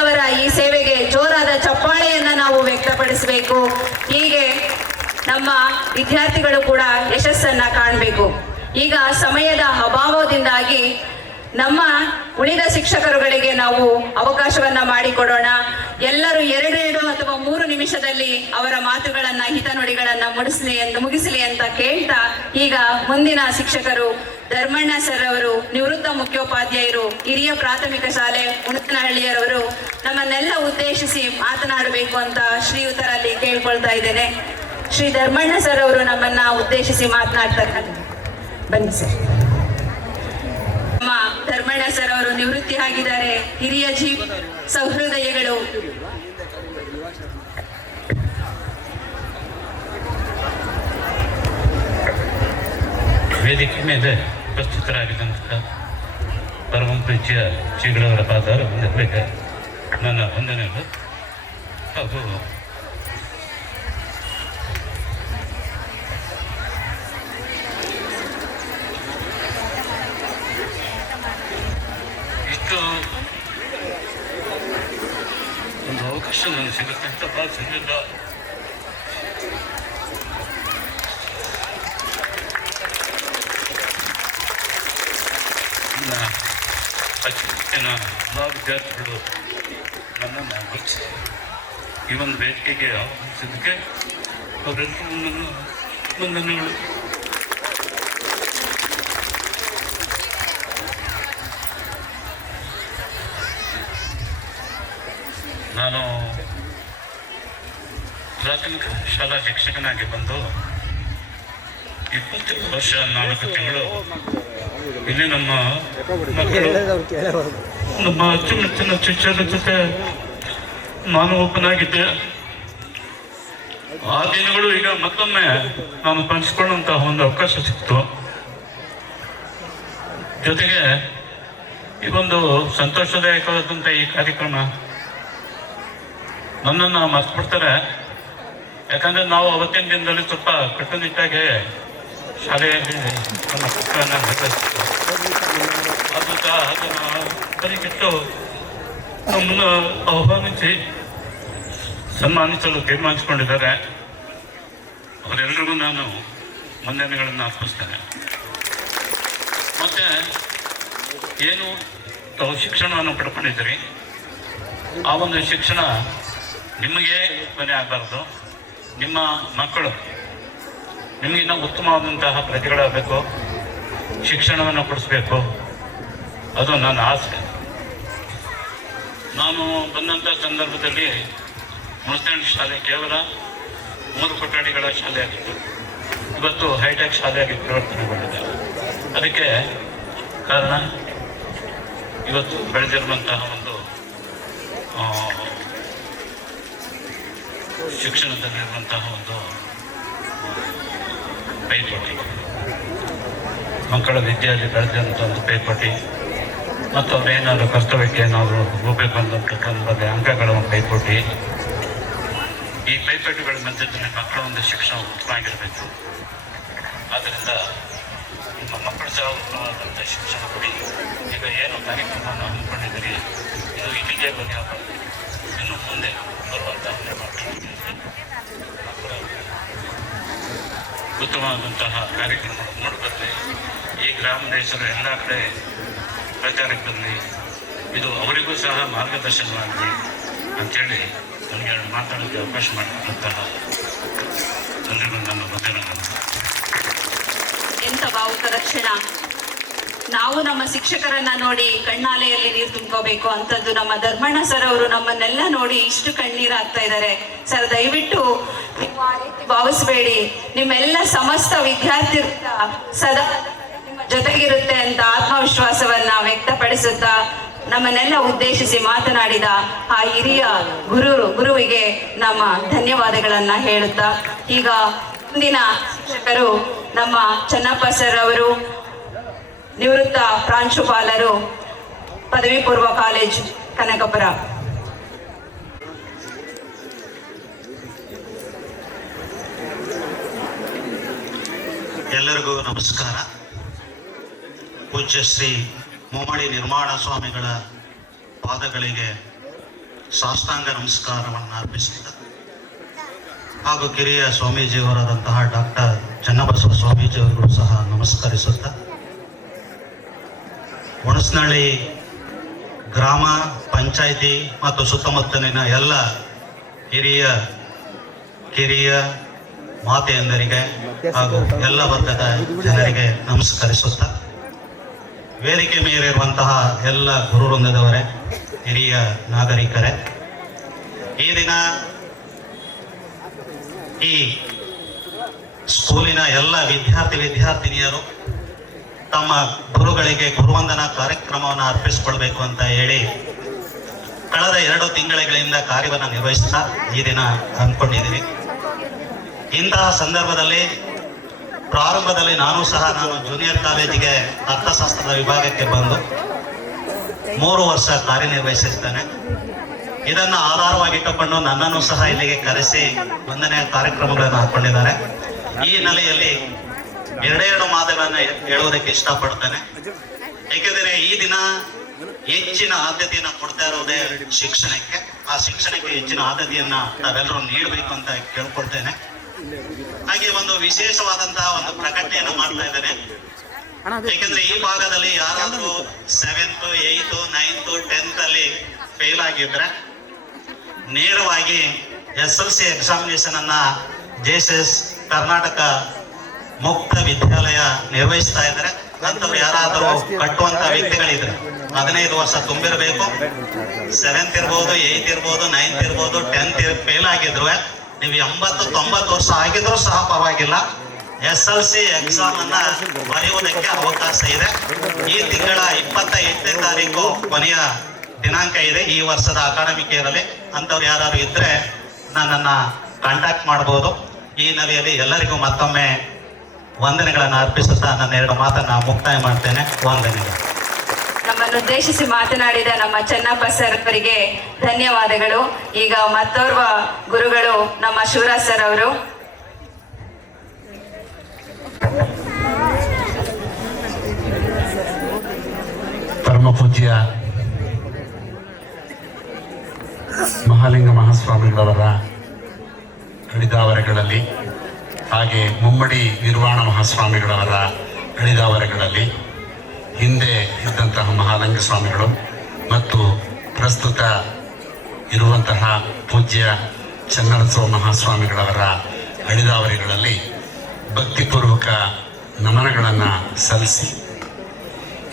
ಅವರ ಈ ಸೇವೆಗೆ ಜೋರಾದ ಚಪ್ಪಾಳೆಯನ್ನ ನಾವು ವ್ಯಕ್ತಪಡಿಸಬೇಕು. ಹೀಗೆ ನಮ್ಮ ವಿದ್ಯಾರ್ಥಿಗಳು ಕೂಡ ಯಶಸ್ಸನ್ನ ಕಾಣಬೇಕು. ಈಗ ಸಮಯದ ಅಭಾವದಿಂದಾಗಿ ನಮ್ಮ ಉಳಿದ ಶಿಕ್ಷಕರುಗಳಿಗೆ ನಾವು ಅವಕಾಶವನ್ನ ಮಾಡಿಕೊಡೋಣ. ಎಲ್ಲರೂ 2 ಅಥವಾ 3 ನಿಮಿಷದಲ್ಲಿ ಅವರ ಮಾತುಗಳನ್ನ ಹಿತನುಡಿಗಳನ್ನ ಮುಗಿಸಲಿ ಅಂತ ಕೇಳ್ತಾ, ಈಗ ಮುಂದಿನ ಶಿಕ್ಷಕರು ಧರ್ಮಣ್ಣ ಸರ್ ಅವರು, ನಿವೃತ್ತ ಮುಖ್ಯೋಪಾಧ್ಯಾಯರು, ಹಿರಿಯ ಪ್ರಾಥಮಿಕ ಶಾಲೆ ಉಣತನಹಳ್ಳಿಯರವರು ನಮ್ಮನ್ನೆಲ್ಲ ಉದ್ದೇಶಿಸಿ ಮಾತನಾಡಬೇಕು ಅಂತ ಶ್ರೀಯುತರಲ್ಲಿ ಕೇಳ್ಕೊಳ್ತಾ ಇದ್ದೇನೆ. ಶ್ರೀ ಧರ್ಮಣ್ಣ ಸರ್ ಅವರು ನಮ್ಮನ್ನ ಉದ್ದೇಶಿಸಿ ಮಾತನಾಡ್ತಾರೆ. ಬನ್ನಿ ಸರ್. ನಮ್ಮ ಧರ್ಮಣ್ಣ ಸರ್ ಅವರು ನಿವೃತ್ತಿ ಆಗಿದ್ದಾರೆ. ಹಿರಿಯ ಸಹೃದಯಗಳು. ವೇದಿಕೆ ಮೇಲೆ ಉಪಸ್ಥಿತರಾಗಿದ್ದಂತಹ ಪರಮ ಪ್ರೀತಿಯ ಶ್ರೀಗಳವರ ಪಾದಾರವಿಂದಗಳಿಗೆ ನನ್ನ ವಂದನೆಗಳು ಹಾಗೂ ಇಷ್ಟು ಒಂದು ಅವಕಾಶ ನನಗೆ ಸಿಗುತ್ತೆ ಅಂತ ಭಾವಿಸಿರಲಿಲ್ಲ. ಅಚ್ಚುಕಟ್ಟಿನ ಎಲ್ಲ ವಿದ್ಯಾರ್ಥಿಗಳು ನನ್ನನ್ನು ಗುರುತಿಸಿ ಈ ಒಂದು ವೇದಿಕೆಗೆ ಆಹ್ವಾನಿಸಿದ್ದಕ್ಕೆ ಅವರೆಲ್ಲರೂ ನನ್ನ ವಂದನೆಗಳು. ನಾನು ಪ್ರಾಥಮಿಕ ಶಾಲಾ ಶಿಕ್ಷಕನಾಗಿ ಬಂದು 20 ವರ್ಷ 4 ತಿಂಗಳು ಇಲ್ಲಿ ನಮ್ಮ ಮಕ್ಕಳು, ನಮ್ಮ ಅಚ್ಚುಮೆಚ್ಚಿನ ಶಿಕ್ಷಕರ ಜೊತೆ ನಾನು ಒಬ್ಬನಾಗಿದ್ದೆ. ಆ ದಿನಗಳು ಈಗ ಮತ್ತೊಮ್ಮೆ ನಾನು ಪಂಚಿಕೊಳ್ಳುವಂತಹ ಒಂದು ಅವಕಾಶ ಸಿಕ್ತು. ಜೊತೆಗೆ ಈ ಒಂದು ಸಂತೋಷದಾಯಕವಾದಂಥ ಈ ಕಾರ್ಯಕ್ರಮ ನನ್ನನ್ನು ಮರ್ತ್ಬಿಡ್ತಾರೆ. ಯಾಕಂದರೆ ನಾವು ಅವತ್ತಿನ ದಿನದಲ್ಲಿ ಸ್ವಲ್ಪ ಕಟ್ಟುನಿಟ್ಟಾಗಿ ಶಾಲೆಯಲ್ಲಿ ನಮ್ಮ ಪುಸ್ತಕವನ್ನು ನಿರ್ವಹಿಸ್ತೀವಿ. ಅದನ್ನು ಬದಿಗಿಟ್ಟು ನಮ್ಮನ್ನು ಆಹ್ವಾನಿಸಿ ಸನ್ಮಾನಿಸಲು ತೀರ್ಮಾನಿಸಿಕೊಂಡಿದ್ದಾರೆ. ಅವರೆಲ್ಲರಿಗೂ ನಾನು ವಂದನೆಗಳನ್ನು ಅರ್ಪಿಸ್ತೇನೆ. ಮತ್ತು ಏನು ತಾವು ಶಿಕ್ಷಣವನ್ನು ಪಡ್ಕೊಂಡಿದ್ದೀರಿ, ಆ ಒಂದು ಶಿಕ್ಷಣ ನಿಮಗೆ ಕೊನೆ ಆಗಬಾರ್ದು. ನಿಮ್ಮ ಮಕ್ಕಳು ನಿಮಗಿನ್ನ ಉತ್ತಮವಾದಂತಹ ಪ್ರತಿಗಳಾಗಬೇಕು, ಶಿಕ್ಷಣವನ್ನು ಕೊಡಿಸ್ಬೇಕು, ಅದು ನನ್ನ ಆಸೆ. ನಾನು ಬಂದಂಥ ಸಂದರ್ಭದಲ್ಲಿ ಮುಳತನಹಳ್ಳಿ ಶಾಲೆ ಕೇವಲ 3 ಕೊಠಡಿಗಳ ಶಾಲೆಯಾಗಿತ್ತು. ಇವತ್ತು ಹೈಟೆಕ್ ಶಾಲೆಯಾಗಿ ಪರಿವರ್ತನೆಗೊಂಡಿದೆ. ಅದಕ್ಕೆ ಕಾರಣ ಇವತ್ತು ಬೆಳೆದಿರುವಂತಹ ಒಂದು ಶಿಕ್ಷಣದಲ್ಲಿರುವಂತಹ ಒಂದು ಪೈಪೋಟಿ, ಮಕ್ಕಳ ವಿದ್ಯೆಯಲ್ಲಿ ಬೆಳೆದಿರುವಂಥ ಒಂದು ಪೈಪೋಟಿ ಮತ್ತು ಅವ್ರೇನಾದರೂ ಕರ್ತವ್ಯಕ್ಕೆ ಏನಾದರೂ ಹೋಗಬೇಕು ಅಂತಕ್ಕಂಥ ಅಂಕಗಳ ಒಂದು ಪೈಪೋಟಿ. ಈ ಪೈಪೋಟಿಗಳ ಮಧ್ಯದಲ್ಲಿ ಮಕ್ಕಳ ಒಂದು ಶಿಕ್ಷಣ ಉತ್ತಮವಾಗಿರಬೇಕು. ಆದ್ದರಿಂದ ನಿಮ್ಮ ಮಕ್ಕಳು ಸಹ ಉತ್ತಮವಾದಂಥ ಶಿಕ್ಷಣ ಕೊಡಿ. ಈಗ ಏನು ಕಾರ್ಯಕ್ರಮವನ್ನು ಹಮ್ಮಿಕೊಂಡಿದ್ದೀರಿ, ಇದು ಇಲ್ಲಿಗೆ ಬಗೆಹರಿಸಬೇಕು. ಇನ್ನು ಮುಂದೆ ಬರುವಂತಹ ಮಕ್ಕಳು ಉತ್ತಮವಾದಂತಹ ಕಾರ್ಯಕ್ರಮಗಳು ಮೂಡಿಬರಲಿ. ಈ ಗ್ರಾಮ ದೇಶದ ಎಲ್ಲ ಕಡೆ ಪ್ರಚಾರಕ್ಕೆ ಬರಲಿ. ಇದು ಅವರಿಗೂ ಸಹ ಮಾರ್ಗದರ್ಶನವಾಗಲಿ ಅಂಥೇಳಿ ನನಗೆ ಮಾತಾಡೋಕ್ಕೆ ಅವಕಾಶ ಮಾಡಿಕೊಟ್ಟಂತಹ ಎಲ್ಲರಿಗೂ ನನ್ನ ವಂದನೆಗಳು. ಎಂಥ ಭಾವುಕ ರಕ್ಷಣ. ನಾವು ನಮ್ಮ ಶಿಕ್ಷಕರನ್ನ ನೋಡಿ ಕಣ್ಣಾಲೆಯಲ್ಲಿ ನೀರು ತುಂಬ್ಕೋಬೇಕು ಅಂತದ್ದು ನಮ್ಮ ಧರ್ಮಣ್ಣ ಸರ್ ಅವರು ನಮ್ಮನ್ನೆಲ್ಲ ನೋಡಿ ಇಷ್ಟು ಕಣ್ಣೀರಾಗ್ತಾ ಇದ್ದಾರೆ. ಸರ್, ದಯವಿಟ್ಟು ನೀವು ಆ ರೀತಿ ಭಾವಿಸಬೇಡಿ. ನಿಮ್ಮೆಲ್ಲ ಸಮಸ್ತ ವಿದ್ಯಾರ್ಥಿ ಸದಾ ನಿಮ್ಮ ಜೊತೆಗಿರುತ್ತೆ ಅಂತ ಆತ್ಮವಿಶ್ವಾಸವನ್ನ ವ್ಯಕ್ತಪಡಿಸುತ್ತಾ ನಮ್ಮನ್ನೆಲ್ಲ ಉದ್ದೇಶಿಸಿ ಮಾತನಾಡಿದ ಆ ಹಿರಿಯ ಗುರುವಿಗೆ ನಮ್ಮ ಧನ್ಯವಾದಗಳನ್ನ ಹೇಳುತ್ತಾ, ಈಗ ಮುಂದಿನ ಶಿಕ್ಷಕರು ನಮ್ಮ ಚನ್ನಪ್ಪ ಸರ್ ಅವರು, ನಿವೃತ್ತ ಪ್ರಾಂಶುಪಾಲರು, ಪದವಿ ಪೂರ್ವ ಕಾಲೇಜು ಕನಕಪುರ. ಎಲ್ಲರಿಗೂ ನಮಸ್ಕಾರ. ಪೂಜ್ಯ ಶ್ರೀ ಮುಮ್ಮಡಿ ನಿರ್ಮಾಣ ಸ್ವಾಮಿಗಳ ಪಾದಗಳಿಗೆ ಸಾಷ್ಟಾಂಗ ನಮಸ್ಕಾರವನ್ನು ಅರ್ಪಿಸುತ್ತಾ ಹಾಗೂ ಕಿರಿಯ ಸ್ವಾಮೀಜಿಯವರಾದಂತಹ ಡಾಕ್ಟರ್ ಚನ್ನಬಸವ ಸ್ವಾಮೀಜಿಯವರು ಸಹ ನಮಸ್ಕರಿಸುತ್ತಾ ಹುಣಸನಹಳ್ಳಿ ಗ್ರಾಮ ಪಂಚಾಯಿತಿ ಮತ್ತು ಸುತ್ತಮುತ್ತಲಿನ ಎಲ್ಲ ಹಿರಿಯ ಕಿರಿಯ ಮಾತೆಯಂದರಿಗೆ ಹಾಗೂ ಎಲ್ಲ ವರ್ಗದ ಜನರಿಗೆ ನಮಸ್ಕರಿಸುತ್ತಾ ವೇದಿಕೆ ಮೇಲಿರುವಂತಹ ಎಲ್ಲ ಗುರುವೃಂದದವರೇ, ಹಿರಿಯ ನಾಗರಿಕರೇ, ಈ ದಿನ ಈ ಸ್ಕೂಲಿನ ಎಲ್ಲ ವಿದ್ಯಾರ್ಥಿನಿಯರು ತಮ್ಮ ಗುರುಗಳಿಗೆ ಗುರುವಂದನಾ ಕಾರ್ಯಕ್ರಮವನ್ನು ಅರ್ಪಿಸಿಕೊಳ್ಬೇಕು ಅಂತ ಹೇಳಿ ಕಳೆದ 2 ತಿಂಗಳಿಂದ ಕಾರ್ಯವನ್ನು ನಿರ್ವಹಿಸ್ತಾ ಈ ದಿನ ಅಂದ್ಕೊಂಡಿದ್ದೀವಿ. ಇಂತಹ ಸಂದರ್ಭದಲ್ಲಿ ಪ್ರಾರಂಭದಲ್ಲಿ ನಾನು ಜೂನಿಯರ್ ಕಾಲೇಜಿಗೆ ಅರ್ಥಶಾಸ್ತ್ರದ ವಿಭಾಗಕ್ಕೆ ಬಂದು 3 ವರ್ಷ ಕಾರ್ಯನಿರ್ವಹಿಸಿರ್ತೇನೆ. ಇದನ್ನು ಆಧಾರವಾಗಿಟ್ಟುಕೊಂಡು ನನ್ನನ್ನು ಸಹ ಇಲ್ಲಿಗೆ ಕರೆಸಿ ವಂದನೆಯ ಕಾರ್ಯಕ್ರಮಗಳನ್ನು ಹಾಕೊಂಡಿದ್ದಾರೆ. ಈ ಹಿನ್ನೆಲೆಯಲ್ಲಿ 2 ಮಾತುಗಳನ್ನು ಹೇಳುವುದಕ್ಕೆ ಇಷ್ಟಪಡ್ತೇನೆ. ಏಕೆಂದರೆ ಈ ದಿನ ಹೆಚ್ಚಿನ ಆದ್ಯತೆಯನ್ನು ಕೊಡ್ತಾ ಇರೋದೇ ಶಿಕ್ಷಣಕ್ಕೆ. ಆ ಶಿಕ್ಷಣಕ್ಕೆ ಹೆಚ್ಚಿನ ಆದ್ಯತೆಯನ್ನ ನಾವೆಲ್ಲರೂ ನೀಡಬೇಕು ಅಂತ ಕೇಳ್ಕೊಳ್ತೇನೆ. ಹಾಗೆ ಒಂದು ವಿಶೇಷವಾದಂತಹ ಒಂದು ಪ್ರಕಟಣೆಯನ್ನು ಮಾಡ್ತಾ ಇದ್ದೇನೆ. ಏಕೆಂದ್ರೆ ಈ ಭಾಗದಲ್ಲಿ ಯಾರಾದ್ರೂ 7th 8th 9th 10th ಅಲ್ಲಿ ಫೇಲ್ ಆಗಿದ್ರೆ ನೇರವಾಗಿ SLC ಎಕ್ಸಾಮಿನೇಷನ್ ಅನ್ನ JSS ಕರ್ನಾಟಕ ಮುಕ್ತ ವಿದ್ಯಾಲಯ ನಿರ್ವಹಿಸ್ತಾ ಇದ್ದಾರೆ. ಅಂತವ್ರು ಯಾರಾದರೂ ಕಟ್ಟುವಂತ ವ್ಯಕ್ತಿಗಳಿದ್ರೆ 15 ವರ್ಷ ತುಂಬಿರಬೇಕು. 7th ಇರ್ಬೋದು, 8th ಇರ್ಬೋದು, 9th ಇರ್ಬೋದು, 10th ಫೇಲ್ ಆಗಿದ್ರು ನೀವು 80-90 ವರ್ಷ ಆಗಿದ್ರು ಸಹ ಪರವಾಗಿಲ್ಲ, SLC ಎಕ್ಸಾಮ್ ಅನ್ನ ಬರೆಯುವುದಕ್ಕೆ ಅವಕಾಶ ಇದೆ. ಈ ತಿಂಗಳ 28ನೇ ತಾರೀಕು ಕೊನೆಯ ದಿನಾಂಕ ಇದೆ ಈ ವರ್ಷದ ಅಕಾಡೆಮಿಕ್ ಇಯರಲ್ಲಿ. ಅಂಥವ್ರು ಯಾರು ಇದ್ರೆ ನನ್ನನ್ನ ಕಾಂಟ್ಯಾಕ್ಟ್ ಮಾಡಬಹುದು. ಈ ಹಿನ್ನೆಲೆಯಲ್ಲಿ ಎಲ್ಲರಿಗೂ ಮತ್ತೊಮ್ಮೆ ವಂದನೆಗಳನ್ನು ಅರ್ಪಿಸುತ್ತಾ ನನ್ನ 2 ಮಾತನ್ನ ಮುಕ್ತಾಯ ಮಾಡ್ತೇನೆ. ವಂದನೆಗಳು. ನಮ್ಮನ್ನು ಉದ್ದೇಶಿಸಿ ಮಾತನಾಡಿದ ನಮ್ಮ ಚೆನ್ನಪ್ಪ ಸರ್ ಅವರಿಗೆ ಧನ್ಯವಾದಗಳು. ಈಗ ಮತ್ತೋರ್ವ ಗುರುಗಳು ನಮ್ಮ ಶಿವರಾಜ್ ಸರ್ ಅವರು. ಪರಮ ಪೂಜ್ಯ ಮಹಾಲಿಂಗ ಮಹಾಸ್ವಾಮಿಗಳವರ ಅಳಿದಾವರೆಗಳಲ್ಲಿ ಹಾಗೆ ಮುಮ್ಮಡಿ ನಿರ್ವಾಣ ಮಹಾಸ್ವಾಮಿಗಳವರ ಅಳಿದಾವರೆಗಳಲ್ಲಿ ಹಿಂದೆ ಇದ್ದಂತಹ ಮಹಾಲಿಂಗ ಸ್ವಾಮಿಗಳು ಮತ್ತು ಪ್ರಸ್ತುತ ಇರುವಂತಹ ಪೂಜ್ಯ ಚನ್ನಬಸವ ಮಹಾಸ್ವಾಮಿಗಳವರ ಅಳಿದಾವರೆಗಳಲ್ಲಿ ಭಕ್ತಿಪೂರ್ವಕ ನಮನಗಳನ್ನು ಸಲ್ಲಿಸಿ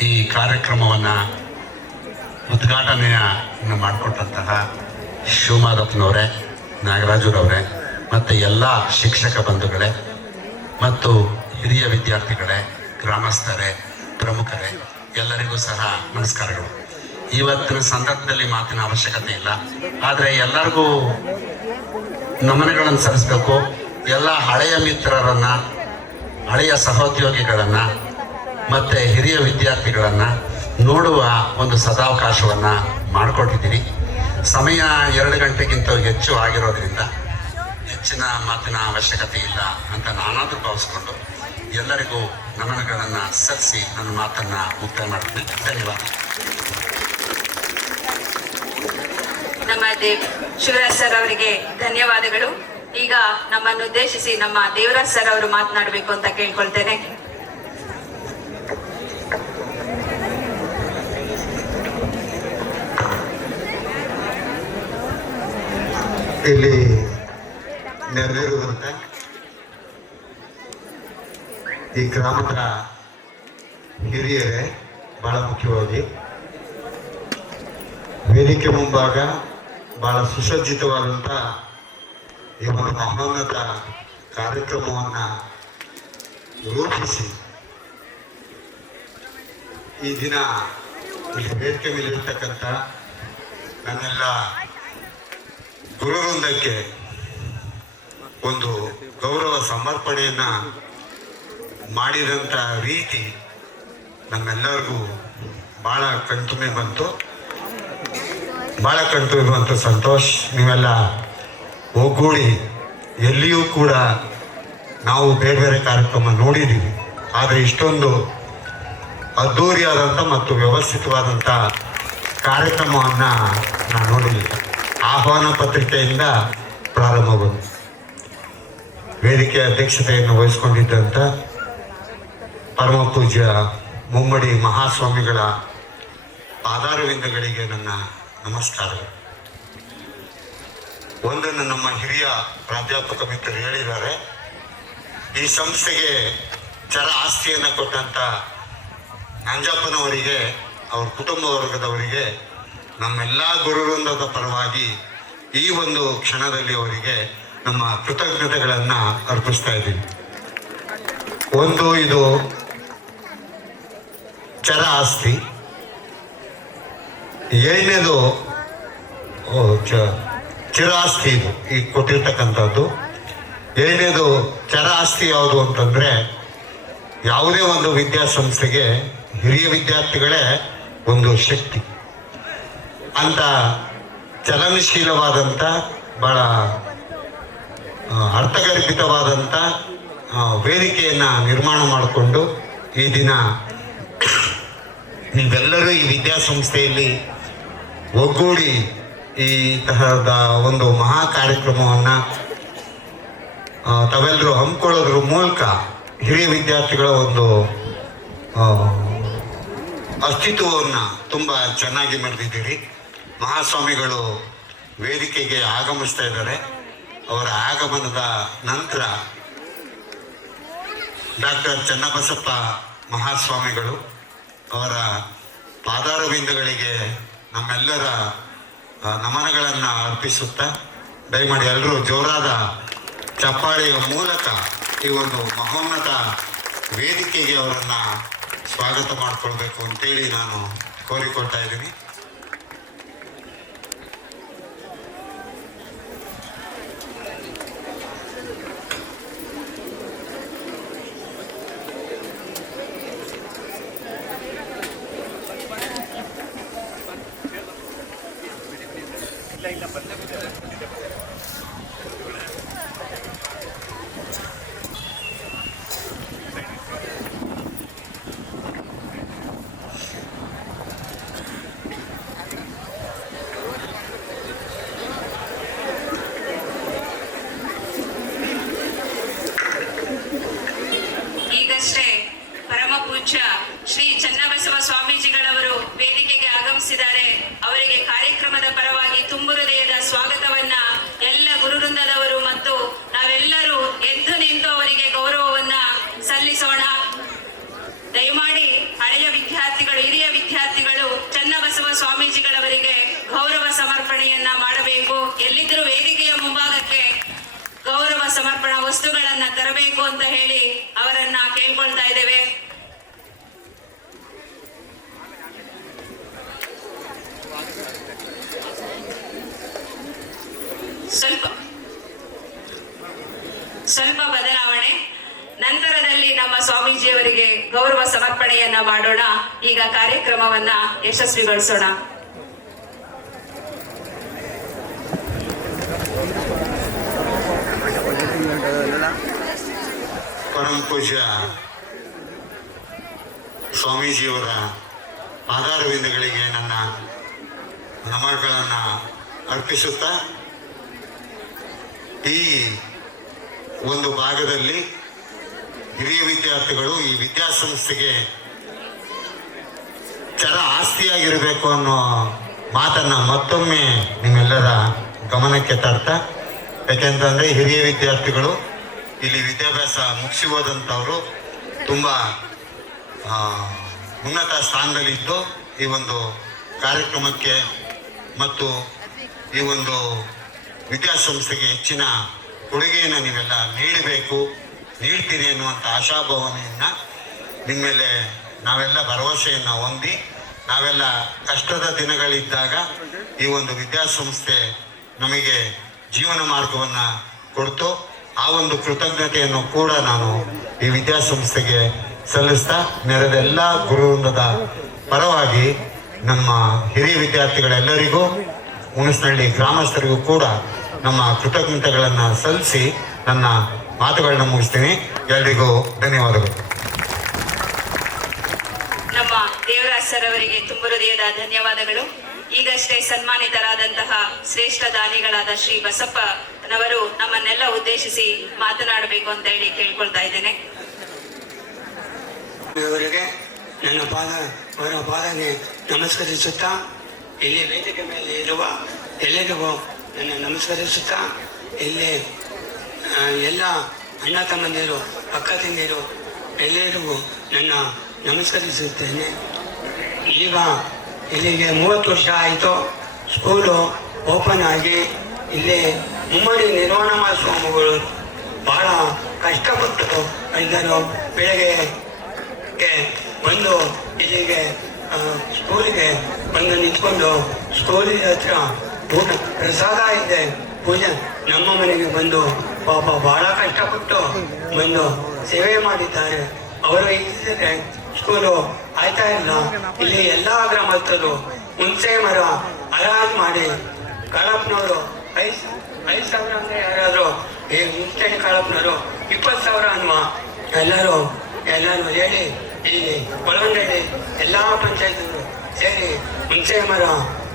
ಈ ಕಾರ್ಯಕ್ರಮವನ್ನು ಉದ್ಘಾಟನೆಯನ್ನು ಮಾಡಿಕೊಟ್ಟಂತಹ ಶಿವಮಾದಪ್ಪನವರೇ, ನಾಗರಾಜುರವರೇ ಮತ್ತು ಎಲ್ಲ ಶಿಕ್ಷಕ ಬಂಧುಗಳೇ ಮತ್ತು ಹಿರಿಯ ವಿದ್ಯಾರ್ಥಿಗಳೇ, ಗ್ರಾಮಸ್ಥರೇ, ಪ್ರಮುಖರೇ, ಎಲ್ಲರಿಗೂ ಸಹ ನಮಸ್ಕಾರಗಳು. ಇವತ್ತಿನ ಸಂದರ್ಭದಲ್ಲಿ ಮಾತಿನ ಅವಶ್ಯಕತೆ ಇಲ್ಲ, ಆದರೆ ಎಲ್ಲರಿಗೂ ನಮನಗಳನ್ನು ಸಲ್ಲಿಸಬೇಕು. ಎಲ್ಲ ಹಳೆಯ ಮಿತ್ರರನ್ನು, ಹಳೆಯ ಸಹೋದ್ಯೋಗಿಗಳನ್ನು ಮತ್ತು ಹಿರಿಯ ವಿದ್ಯಾರ್ಥಿಗಳನ್ನು ನೋಡುವ ಒಂದು ಸದಾವಕಾಶವನ್ನು ಮಾಡಿಕೊಟ್ಟಿದ್ದೀನಿ. ಸಮಯ 2 ಗಂಟೆಗಿಂತ ಹೆಚ್ಚು ಆಗಿರೋದ್ರಿಂದ ಹೆಚ್ಚಿನ ಮಾತಿನ ಅವಶ್ಯಕತೆ ಇಲ್ಲ ಅಂತ ನಾನಾದರೂ ಭಾವಿಸ್ಕೊಂಡು ಎಲ್ಲರಿಗೂ ನಮನಗಳನ್ನು ಸಲ್ಲಿಸಿ ನನ್ನ ಮಾತನ್ನು ಮುಕ್ತಾಯ ಮಾಡ್ತೀನಿ. ಧನ್ಯವಾದ. ನಮ್ಮ ಶಿವರಾಜ್ ಸರ್ ಅವರಿಗೆ ಧನ್ಯವಾದಗಳು. ಈಗ ನಮ್ಮನ್ನು ಉದ್ದೇಶಿಸಿ ನಮ್ಮ ದೇವರಾಜ್ ಸರ್ ಅವರು ಮಾತನಾಡಬೇಕು ಅಂತ ಕೇಳ್ಕೊಳ್ತೇನೆ. ಇಲ್ಲಿ ನೆರೆದಿರುವಂತೆ ಈ ಗ್ರಾಮದ ಹಿರಿಯರೇ, ಬಹಳ ಮುಖ್ಯವಾಗಿ ವೇದಿಕೆ ಮುಂಭಾಗ ಬಹಳ ಸುಸಜ್ಜಿತವಾದಂಥ ಈ ಒಂದು ಮಹೋನ್ನತ ಕಾರ್ಯಕ್ರಮವನ್ನು ರೂಪಿಸಿ ಈ ದಿನ ಇಲ್ಲಿ ವೇದಿಕೆ ಮೇಲಿರ್ತಕ್ಕಂಥ ನನ್ನೆಲ್ಲ ಗುರುವೃಂದಕ್ಕೆ ಒಂದು ಗೌರವ ಸಮರ್ಪಣೆಯನ್ನು ಮಾಡಿದಂಥ ರೀತಿ ನಮ್ಮೆಲ್ಲರಿಗೂ ಭಾಳ ಕಣ್ತುಂಬಿ ಬಂತು. ಸಂತೋಷ್. ನೀವೆಲ್ಲ ಒಗ್ಗೂಡಿ ಎಲ್ಲಿಯೂ ಕೂಡ ನಾವು ಬೇರೆ ಬೇರೆ ಕಾರ್ಯಕ್ರಮ ನೋಡಿದ್ದೀವಿ, ಆದರೆ ಇಷ್ಟೊಂದು ಅದ್ಧೂರಿಯಾದಂಥ ಮತ್ತು ವ್ಯವಸ್ಥಿತವಾದಂಥ ಕಾರ್ಯಕ್ರಮವನ್ನು ನಾನು ನೋಡಿಲ್ಲ. ಆಹ್ವಾನ ಪತ್ರಿಕೆಯಿಂದ ಪ್ರಾರಂಭಗೊಂಡು ವೇದಿಕೆ ಅಧ್ಯಕ್ಷತೆಯನ್ನು ವಹಿಸಿಕೊಂಡಿದ್ದಂಥ ಪರಮ ಪೂಜ್ಯ ಮುಮ್ಮಡಿ ಮಹಾಸ್ವಾಮಿಗಳ ಪಾದಾರವಿಂದಗಳಿಗೆ ನನ್ನ ನಮಸ್ಕಾರಗಳು. ಒಂದನ್ನು ನಮ್ಮ ಹಿರಿಯ ಪ್ರಾಧ್ಯಾಪಕ ಮಿತ್ರರು ಹೇಳಿದ್ದಾರೆ, ಈ ಸಂಸ್ಥೆಗೆ ಚರ ಆಸ್ತಿಯನ್ನು ಕೊಟ್ಟಂಥ ನಂಜಪ್ಪನವರಿಗೆ, ಅವ್ರ ಕುಟುಂಬ ವರ್ಗದವರಿಗೆ, ನಮ್ಮೆಲ್ಲ ಗುರುವೃಂದದ ಪರವಾಗಿ ಈ ಒಂದು ಕ್ಷಣದಲ್ಲಿ ಅವರಿಗೆ ನಮ್ಮ ಕೃತಜ್ಞತೆಗಳನ್ನು ಅರ್ಪಿಸ್ತಾ ಇದ್ದೀವಿ. ಒಂದು, ಇದು ಚರ ಆಸ್ತಿ. ಏಳನೇದು ಚಿರಾಸ್ತಿ. ಇದು ಈಗ ಕೊಟ್ಟಿರ್ತಕ್ಕಂಥದ್ದು. ಏಳನೇದು ಚರ ಆಸ್ತಿ ಯಾವುದು ಅಂತಂದರೆ, ಯಾವುದೇ ಒಂದು ವಿದ್ಯಾಸಂಸ್ಥೆಗೆ ಹಿರಿಯ ವಿದ್ಯಾರ್ಥಿಗಳೇ ಒಂದು ಶಕ್ತಿ ಅಂತ ಚಲನಶೀಲವಾದಂಥ ಬಹಳ ಅರ್ಥಗರ್ಭಿತವಾದಂಥ ವೇದಿಕೆಯನ್ನು ನಿರ್ಮಾಣ ಮಾಡಿಕೊಂಡು ಈ ದಿನ ನೀವೆಲ್ಲರೂ ಈ ವಿದ್ಯಾಸಂಸ್ಥೆಯಲ್ಲಿ ಒಗ್ಗೂಡಿ ಈ ತರಹದ ಒಂದು ಮಹಾ ಕಾರ್ಯಕ್ರಮವನ್ನು ತಾವೆಲ್ಲರೂ ಹಮ್ಮಿಕೊಳ್ಳೋದ್ರ ಮೂಲಕ ಹಿರಿಯ ವಿದ್ಯಾರ್ಥಿಗಳ ಒಂದು ಅಸ್ತಿತ್ವವನ್ನು ತುಂಬ ಚೆನ್ನಾಗಿ ಮೆರೆದಿದ್ದೀರಿ. ಮಹಾಸ್ವಾಮಿಗಳು ವೇದಿಕೆಗೆ ಆಗಮಿಸ್ತಾ ಇದ್ದಾರೆ. ಅವರ ಆಗಮನದ ನಂತರ ಡಾಕ್ಟರ್ ಚನ್ನಬಸಪ್ಪ ಮಹಾಸ್ವಾಮಿಗಳು ಅವರ ಪಾದಾರವಿಂದಗಳಿಗೆ ನಮ್ಮೆಲ್ಲರ ನಮನಗಳನ್ನು ಅರ್ಪಿಸುತ್ತಾ, ದಯಮಾಡಿ ಎಲ್ಲರೂ ಜೋರಾದ ಚಪ್ಪಾಳೆಯ ಮೂಲಕ ಈ ಒಂದು ಮಹೋನ್ನತ ವೇದಿಕೆಗೆ ಅವರನ್ನು ಸ್ವಾಗತ ಮಾಡಿಕೊಳ್ಬೇಕು ಅಂತೇಳಿ ನಾನು ಕೋರಿಕೊಳ್ತಾ ಇದ್ದೀನಿ. ಈಗಷ್ಟೇ ಪರಮ ಪೂಜ್ಯ ಶ್ರೀ ಚನ್ನಬಸವ ಸ್ವಾಮೀಜಿಗಳವರು ವೇದಿಕೆಗೆ ಆಗಮಿಸಿದ್ದಾರೆ. ಅವರಿಗೆ ಕಾರ್ಯಕ್ರಮದ ಪರವಾಗಿ ತುಂಬು ಹೃದಯದ ಸ್ವಾಗತವನ್ನ ಎಲ್ಲ ಗುರುವೃಂದದವರು ಮತ್ತು ನಾವೆಲ್ಲರೂ ಎದ್ದು ನಿಂತು ಅವರಿಗೆ ಗೌರವವನ್ನ ಸಲ್ಲಿಸೋಣ. ದಯಮಾಡಿ ಹಳೆಯ ವಿದ್ಯಾರ್ಥಿಗಳು, ಹಿರಿಯ ವಿದ್ಯಾರ್ಥಿಗಳು ಚನ್ನಬಸವ ಸ್ವಾಮೀಜಿಗಳವರಿಗೆ ಗೌರವ ಸಮರ್ಪಣೆಯನ್ನ ಮಾಡಬೇಕು. ಎಲ್ಲಿದ್ದರೂ ವೇದಿಕೆಯ ಮುಂಭಾಗಕ್ಕೆ ಗೌರವ ಸಮರ್ಪಣಾ ವಸ್ತುಗಳನ್ನ ತರಬೇಕು ಅಂತ ಹೇಳಿ ಅವರನ್ನ ಕೇಳ್ಕೊಳ್ತಾ ಇದ್ದೇವೆ. ಸ್ವಲ್ಪ ಬದಲಾವಣೆ. ನಂತರದಲ್ಲಿ ನಮ್ಮ ಸ್ವಾಮೀಜಿಯವರಿಗೆ ಗೌರವ ಸಮರ್ಪಣೆಯನ್ನ ಮಾಡೋಣ. ಈಗ ಕಾರ್ಯಕ್ರಮವನ್ನ ಯಶಸ್ವಿಗೊಳಿಸೋಣ. ಪರಮ ಪೂಜ್ಯ ಸ್ವಾಮೀಜಿಯವರ ಪಾದಾರವಿಂದಗಳಿಗೆ ನನ್ನ ನಮನಗಳನ್ನು ಅರ್ಪಿಸುತ್ತಾ, ಈ ಒಂದು ಭಾಗದಲ್ಲಿ ಹಿರಿಯ ವಿದ್ಯಾರ್ಥಿಗಳು ಈ ವಿದ್ಯಾಸಂಸ್ಥೆಗೆ ಚರ ಆಸ್ತಿಯಾಗಿರಬೇಕು ಅನ್ನೋ ಮಾತನ್ನು ಮತ್ತೊಮ್ಮೆ ನಿಮ್ಮೆಲ್ಲರ ಗಮನಕ್ಕೆ ತರ್ತಾ, ಯಾಕೆಂತಂದರೆ ಹಿರಿಯ ವಿದ್ಯಾರ್ಥಿಗಳು ಇಲ್ಲಿ ವಿದ್ಯಾಭ್ಯಾಸ ಮುಗಿಸಿ ಹೋದಂಥವರು ತುಂಬ ಉನ್ನತ ಸ್ಥಾನದಲ್ಲಿದ್ದು ಈ ಒಂದು ಕಾರ್ಯಕ್ರಮಕ್ಕೆ ಮತ್ತು ಈ ಒಂದು ವಿದ್ಯಾಸಂಸ್ಥೆಗೆ ಹೆಚ್ಚಿನ ಕೊಡುಗೆಯನ್ನು ನೀವೆಲ್ಲ ನೀಡ್ತೀರಿ ಅನ್ನುವಂಥ ಆಶಾಭಾವನೆಯನ್ನು ನಿಮ್ಮ ಮೇಲೆ ನಾವೆಲ್ಲ ಭರವಸೆಯನ್ನು ಹೊಂದಿ, ನಾವೆಲ್ಲ ಕಷ್ಟದ ದಿನಗಳಿದ್ದಾಗ ಈ ಒಂದು ವಿದ್ಯಾಸಂಸ್ಥೆ ನಮಗೆ ಜೀವನ ಮಾರ್ಗವನ್ನು ಕೊಡ್ತು. ಆ ಒಂದು ಕೃತಜ್ಞತೆಯನ್ನು ಕೂಡ ನಾನು ಈ ವಿದ್ಯಾಸಂಸ್ಥೆಗೆ ಸಲ್ಲಿಸ್ತಾ, ನೆರೆದ ಎಲ್ಲ ಗುರುವೃಂದದ ಪರವಾಗಿ ನಮ್ಮ ಹಿರಿಯ ವಿದ್ಯಾರ್ಥಿಗಳೆಲ್ಲರಿಗೂ, ಹುಣಸನಹಳ್ಳಿ ಗ್ರಾಮಸ್ಥರಿಗೂ ಕೂಡ ನಮ್ಮ ಕೃತಜ್ಞತೆಗಳನ್ನು ಸಲ್ಲಿಸಿ ನನ್ನ ಮಾತುಗಳನ್ನ ಮುಗಿಸ್ತೀನಿ. ಎಲ್ಲರಿಗೂ ಧನ್ಯವಾದಗಳು. ನಮ್ಮ ದೇವರಾಜ್ ಸರ್ ಅವರಿಗೆ ತುಂಬ ಹೃದಯದ ಧನ್ಯವಾದಗಳು. ಈಗಷ್ಟೇ ಸನ್ಮಾನಿತರಾದಂತಹ ಶ್ರೇಷ್ಠ ದಾನಿಗಳಾದ ಶ್ರೀ ಬಸಪ್ಪನವರು ನಮ್ಮನ್ನೆಲ್ಲ ಉದ್ದೇಶಿಸಿ ಮಾತನಾಡಬೇಕು ಅಂತ ಹೇಳಿ ಕೇಳ್ಕೊಳ್ತಾ ಇದ್ದೇನೆ. ಇವರಿಗೆ ನನ್ನ ಅವರ ಪಾದನೆ ನಮಸ್ಕರಿಸುತ್ತಾ, ಇಲ್ಲಿ ವೇದಿಕೆ ಮೇಲೆ ಇರುವ ಎಲ್ಲರಿಗೂ ನನ್ನ ನಮಸ್ಕರಿಸುತ್ತಾ, ಇಲ್ಲಿ ಎಲ್ಲ ಅಣ್ಣ ತಮ್ಮಂದಿರು, ಅಕ್ಕ ತಂಗಿರು ಎಲ್ಲರಿಗೂ ನನ್ನ ನಮಸ್ಕರಿಸುತ್ತೇನೆ. ಈಗ ಇಲ್ಲಿಗೆ 30 ವರ್ಷ ಆಯಿತು. ಸ್ಕೂಲು ಓಪನ್ ಆಗಿ ಇಲ್ಲಿ ಮುಮ್ಮಡಿ ನಿರ್ವಾಣ ಸ್ವಾಮಿಗಳು ಭಾಳ ಕಷ್ಟಪಟ್ಟು ಇದ್ದರು. ಬೆಳಗ್ಗೆ ಬಂದು ಇಲ್ಲಿಗೆ ಸ್ಕೂಲಿಗೆ ಬಂದು ನಿಂತ್ಕೊಂಡು ಸ್ಕೂಲಿನ ಹತ್ರ ಊಟ ಪ್ರಸಾದ ಇದೆ ಪೂಜೆ ನಮ್ಮ ಮನೆಗೆ ಬಂದು ಪಾಪ ಬಹಳ ಕಷ್ಟಪಟ್ಟು ಬಂದು ಸೇವೆ ಮಾಡಿದ್ದಾರೆ. ಅವರು ಇದ್ದರೆ ಸ್ಕೂಲು ಆಯ್ತಾ ಇಲ್ಲ. ಇಲ್ಲಿ ಎಲ್ಲ ಗ್ರಾಮಸ್ಥರು ಹುಣಸೆ ಮರ ಹರಾಜು ಮಾಡಿ ಕಾಳಪ್ಪನವರು 5,000 ಅಂದರೆ ಯಾರಾದರೂ ಈ ಮುಂಚೆ ಕಾಳಪ್ಪನವರು 20,000 ಅನ್ನುವ ಎಲ್ಲರೂ ಹೇಳಿ ಇಲ್ಲಿ ಒಳಗೊಂಡೇಳಿ ಎಲ್ಲ ಪಂಚಾಯತ್ರು ಸೇರಿ ಹುಣಸೆ ಮರ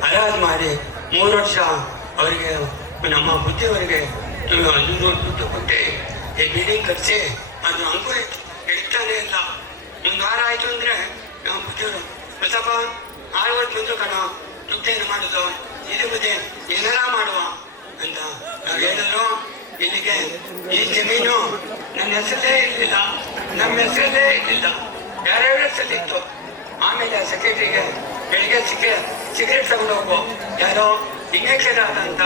ಹರಾಜು ಮಾಡಿ 3 ವರ್ಷ ಅವರಿಗೆ ನಮ್ಮ ಬುದ್ಧಿಯವರಿಗೆ ದುಡ್ಡು ಕೊಟ್ಟು ಈ ಬಿಲ್ಡಿಂಗ್ ಕಟ್ಟಿಸಿ ಅದು ಅಂಕುರ ಹಿಡಿತಾನೆ ಇಲ್ಲ. 1 ವಾರ ಆಯಿತು ಅಂದರೆ ನಮ್ಮ ಬುದ್ಧಿಯವರು ಬಸಪ್ಪ 6 ವರ್ಷ ಬಂದರು ಕಣ, ದುಡ್ಡೇನು ಮಾಡೋದು, ಇದು ಬುದ್ಧಿ ಏನೆಲ್ಲ ಮಾಡುವ ಅಂತ ನಾವು ಹೇಳಿದ್ರು. ಇಲ್ಲಿಗೆ ಈ ಜಮೀನು ನನ್ನ ಹೆಸರಲ್ಲೇ ಇರಲಿಲ್ಲ, ನಮ್ಮ ಹೆಸರಲ್ಲೇ ಇರಲಿಲ್ಲ, ಬೇರೆ ಹೆಸರಲ್ಲಿತ್ತು. ಆಮೇಲೆ ಸೆಕ್ರೆಟರಿಗೆ ಬೆಳಿಗ್ಗೆ ಸಿಗರೇಟ್ ತಗೊಂಡು ಹೋಗು, ಯಾರೋ ಇಂಜೆಕ್ಷನ್ ಆದಂತ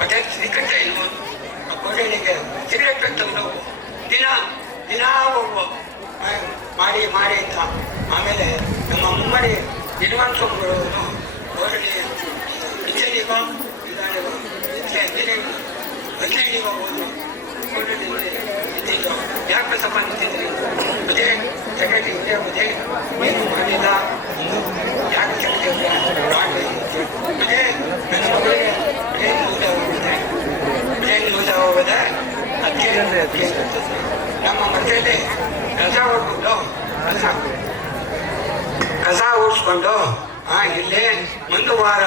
ಪಟೇಲ್ ಶ್ರೀಕಂಠ ಇಲ್ವ ಕೋಟೆಗೆ ಸಿಗರೇಟ್ ತಗೊಂಡು ಹೋಗು, ದಿನ ಹೋಗುವ ಮಾಡಿ ಅಂತ. ಆಮೇಲೆ ನಮ್ಮ ಮುಮ್ಮಡಿ ನಿರ್ವಾಣ ಸ್ವಾಮಿಗಳು ಕೋಟೆಗೆ ಇಚ್ಚೆನಿಗೋ ಹೋಗ್ಬೋದು ಇದ್ದಿದ್ದು. ಯಾಕೆ ಬಸಪ್ಪ ನಿಂತಿದ್ರಿ ಬುದೇ ಸೆಕ್ರೆಟರಿ ಬುದೇ ಏನು ಮಾಡಿಲ್ಲ, ಯಾಕೆ ಸೆಕ್ರೆಟರಿ ಬುದೇ ನನ್ನ ಮಗಳಿಗೆ ಬ್ರೇನ್ ಲೂಸ್ ಹೋಗಿದೆ. ಅದಕ್ಕೆ ನಮ್ಮ ಮನೆಯಲ್ಲಿ ಕಸ ಓಡಿಸ್ಕೊಂಡು ಇಲ್ಲೇ 1 ವಾರ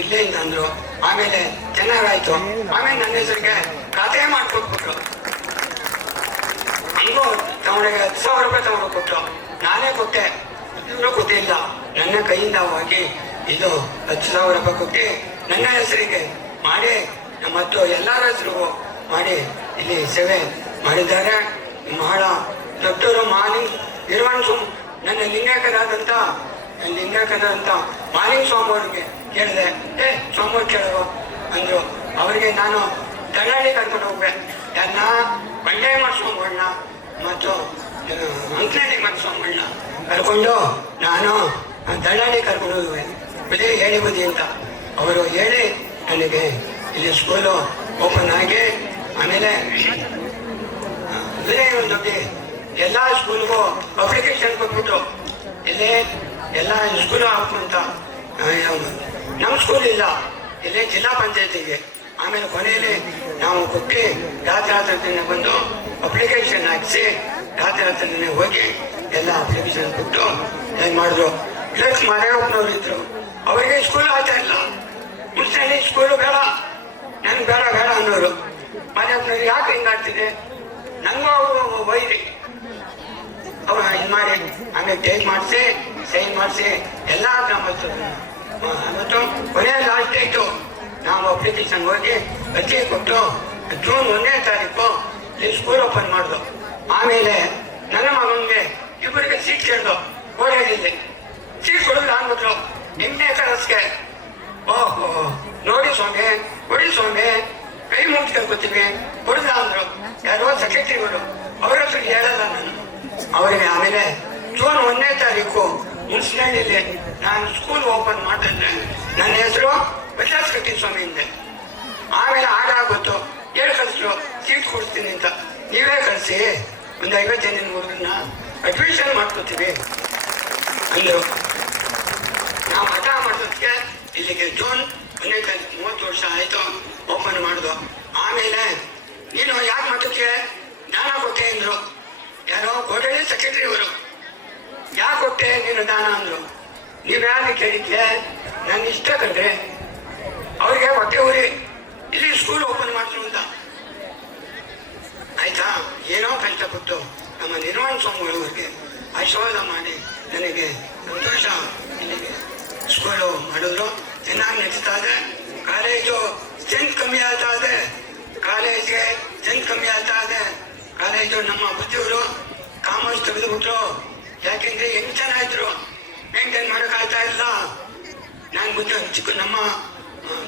ಇಲ್ಲೇ ಅಂತಂದ್ರು. ಆಮೇಲೆ ಚೆನ್ನಾಗಾಯ್ತು. ಆಮೇಲೆ ನನ್ನ ಹೆಸರಿಗೆ ಖಾತೆ ಮಾಡಿಕೊಟ್ಬಿಟ್ರು. ಹಂಗೂ ತಗೊಂಡಿಗೆ 10,000 ರೂಪಾಯಿ ತಗೊಂಡು ಕೊಟ್ಟರು. ನಾನೇ ಕೊಟ್ಟೆ, ಇವರು ಗೊತ್ತಿಲ್ಲ. ನನ್ನ ಕೈಯಿಂದ ಹೋಗಿ ಇದು 10,000 ರೂಪಾಯಿ ಕೊಟ್ಟು ನನ್ನ ಹೆಸರಿಗೆ ಮಾಡಿ ಮತ್ತು ಎಲ್ಲರ ಹೆಸರಿಗೂ ಮಾಡಿ ಇಲ್ಲಿ ಸೇವೆ ಮಾಡಿದ್ದಾರೆ. ಬಹಳ ದೊಡ್ಡವರು ನಿರ್ವಾಣ ಸ್ವಾಮಿ ನನ್ನ ಲಿಂಗೈಕ್ಯರಾದಂಥ ಮಾಲಿಂಗ ಸ್ವಾಮಿ ಅವ್ರಿಗೆ ಕೇಳಿದೆ, ಸ್ವಾಮಿ ಕೇಳೋ ಅಂದರು. ಅವರಿಗೆ ನಾನು ದಳ್ಳಾಳಿ ಕರ್ಕೊಂಡು ಹೋಗ್ಬೆ, ಯಾರನ್ನ ಬಂಡೆ ಮಾಡಿಸ್ಕೊಂಬಣ್ಣ ಮತ್ತು ಅಂಕನಹಳ್ಳಿ ಮಾಡಿಸ್ಕೊಂಬಣ್ಣ ಕರ್ಕೊಂಡು ನಾನು ದಳ್ಳಾಳಿ ಕರ್ಕೊಂಡು ಹೋಗುವೆ, ಬುದ್ಧಿ ಹೇಳಿ ಬುದ್ಧಿ ಅಂತ ಅವರು ಹೇಳಿ ನನಗೆ ಇಲ್ಲಿ ಸ್ಕೂಲು ಓಪನ್ ಆಗಿ ಆಮೇಲೆ ಬೇರೆ ಒಂದು ಎಲ್ಲ ಸ್ಕೂಲ್ಗೂ ಅಪ್ಲಿಕೇಶನ್ ಕೊಟ್ಬಿಟ್ಟು ಇಲ್ಲೇ ಎಲ್ಲ ಸ್ಕೂಲು ಹಾಕುವಂತ. ನಮ್ಮ ಸ್ಕೂಲ್ ಇಲ್ಲ, ಇಲ್ಲೇ ಜಿಲ್ಲಾ ಪಂಚಾಯತಿಗೆ. ಆಮೇಲೆ ಕೊನೆಯಲ್ಲಿ ನಾವು ಕೊಟ್ಟು ರಾತ್ರಿ ಬಂದು ಅಪ್ಲಿಕೇಶನ್ ಹಾಕಿಸಿ ರಾತ್ರಿ ಹೋಗಿ ಎಲ್ಲ ಅಪ್ಲಿಕೇಶನ್ ಕೊಟ್ಟು ಏನು ಮಾಡಿದ್ರು. ಪ್ಲಸ್ ಮಾದೇವಪ್ಪನವ್ರು ಇದ್ರು, ಅವರಿಗೆ ಸ್ಕೂಲ್ ಆಗ್ತಾ ಇಲ್ಲ. ಮುಂಚೆ ಸ್ಕೂಲು ಬೇಡ, ನನ್ಗೆ ಬೇಡ ಅನ್ನೋರು. ಮಾದೇವಪ್ಪನವ್ರು ಯಾಕೆ ಹಿಂಗಾಗ್ತಿದೆ, ನನಗೂ ಅವರು ಒಯ್ರಿ ಅವ್ರು ಇದು ಮಾಡಿ ಆಮೇಲೆ ಟೇಕ್ ಮಾಡಿಸಿ ಸೈನ್ ಮಾಡಿಸಿ ಎಲ್ಲ ಗ್ರಾಮಸ್ಥರು ಮತ್ತು ಕೊನೆಯ ಲಾಸ್ಟ್ ಡೇಟು ನಾವು ಅಪ್ಲಿಕೇಶನ್ ಹೋಗಿ ಅರ್ಜಿ ಕೊಟ್ಟು ಜೂನ್ 1ನೇ ತಾರೀಕು ಇಲ್ಲಿ ಸ್ಕೂಲ್ ಓಪನ್ ಮಾಡಿದ್ರು. ಆಮೇಲೆ ನನ್ನ ಮಗನಿಗೆ ಇಬ್ಬರಿಗೆ ಸೀಟ್ ಕೇಳಿದ್ರು. ಕೋಡೇರಿಯಲ್ಲಿ ಸೀಟ್ ಕೊಡೋದು ಅಂದ್ಬಿಟ್ರು. ನಿಮ್ಮನೇ ಕನಸ್ಗೆ ಓಹೋ ನೋಡಿ ಸ್ವಾಮಿ ಕೊಡಿ ಸ್ವಾಮಿ ಕೈ ಮುಗಿದು ಕೇಳ್ಕೊತೀವಿ ಕೊಡಲ್ಲ ಅಂದರು. ಯಾರೋ ಸೆಕ್ರೆಟರಿಗಳು ಅವರ ಹತ್ರ ಹೇಳಲ್ಲ ನಾನು ಅವರಿಗೆ. ಆಮೇಲೆ ಜೂನ್ 1ನೇ ತಾರೀಕು ಮುನ್ಸಿಪಾಲಿಟಿಯಲ್ಲಿ ನಾನು ಸ್ಕೂಲ್ ಓಪನ್ ಮಾಡಿದ್ರೆ ನನ್ನ ಹೆಸರು ಬಜಾಜ್ ಕಟ್ಟಿ ಸ್ವಾಮಿ ಹಿಂದೆ. ಆಮೇಲೆ ಆಗುತ್ತೆ ಹೇಳಿ ಕಳಿಸ್ರು ಸೀಟ್ ಕೊಡ್ತೀನಿ ಅಂತ. ನೀವೇ ಕಳಿಸಿ ಒಂದು 50 ಜನ ಹುಡುಗರನ್ನ ಅಡ್ಮಿಷನ್ ಮಾಡ್ಕೊತೀವಿ ಅಂದರು. ನಾವು ಹಠ ಮಾಡೋದಕ್ಕೆ ಇಲ್ಲಿಗೆ ಜೂನ್ 1ನೇ ತಾರೀಕು 30 ವರ್ಷ ಆಯಿತು ಓಪನ್ ಮಾಡಿದ್ರು. ಆಮೇಲೆ ನೀನು ಯಾಕೆ ಮಠಕ್ಕೆ ದಾನ ಕೊಟ್ಟೆ ಅಂದರು. ಯಾರೋ ಕೋಟೆಯಲ್ಲಿ ಸೆಕ್ರೆಟರಿ ಅವರು ಯಾಕೆ ಕೊಟ್ಟೆ ನೀನು ದಾನ ಅಂದರು. ನೀವ್ಯಾರು ಕೇಳಿದ್ದೆ ನಾನು ಇಷ್ಟ ಕಂಡ್ರೆ ಅವ್ರಿಗೆ ಹೊಟ್ಟೆ ಊರಿ ಇಲ್ಲಿ ಸ್ಕೂಲ್ ಓಪನ್ ಮಾಡಿದ್ರು ಅಂತ ಆಯ್ತಾ. ಏನೋ ಕಷ್ಟಪಟ್ಟು ನಮ್ಮ ನಿರ್ವಾಣ ಸ್ವಾಮಿಗಳವ್ರಿಗೆ ಆಶೀರ್ವಾದ ಮಾಡಿ ನನಗೆ ಸಂತೋಷ. ಇಲ್ಲಿಗೆ ಸ್ಕೂಲು ಮಾಡಿದ್ರು, ಚೆನ್ನಾಗಿ ನಡೀತಾ ಇದೆ. ಕಾಲೇಜು ಸ್ಟ್ರೆಂತ್ ಕಮ್ಮಿ ಆಗ್ತಾ ಇದೆ, ಕಾಲೇಜ್ಗೆ ಸ್ಟ್ರೆಂತ್ ಕಮ್ಮಿ ಆಗ್ತಾ ಇದೆ. ಕಾಲೇಜು ನಮ್ಮ ಬುದ್ಧಿಯವರು ಕಾಮರ್ಸ್ ತೆಗೆದುಬಿಟ್ರು. ಯಾಕೆಂದ್ರೆ ಹೆಂಗ್ ಚೆನ್ನಾಗಿದ್ರು ಮೇಂಟೈನ್ ಮಾಡೋಕ್ಕಾಗ್ತಾ ಇಲ್ಲ. ನಾನು ಬುದ್ಧಿ ಚಿಕ್ಕ ನಮ್ಮ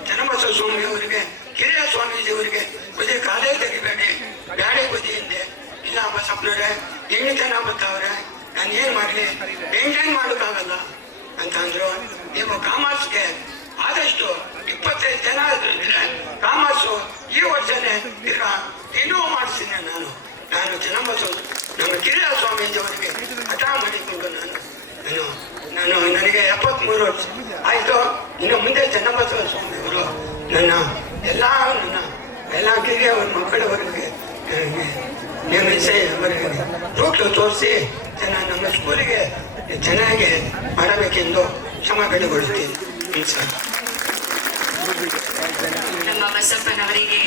ಚನ್ನಬಸವ ಸ್ವಾಮಿ ಅವರಿಗೆ, ಕಿರಿಯ ಸ್ವಾಮೀಜಿ ಅವರಿಗೆ ಬುದ್ಧಿ ಕಾಲೇಜ್ ತೆಗಿಬೇಡಿ, ಬ್ಯಾಡೆ ಬುದ್ಧಿ ಹಿಂದೆ ಇಲ್ಲ ಬಸಪ್ಪನವ್ರೆ ಹೆಂಗ್ ಚೆನ್ನಾಗಿ ಬರ್ತಾವ್ರೆ, ನಾನು ಏನ್ ಮಾಡಲಿ, ಮೇಂಟೈನ್ ಮಾಡೋಕ್ಕಾಗಲ್ಲ ಅಂತ ಅಂದ್ರು. ನೀವು ಕಾಮರ್ಸ್ಗೆ ಆದಷ್ಟು 25 ಜನ ಕಾಮರ್ಸು ಈ ವರ್ಷನೇ ಇನ್ನೂ ಮಾಡಿಸ್ತೀನಿ. ನಾನು ಚನ್ನಬಸವ ನಮ್ಮ ಕಿರಿಯ ಸ್ವಾಮೀಜಿ ಅವರಿಗೆ ಹಠ ಮಾಡಿಕೊಂಡು ನನಗೆ 73 ವರ್ಷ ಆಯ್ತು. ಇನ್ನು ಮುಂದೆ ಚನ್ನಬಸವ ಸ್ವಾಮಿ ಅವರು ಎಲ್ಲ ಕಿರಿಯವ್ರ ಮಕ್ಕಳವರಿಗೆ ನೇಮಿಸಿ ಅವರಿಗೆ ರೂಟ್ ತೋರಿಸಿ ನಮ್ಮ ಸ್ಕೂಲಿಗೆ ಚೆನ್ನಾಗಿ ಮಾಡಬೇಕೆಂದು ಶ್ರಮ ಬೆಳೆಗೊಳ್ಳುತ್ತೀನಿ ಸರ್. ನಮ್ಮ ಬಸಪ್ಪನವರಿಗೆ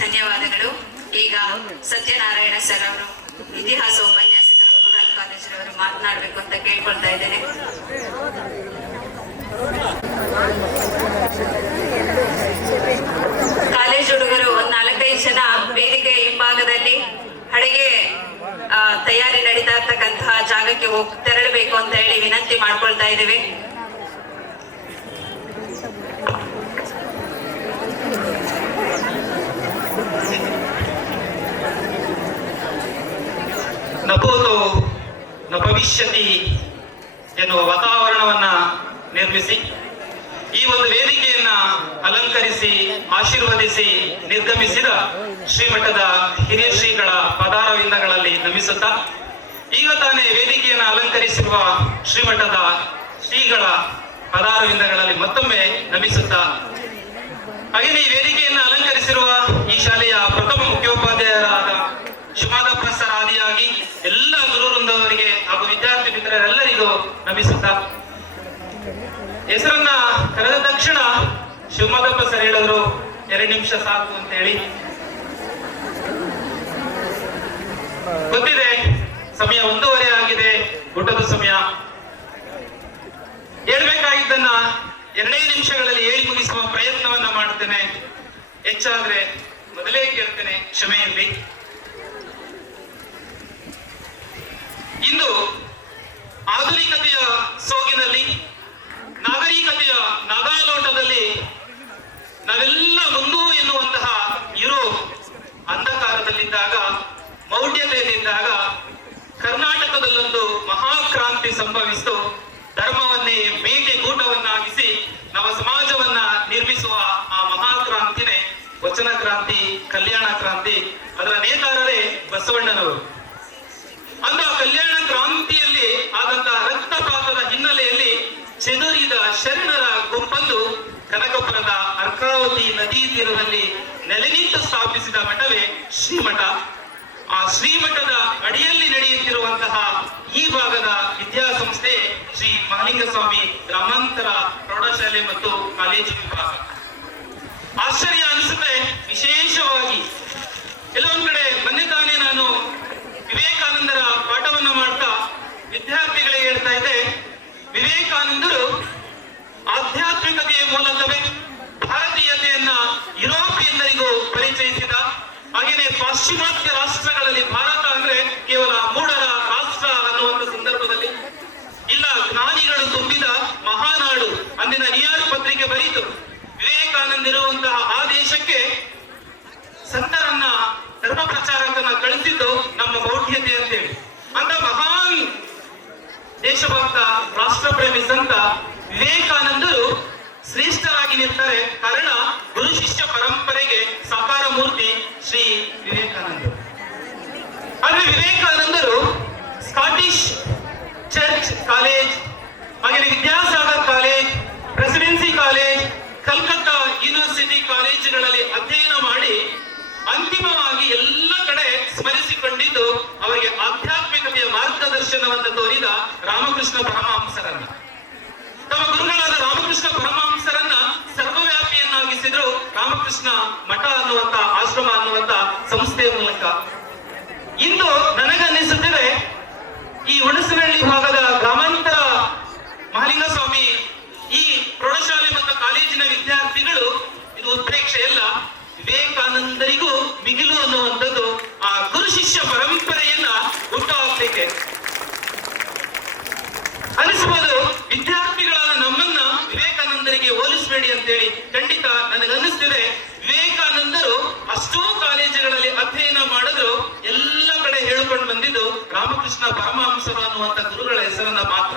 ಧನ್ಯವಾದಗಳು. ಈಗ ಸತ್ಯನಾರಾಯಣ ಸರ್ ಅವರು ಇತಿಹಾಸ ಉಪನ್ಯಾಸಕರು ರೂರಲ್ ಕಾಲೇಜಿನವರು ಮಾತನಾಡಬೇಕು ಅಂತ ಕೇಳ್ಕೊಳ್ತಾ ಇದ್ದೇನೆ. ಕಾಲೇಜ್ ಹುಡುಗರು ಒಂದು 4-5 ಜನ ವೇದಿಕೆ ಹಿಂಭಾಗದಲ್ಲಿ ಅಡಿಗೆ ತಯಾರಿ ನಡೀತಾ ಇರ್ತಕ್ಕಂತಹ ಜಾಗಕ್ಕೆ ತೆರಳಬೇಕು ಅಂತ ಹೇಳಿ ವಿನಂತಿ ಮಾಡ್ಕೊಳ್ತಾ ಇದ್ದೇವೆ. ನಭೂತೋ ನ ಭವಿಷ್ಯತಿ ಎನ್ನುವ ವಾತಾವರಣವನ್ನ ನಿರ್ಮಿಸಿ ಈ ಒಂದು ವೇದಿಕೆಯನ್ನ ಅಲಂಕರಿಸಿ ಆಶೀರ್ವದಿಸಿ ನಿರ್ಗಮಿಸಿದ ಶ್ರೀಮಠದ ಹಿರಿಯ ಶ್ರೀಗಳ ಪದಾರವಿಂದಗಳಲ್ಲಿ ನಮಿಸುತ್ತಾ, ಈಗ ತಾನೇ ವೇದಿಕೆಯನ್ನು ಅಲಂಕರಿಸಿರುವ ಶ್ರೀಮಠದ ಶ್ರೀಗಳ ಪದಾರವಿಂದಗಳಲ್ಲಿ ಮತ್ತೊಮ್ಮೆ ನಮಿಸುತ್ತಾ, ಹಾಗೆಯೇ ಈ ವೇದಿಕೆಯನ್ನು ಅಲಂಕರಿಸಿರುವ ಈ ಶಾಲೆಯ ಪ್ರಥಮ ಮುಖ್ಯೋಪಾಧ್ಯಾಯರಾದ ಶಿವಮಾದಪ್ಪ ಸರ್ ಆದಿಯಾಗಿ ಎಲ್ಲ ಗುರುವೃಂದವರಿಗೆ ಹಾಗೂ ವಿದ್ಯಾರ್ಥಿ ಮಿತ್ರರೆಲ್ಲರಿಗೂ ನಮಿಸುತ್ತಾ, ಹೆಸರನ್ನ ಕರೆದ ತಕ್ಷಣ ಶಿವಮಾದಪ್ಪ ಸರ್ ಹೇಳಿದ್ರು 2 ನಿಮಿಷ ಸಾಕು ಅಂತ ಹೇಳಿ. ಗೊತ್ತಿದೆ ಸಮಯ 1:30 ಆಗಿದೆ, ಊಟದ ಸಮಯ. ಹೇಳ್ಬೇಕಾಗಿದ್ದನ್ನ 2 ನಿಮಿಷಗಳಲ್ಲಿ ಹೇಳಿ ಮುಗಿಸುವ ಪ್ರಯತ್ನವನ್ನ ಮಾಡ್ತೇನೆ. ಹೆಚ್ಚಾದ್ರೆ ಮೊದಲೇ ಕೇಳ್ತೇನೆ, ಕ್ಷಮೆ ಇರಲಿ. ಇಂದು ಆಧುನಿಕತೆಯ ಸೋಗಿನಲ್ಲಿ, ನಾಗರಿಕತೆಯ ನಾಗಾಲೋಟದಲ್ಲಿ ನಾವೆಲ್ಲ ಮುಂದು ಎನ್ನುವಂತಹ ಯುರೋಪ್ ಅಂಧಕಾರದಲ್ಲಿದ್ದಾಗ, ಮೌಢ್ಯತೆಯಲ್ಲಿದ್ದಾಗ ಕರ್ನಾಟಕದಲ್ಲೊಂದು ಮಹಾಕ್ರಾಂತಿ ಸಂಭವಿಸಿತು. ಧರ್ಮವನ್ನೇ ಮೇಟೆಗೂಟವನ್ನಾಗಿಸಿ ನಮ್ಮ ಸಮಾಜವನ್ನ ನಿರ್ಮಿಸುವ ಆ ಮಹಾಕ್ರಾಂತಿನೇ ವಚನ ಕ್ರಾಂತಿ, ಕಲ್ಯಾಣ ಕ್ರಾಂತಿ. ಅದರ ನೇತಾರರೇ ಬಸವಣ್ಣನವರು. ಅಂದ ಕಲ್ಯಾಣ ಕ್ರಾಂತಿಯಲ್ಲಿ ಆದಂತಹ ರಕ್ತಪಾತದ ಹಿನ್ನೆಲೆಯಲ್ಲಿ ಚೆದುರಿದ ಶರಣರ ಗುಂಪನ್ನು ಕನಕಪುರದ ಅರ್ಕಾವತಿ ನದಿ ತೀರದಲ್ಲಿ ನೆಲೆನಿಂತು ಸ್ಥಾಪಿಸಿದ ಮಠವೇ ಶ್ರೀಮಠ. ಆ ಶ್ರೀಮಠದ ಅಡಿಯಲ್ಲಿ ನಡೆಯುತ್ತಿರುವಂತಹ ಈ ಭಾಗದ ವಿದ್ಯಾಸಂಸ್ಥೆ ಶ್ರೀ ಮಹಾಲಿಂಗಸ್ವಾಮಿ ಗ್ರಾಮಾಂತರ ಪ್ರೌಢಶಾಲೆ ಮತ್ತು ಕಾಲೇಜು ವಿಭಾಗ. ಆಶ್ಚರ್ಯ ಅನಿಸುತ್ತೆ. ವಿಶೇಷವಾಗಿ ಕೆಲವೊಂದು ಕಡೆ ಮೊನ್ನೆ ತಾನೇ ನಾನು ವಿವೇಕಾನಂದರ ಪಾಠವನ್ನ ಮಾಡ್ತಾ ವಿದ್ಯಾರ್ಥಿಗಳಿಗೆ ಹೇಳ್ತಾ ಇದ್ದೆ, ವಿವೇಕಾನಂದರು ಆಧ್ಯಾತ್ಮಿಕತೆಯ ಮೂಲಕವೇ ಭಾರತೀಯತೆಯನ್ನ ಯುರೋಪಿಯನ್ನರಿಗೂ ಪರಿಚಯಿಸಿದ. ಹಾಗೆಯೇ ಪಾಶ್ಚಿಮಾತ್ಯ ರಾಷ್ಟ್ರಗಳಲ್ಲಿ ಭಾರತ ಅಂದ್ರೆ ಕೇವಲ ಮೂಢರ ರಾಷ್ಟ್ರ ಅನ್ನುವಂಥ ಸಂದರ್ಭದಲ್ಲಿ ಇಲ್ಲ, ಜ್ಞಾನಿಗಳು ತುಂಬಿದ ಮಹಾನಾಡು ಅಂದಿನ ನಿಯಾರು ಪತ್ರಿಕೆ ಬರೀತು. ವಿವೇಕಾನಂದಿರುವಂತಹ ಆ ದೇಶಕ್ಕೆ ಸಂತರನ್ನ, ಧರ್ಮ ಪ್ರಚಾರಕನ್ನ ಕಳಿಸಿದ್ದು ನಮ್ಮ ಮೌಢ್ಯತೆ ಅಂತೇಳಿ. ಅಂತ ಮಹಾನ್ ದೇಶಭಕ್ತ ರಾಷ್ಟ್ರಪ್ರೇಮಿ ಸಂತ ವಿವೇಕಾನಂದರು ಶ್ರೇಷ್ಠರಾಗಿ ನಿಲ್ತಾರೆ. ಕಾರಣ ಗುರು ಶಿಷ್ಯ ಪರಂಪರೆಗೆ ಸಾಕಾರ ಮೂರ್ತಿ ಶ್ರೀ ವಿವೇಕಾನಂದರು. ಆದ್ರೆ ವಿವೇಕಾನಂದರು ಸ್ಕಾಟಿಷ್ ಚರ್ಚ್ ಕಾಲೇಜ್, ಹಾಗೆ Vidyasagar college, presidency college, Calcutta university ಕಾಲೇಜುಗಳಲ್ಲಿ ಅಧ್ಯಯನ ಮಾಡಿ ಅಂತಿಮವಾಗಿ ಎಲ್ಲ ಕಡೆ ಸ್ಮರಿಸಿಕೊಂಡಿದ್ದು ಅವರಿಗೆ ಆಧ್ಯಾತ್ಮಿಕತೆಯ ಮಾರ್ಗದರ್ಶನವನ್ನು ತೋರಿದ ರಾಮಕೃಷ್ಣ ಪರಮಹಂಸರನ್ನ. ತಮ್ಮ ಗುರುಗಳಾದ ರಾಮಕೃಷ್ಣ ಪರಮಹಂಸರನ್ನ ಸರ್ವವ್ಯಾಪಿಯನ್ನಾಗಿಸಿದ್ರು ರಾಮಕೃಷ್ಣ ಮಠ ಅನ್ನುವಂತ ಆಶ್ರಮ ಅನ್ನುವಂತ ಸಂಸ್ಥೆಯ ಮೂಲಕ. ಇಂದು ನನಗನ್ನಿಸುತ್ತದೆ ಈ ಹುಣಸನಹಳ್ಳಿ ಭಾಗದ ಗ್ರಾಮಾಂತರ ಮಹಾಲಿಂಗಸ್ವಾಮಿ ಈ ಪ್ರೌಢಶಾಲೆ ಮತ್ತು ಕಾಲೇಜಿನ ವಿದ್ಯಾರ್ಥಿಗಳು ಇದು ಉತ್ಪ್ರೇಕ್ಷೆ ಎಲ್ಲ ವಿವೇಕಾನಂದರಿಗೂ ಮಿಗಿಲು ಅನ್ನುವಂಥದ್ದು ಆ ಗುರು ಶಿಷ್ಯ ಪರಂಪರೆಯನ್ನ ಹುಟ್ಟುಹಾಕಲಿಕ್ಕೆ ಅನಿಸಬಹುದು. ವಿದ್ಯಾರ್ಥಿಗಳಾದ ನಮ್ಮನ್ನ ವಿವೇಕಾನಂದರಿಗೆ ಹೋಲಿಸಬೇಡಿ ಅಂತೇಳಿ ಖಂಡಿತ ನನಗನ್ನಿಸ್ತಿದೆ. ವಿವೇಕಾನಂದರು ಅಷ್ಟೋ ಕಾಲೇಜುಗಳಲ್ಲಿ ಅಧ್ಯಯನ ಮಾಡಿದ್ರು ಎಲ್ಲ ಕಡೆ ಹೇಳಿಕೊಂಡು ಬಂದಿದ್ದು ರಾಮಕೃಷ್ಣ ಪರಮಹಂಸರು ಅನ್ನುವಂತ ಗುರುಗಳ ಹೆಸರನ್ನ ಮಾತ್ರ.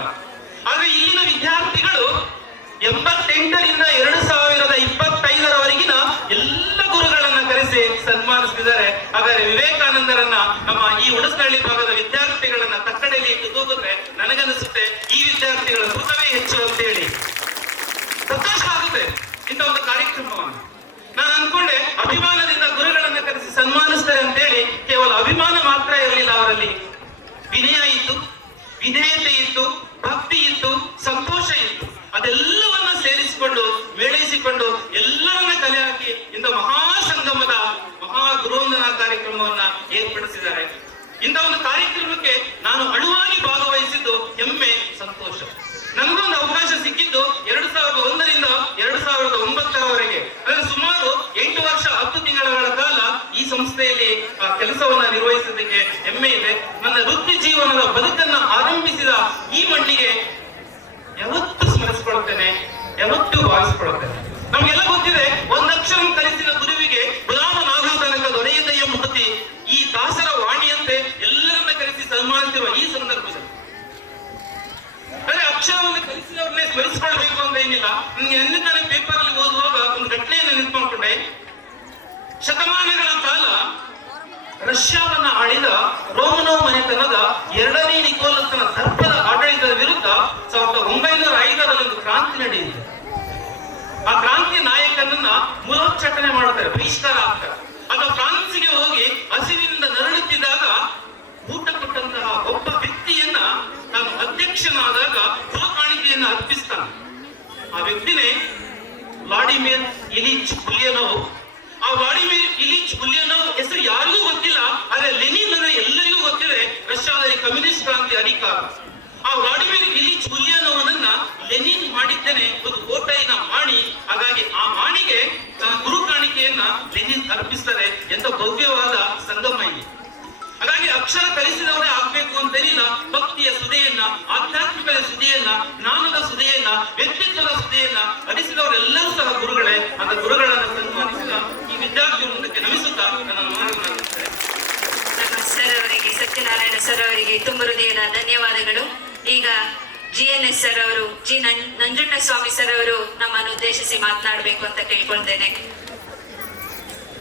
ಆದ್ರೆ ಇಲ್ಲಿನ ವಿದ್ಯಾರ್ಥಿಗಳು 88ರಿಂದ 2025ರವರೆಗಿನ ಎಲ್ಲ ಗುರುಗಳನ್ನ ಕರೆಸಿ ಸನ್ಮಾನಿಸಿದ್ದಾರೆ. ಹಾಗಾದ್ರೆ ವಿವೇಕಾನಂದರನ್ನ ನಮ್ಮ ಈ ಹುಣಸನಹಳ್ಳಿ ಭಾಗದ ವಿದ್ಯಾರ್ಥಿಗಳನ್ನ ತಕ್ಕಡೆಯಲ್ಲಿ ಇಟ್ಟು ತೂಗಿದ್ರೆ ನನಗನ್ನಿಸುತ್ತೆ ಈ ವಿದ್ಯಾರ್ಥಿಗಳ ತೂಕವೇ ಹೆಚ್ಚು ಅಂತೇಳಿ. ಸಂತೋಷ ಆಗುತ್ತೆ ಇಂಥ ಒಂದು ಕಾರ್ಯಕ್ರಮವನ್ನು. ನಾನು ಅನ್ಕೊಂಡೆ ಅಭಿಮಾನದಿಂದ ಗುರುಗಳನ್ನ ಕರೆಸಿ ಸನ್ಮಾನಿಸ್ತಾರೆ ಅಂತೇಳಿ. ಕೇವಲ ಅಭಿಮಾನ ಮಾತ್ರ ಇರಲಿಲ್ಲ ಅವರಲ್ಲಿ, ವಿನಯ ಇತ್ತು, ವಿಧೇಯತೆ ಇತ್ತು, ಭಕ್ತಿ ಇತ್ತು, ಸಂತೋಷ ಇತ್ತು. ಅದೆಲ್ಲವನ್ನ ಸೇರಿಸಿಕೊಂಡು ಮೇಳೈಸಿಕೊಂಡು ಎಲ್ಲರನ್ನ ಕಲೆ ಹಾಕಿ ಇಂಥ ಮಹಾಸಂಗಮದ ಮಹಾ ಗುರುವಂದನಾ ಕಾರ್ಯಕ್ರಮವನ್ನ ಏರ್ಪಡಿಸಿದ್ದಾರೆ. ಇಂಥ ಒಂದು ಕಾರ್ಯಕ್ರಮಕ್ಕೆ ನಾನು ಅಳುವಾಗಿ ಭಾಗವಹಿಸಿದ್ದು ಹೆಮ್ಮೆ, ಸಂತೋಷ. ನನಗೊಂದು ಅವಕಾಶ ಸಿಕ್ಕಿದ್ದು 2001ರಿಂದ 2009ರವರೆಗೆ, ಅಂದರೆ ಸುಮಾರು 8 ವರ್ಷ 10 ತಿಂಗಳ ಕಾಲ ಈ ಸಂಸ್ಥೆಯಲ್ಲಿ ಕೆಲಸವನ್ನ ನಿರ್ವಹಿಸೋದಕ್ಕೆ ಹೆಮ್ಮೆ ಇದೆ. ನನ್ನ ವೃತ್ತಿ ಜೀವನದ ಬದುಕನ್ನ ಆರಂಭಿಸಿದ ಈ ಮಣ್ಣಿಗೆ ಯಾವತ್ತೂ ಸ್ಮರಿಸಿಕೊಳ್ಳುತ್ತೇನೆ, ಯಾವತ್ತೂ ಭಾವಿಸಿಕೊಳ್ಳುತ್ತೇನೆ. ನಮ್ಗೆಲ್ಲ ಗೊತ್ತಿದೆ, ಒಂದಕ್ಷರ ಕಲಿಸಿದ ಗುರುವಿಗೆ ಗುಲಾಮನಾಗುವ ತನಕ ದೊರೆಯದೆಯ ಮುಕ್ತಿ. ಈ ದಾಸರ ವಾಣಿಯಂತೆ ಎಲ್ಲರನ್ನ ಕರೆಸಿ ಸನ್ಮಾನಿಸಿರುವ ಈ ಸಂದರ್ಭದಲ್ಲಿ ಅಕ್ಷರವನ್ನು ಕಲಿಸಿದವ್ರನ್ನೇ ಸ್ಮರಿಸಿಕೊಳ್ಬೇಕು ಅಂತ ಏನಿಲ್ಲ. ನನಗೆ ನೆನ್ನೆ ಪೇಪರ್ ಅಲ್ಲಿ ಓದುವಾಗ ಒಂದು ಘಟನೆಯನ್ನು ನೆನಪಿಕೊಂಡೆ. ಶತಮಾನಗಳ ಕಾಲ ರಷ್ಯಾವನ್ನ ಆಳಿದ ರೋಮನೋವ್ ಮನೆತನದ 2ನೇ ನಿಕೋಲಸ್ನ ದರ್ಪದ ಆಡಳಿತದ ವಿರುದ್ಧ 1905ರಲ್ಲಿ ಒಂದು ಕ್ರಾಂತಿ ನಡೆಯಿತು. ಆ ಕ್ರಾಂತಿ ನಾಯಕನನ್ನ ಮೂಲೋಚ್ಚಾಟನೆ ಮಾಡುತ್ತಾರೆ, ಬಹಿಷ್ಕಾರ ಆಗ್ತಾರೆ. ಆತ ಫ್ರಾನ್ಸಿಗೆ ಹೋಗಿ ಹಸಿವಿನಿಂದ ನರಳುತ್ತಿದ್ದಾಗ ಊಟ ಕೊಟ್ಟಂತಹ ಒಬ್ಬ ವ್ಯಕ್ತಿಯನ್ನ ತಾನು ಅಧ್ಯಕ್ಷನಾದಾಗ ಕಾಣಿಕೆಯನ್ನ ಅರ್ಪಿಸ್ತಾನೆ. ಆ ವ್ಯಕ್ತಿನೇ ವ್ಲಾಡಿಮಿರ್ ಇಲಿಚ್ ಉಲಿಯನೋವ್. ಆ ವ್ಲಾಡಿಮಿರ್ ಇಲಿಚ್ ಉಲಿಯನೋವ್ ಹೆಸರು ಯಾರಿಗೂ ಗೊತ್ತಿಲ್ಲ, ಆದ್ರೆ ಲೆನಿನ್ ಅಂದ್ರೆ ಎಲ್ಲರಿಗೂ ಗೊತ್ತಿದೆ, ರಷ್ಯಾದಲ್ಲಿ ಕಮ್ಯುನಿಸ್ಟ್ ಕ್ರಾಂತಿ ಅಧಿಕಾರ. ಆ ವ್ಲಾಡಿಮಿರ್ ಇಲಿಚ್ ಉಲಿಯನೋವನನ್ನ ಲೆನಿನ್ ಮಾಡಿದ್ದೇನೆ ಒಂದು ಕೋಟೆಯನ್ನ ಮಾಡಿ, ಹಾಗಾಗಿ ಆ ಮಾಡಿಗೆ ಗುರು ಕಾಣಿಕೆಯನ್ನ ಲೆನಿನ್ ಅರ್ಪಿಸ್ತಾರೆ. ಎಂತ ಭವ್ಯವಾದ ಸಂಗಮ ಇಲ್ಲಿ. ಹಾಗಾಗಿ ಅಕ್ಷರ ಕಲಿಸಿದವರೇ ಆಗ್ಬೇಕು ಅಂತೇನಿಲ್ಲ, ಭಕ್ತಿಯ ಸುದೆಯನ್ನ, ಆಧ್ಯಾತ್ಮಿಕದ ಸುದೆಯನ್ನ, ಜ್ಞಾನದ ಸುದೆಯನ್ನ, ವ್ಯಕ್ತಿತ್ವದ ಸುದೆಯನ್ನ ಹರಿಸಿದವರೆಲ್ಲರೂ ಸಹ ಗುರುಗಳೇ. ಅಂತ ಗುರುಗಳನ್ನ ಸನ್ಮಾನಿಸಿದ ಈ ವಿದ್ಯಾರ್ಥಿ ವೃಂದಕ್ಕೆ ನಮಿಸುತ್ತಾ ನನ್ನ ಮಾತನಾಡುತ್ತೇನೆ. ಸರ್ ಅವರಿಗೆ, ಸತ್ಯನಾರಾಯಣ ಸರ್ ಅವರಿಗೆ ತುಂಬ ಹೃದಯದ ಧನ್ಯವಾದಗಳು. ಈಗ GNS ಸರ್ ಅವರು, ನಂಜುಂಡಸ್ವಾಮಿ ಸರ್ ಅವರು ನಮ್ಮನ್ನು ಉದ್ದೇಶಿಸಿ ಮಾತನಾಡಬೇಕು ಅಂತ ಕೇಳ್ಕೊಳ್ತೇನೆ.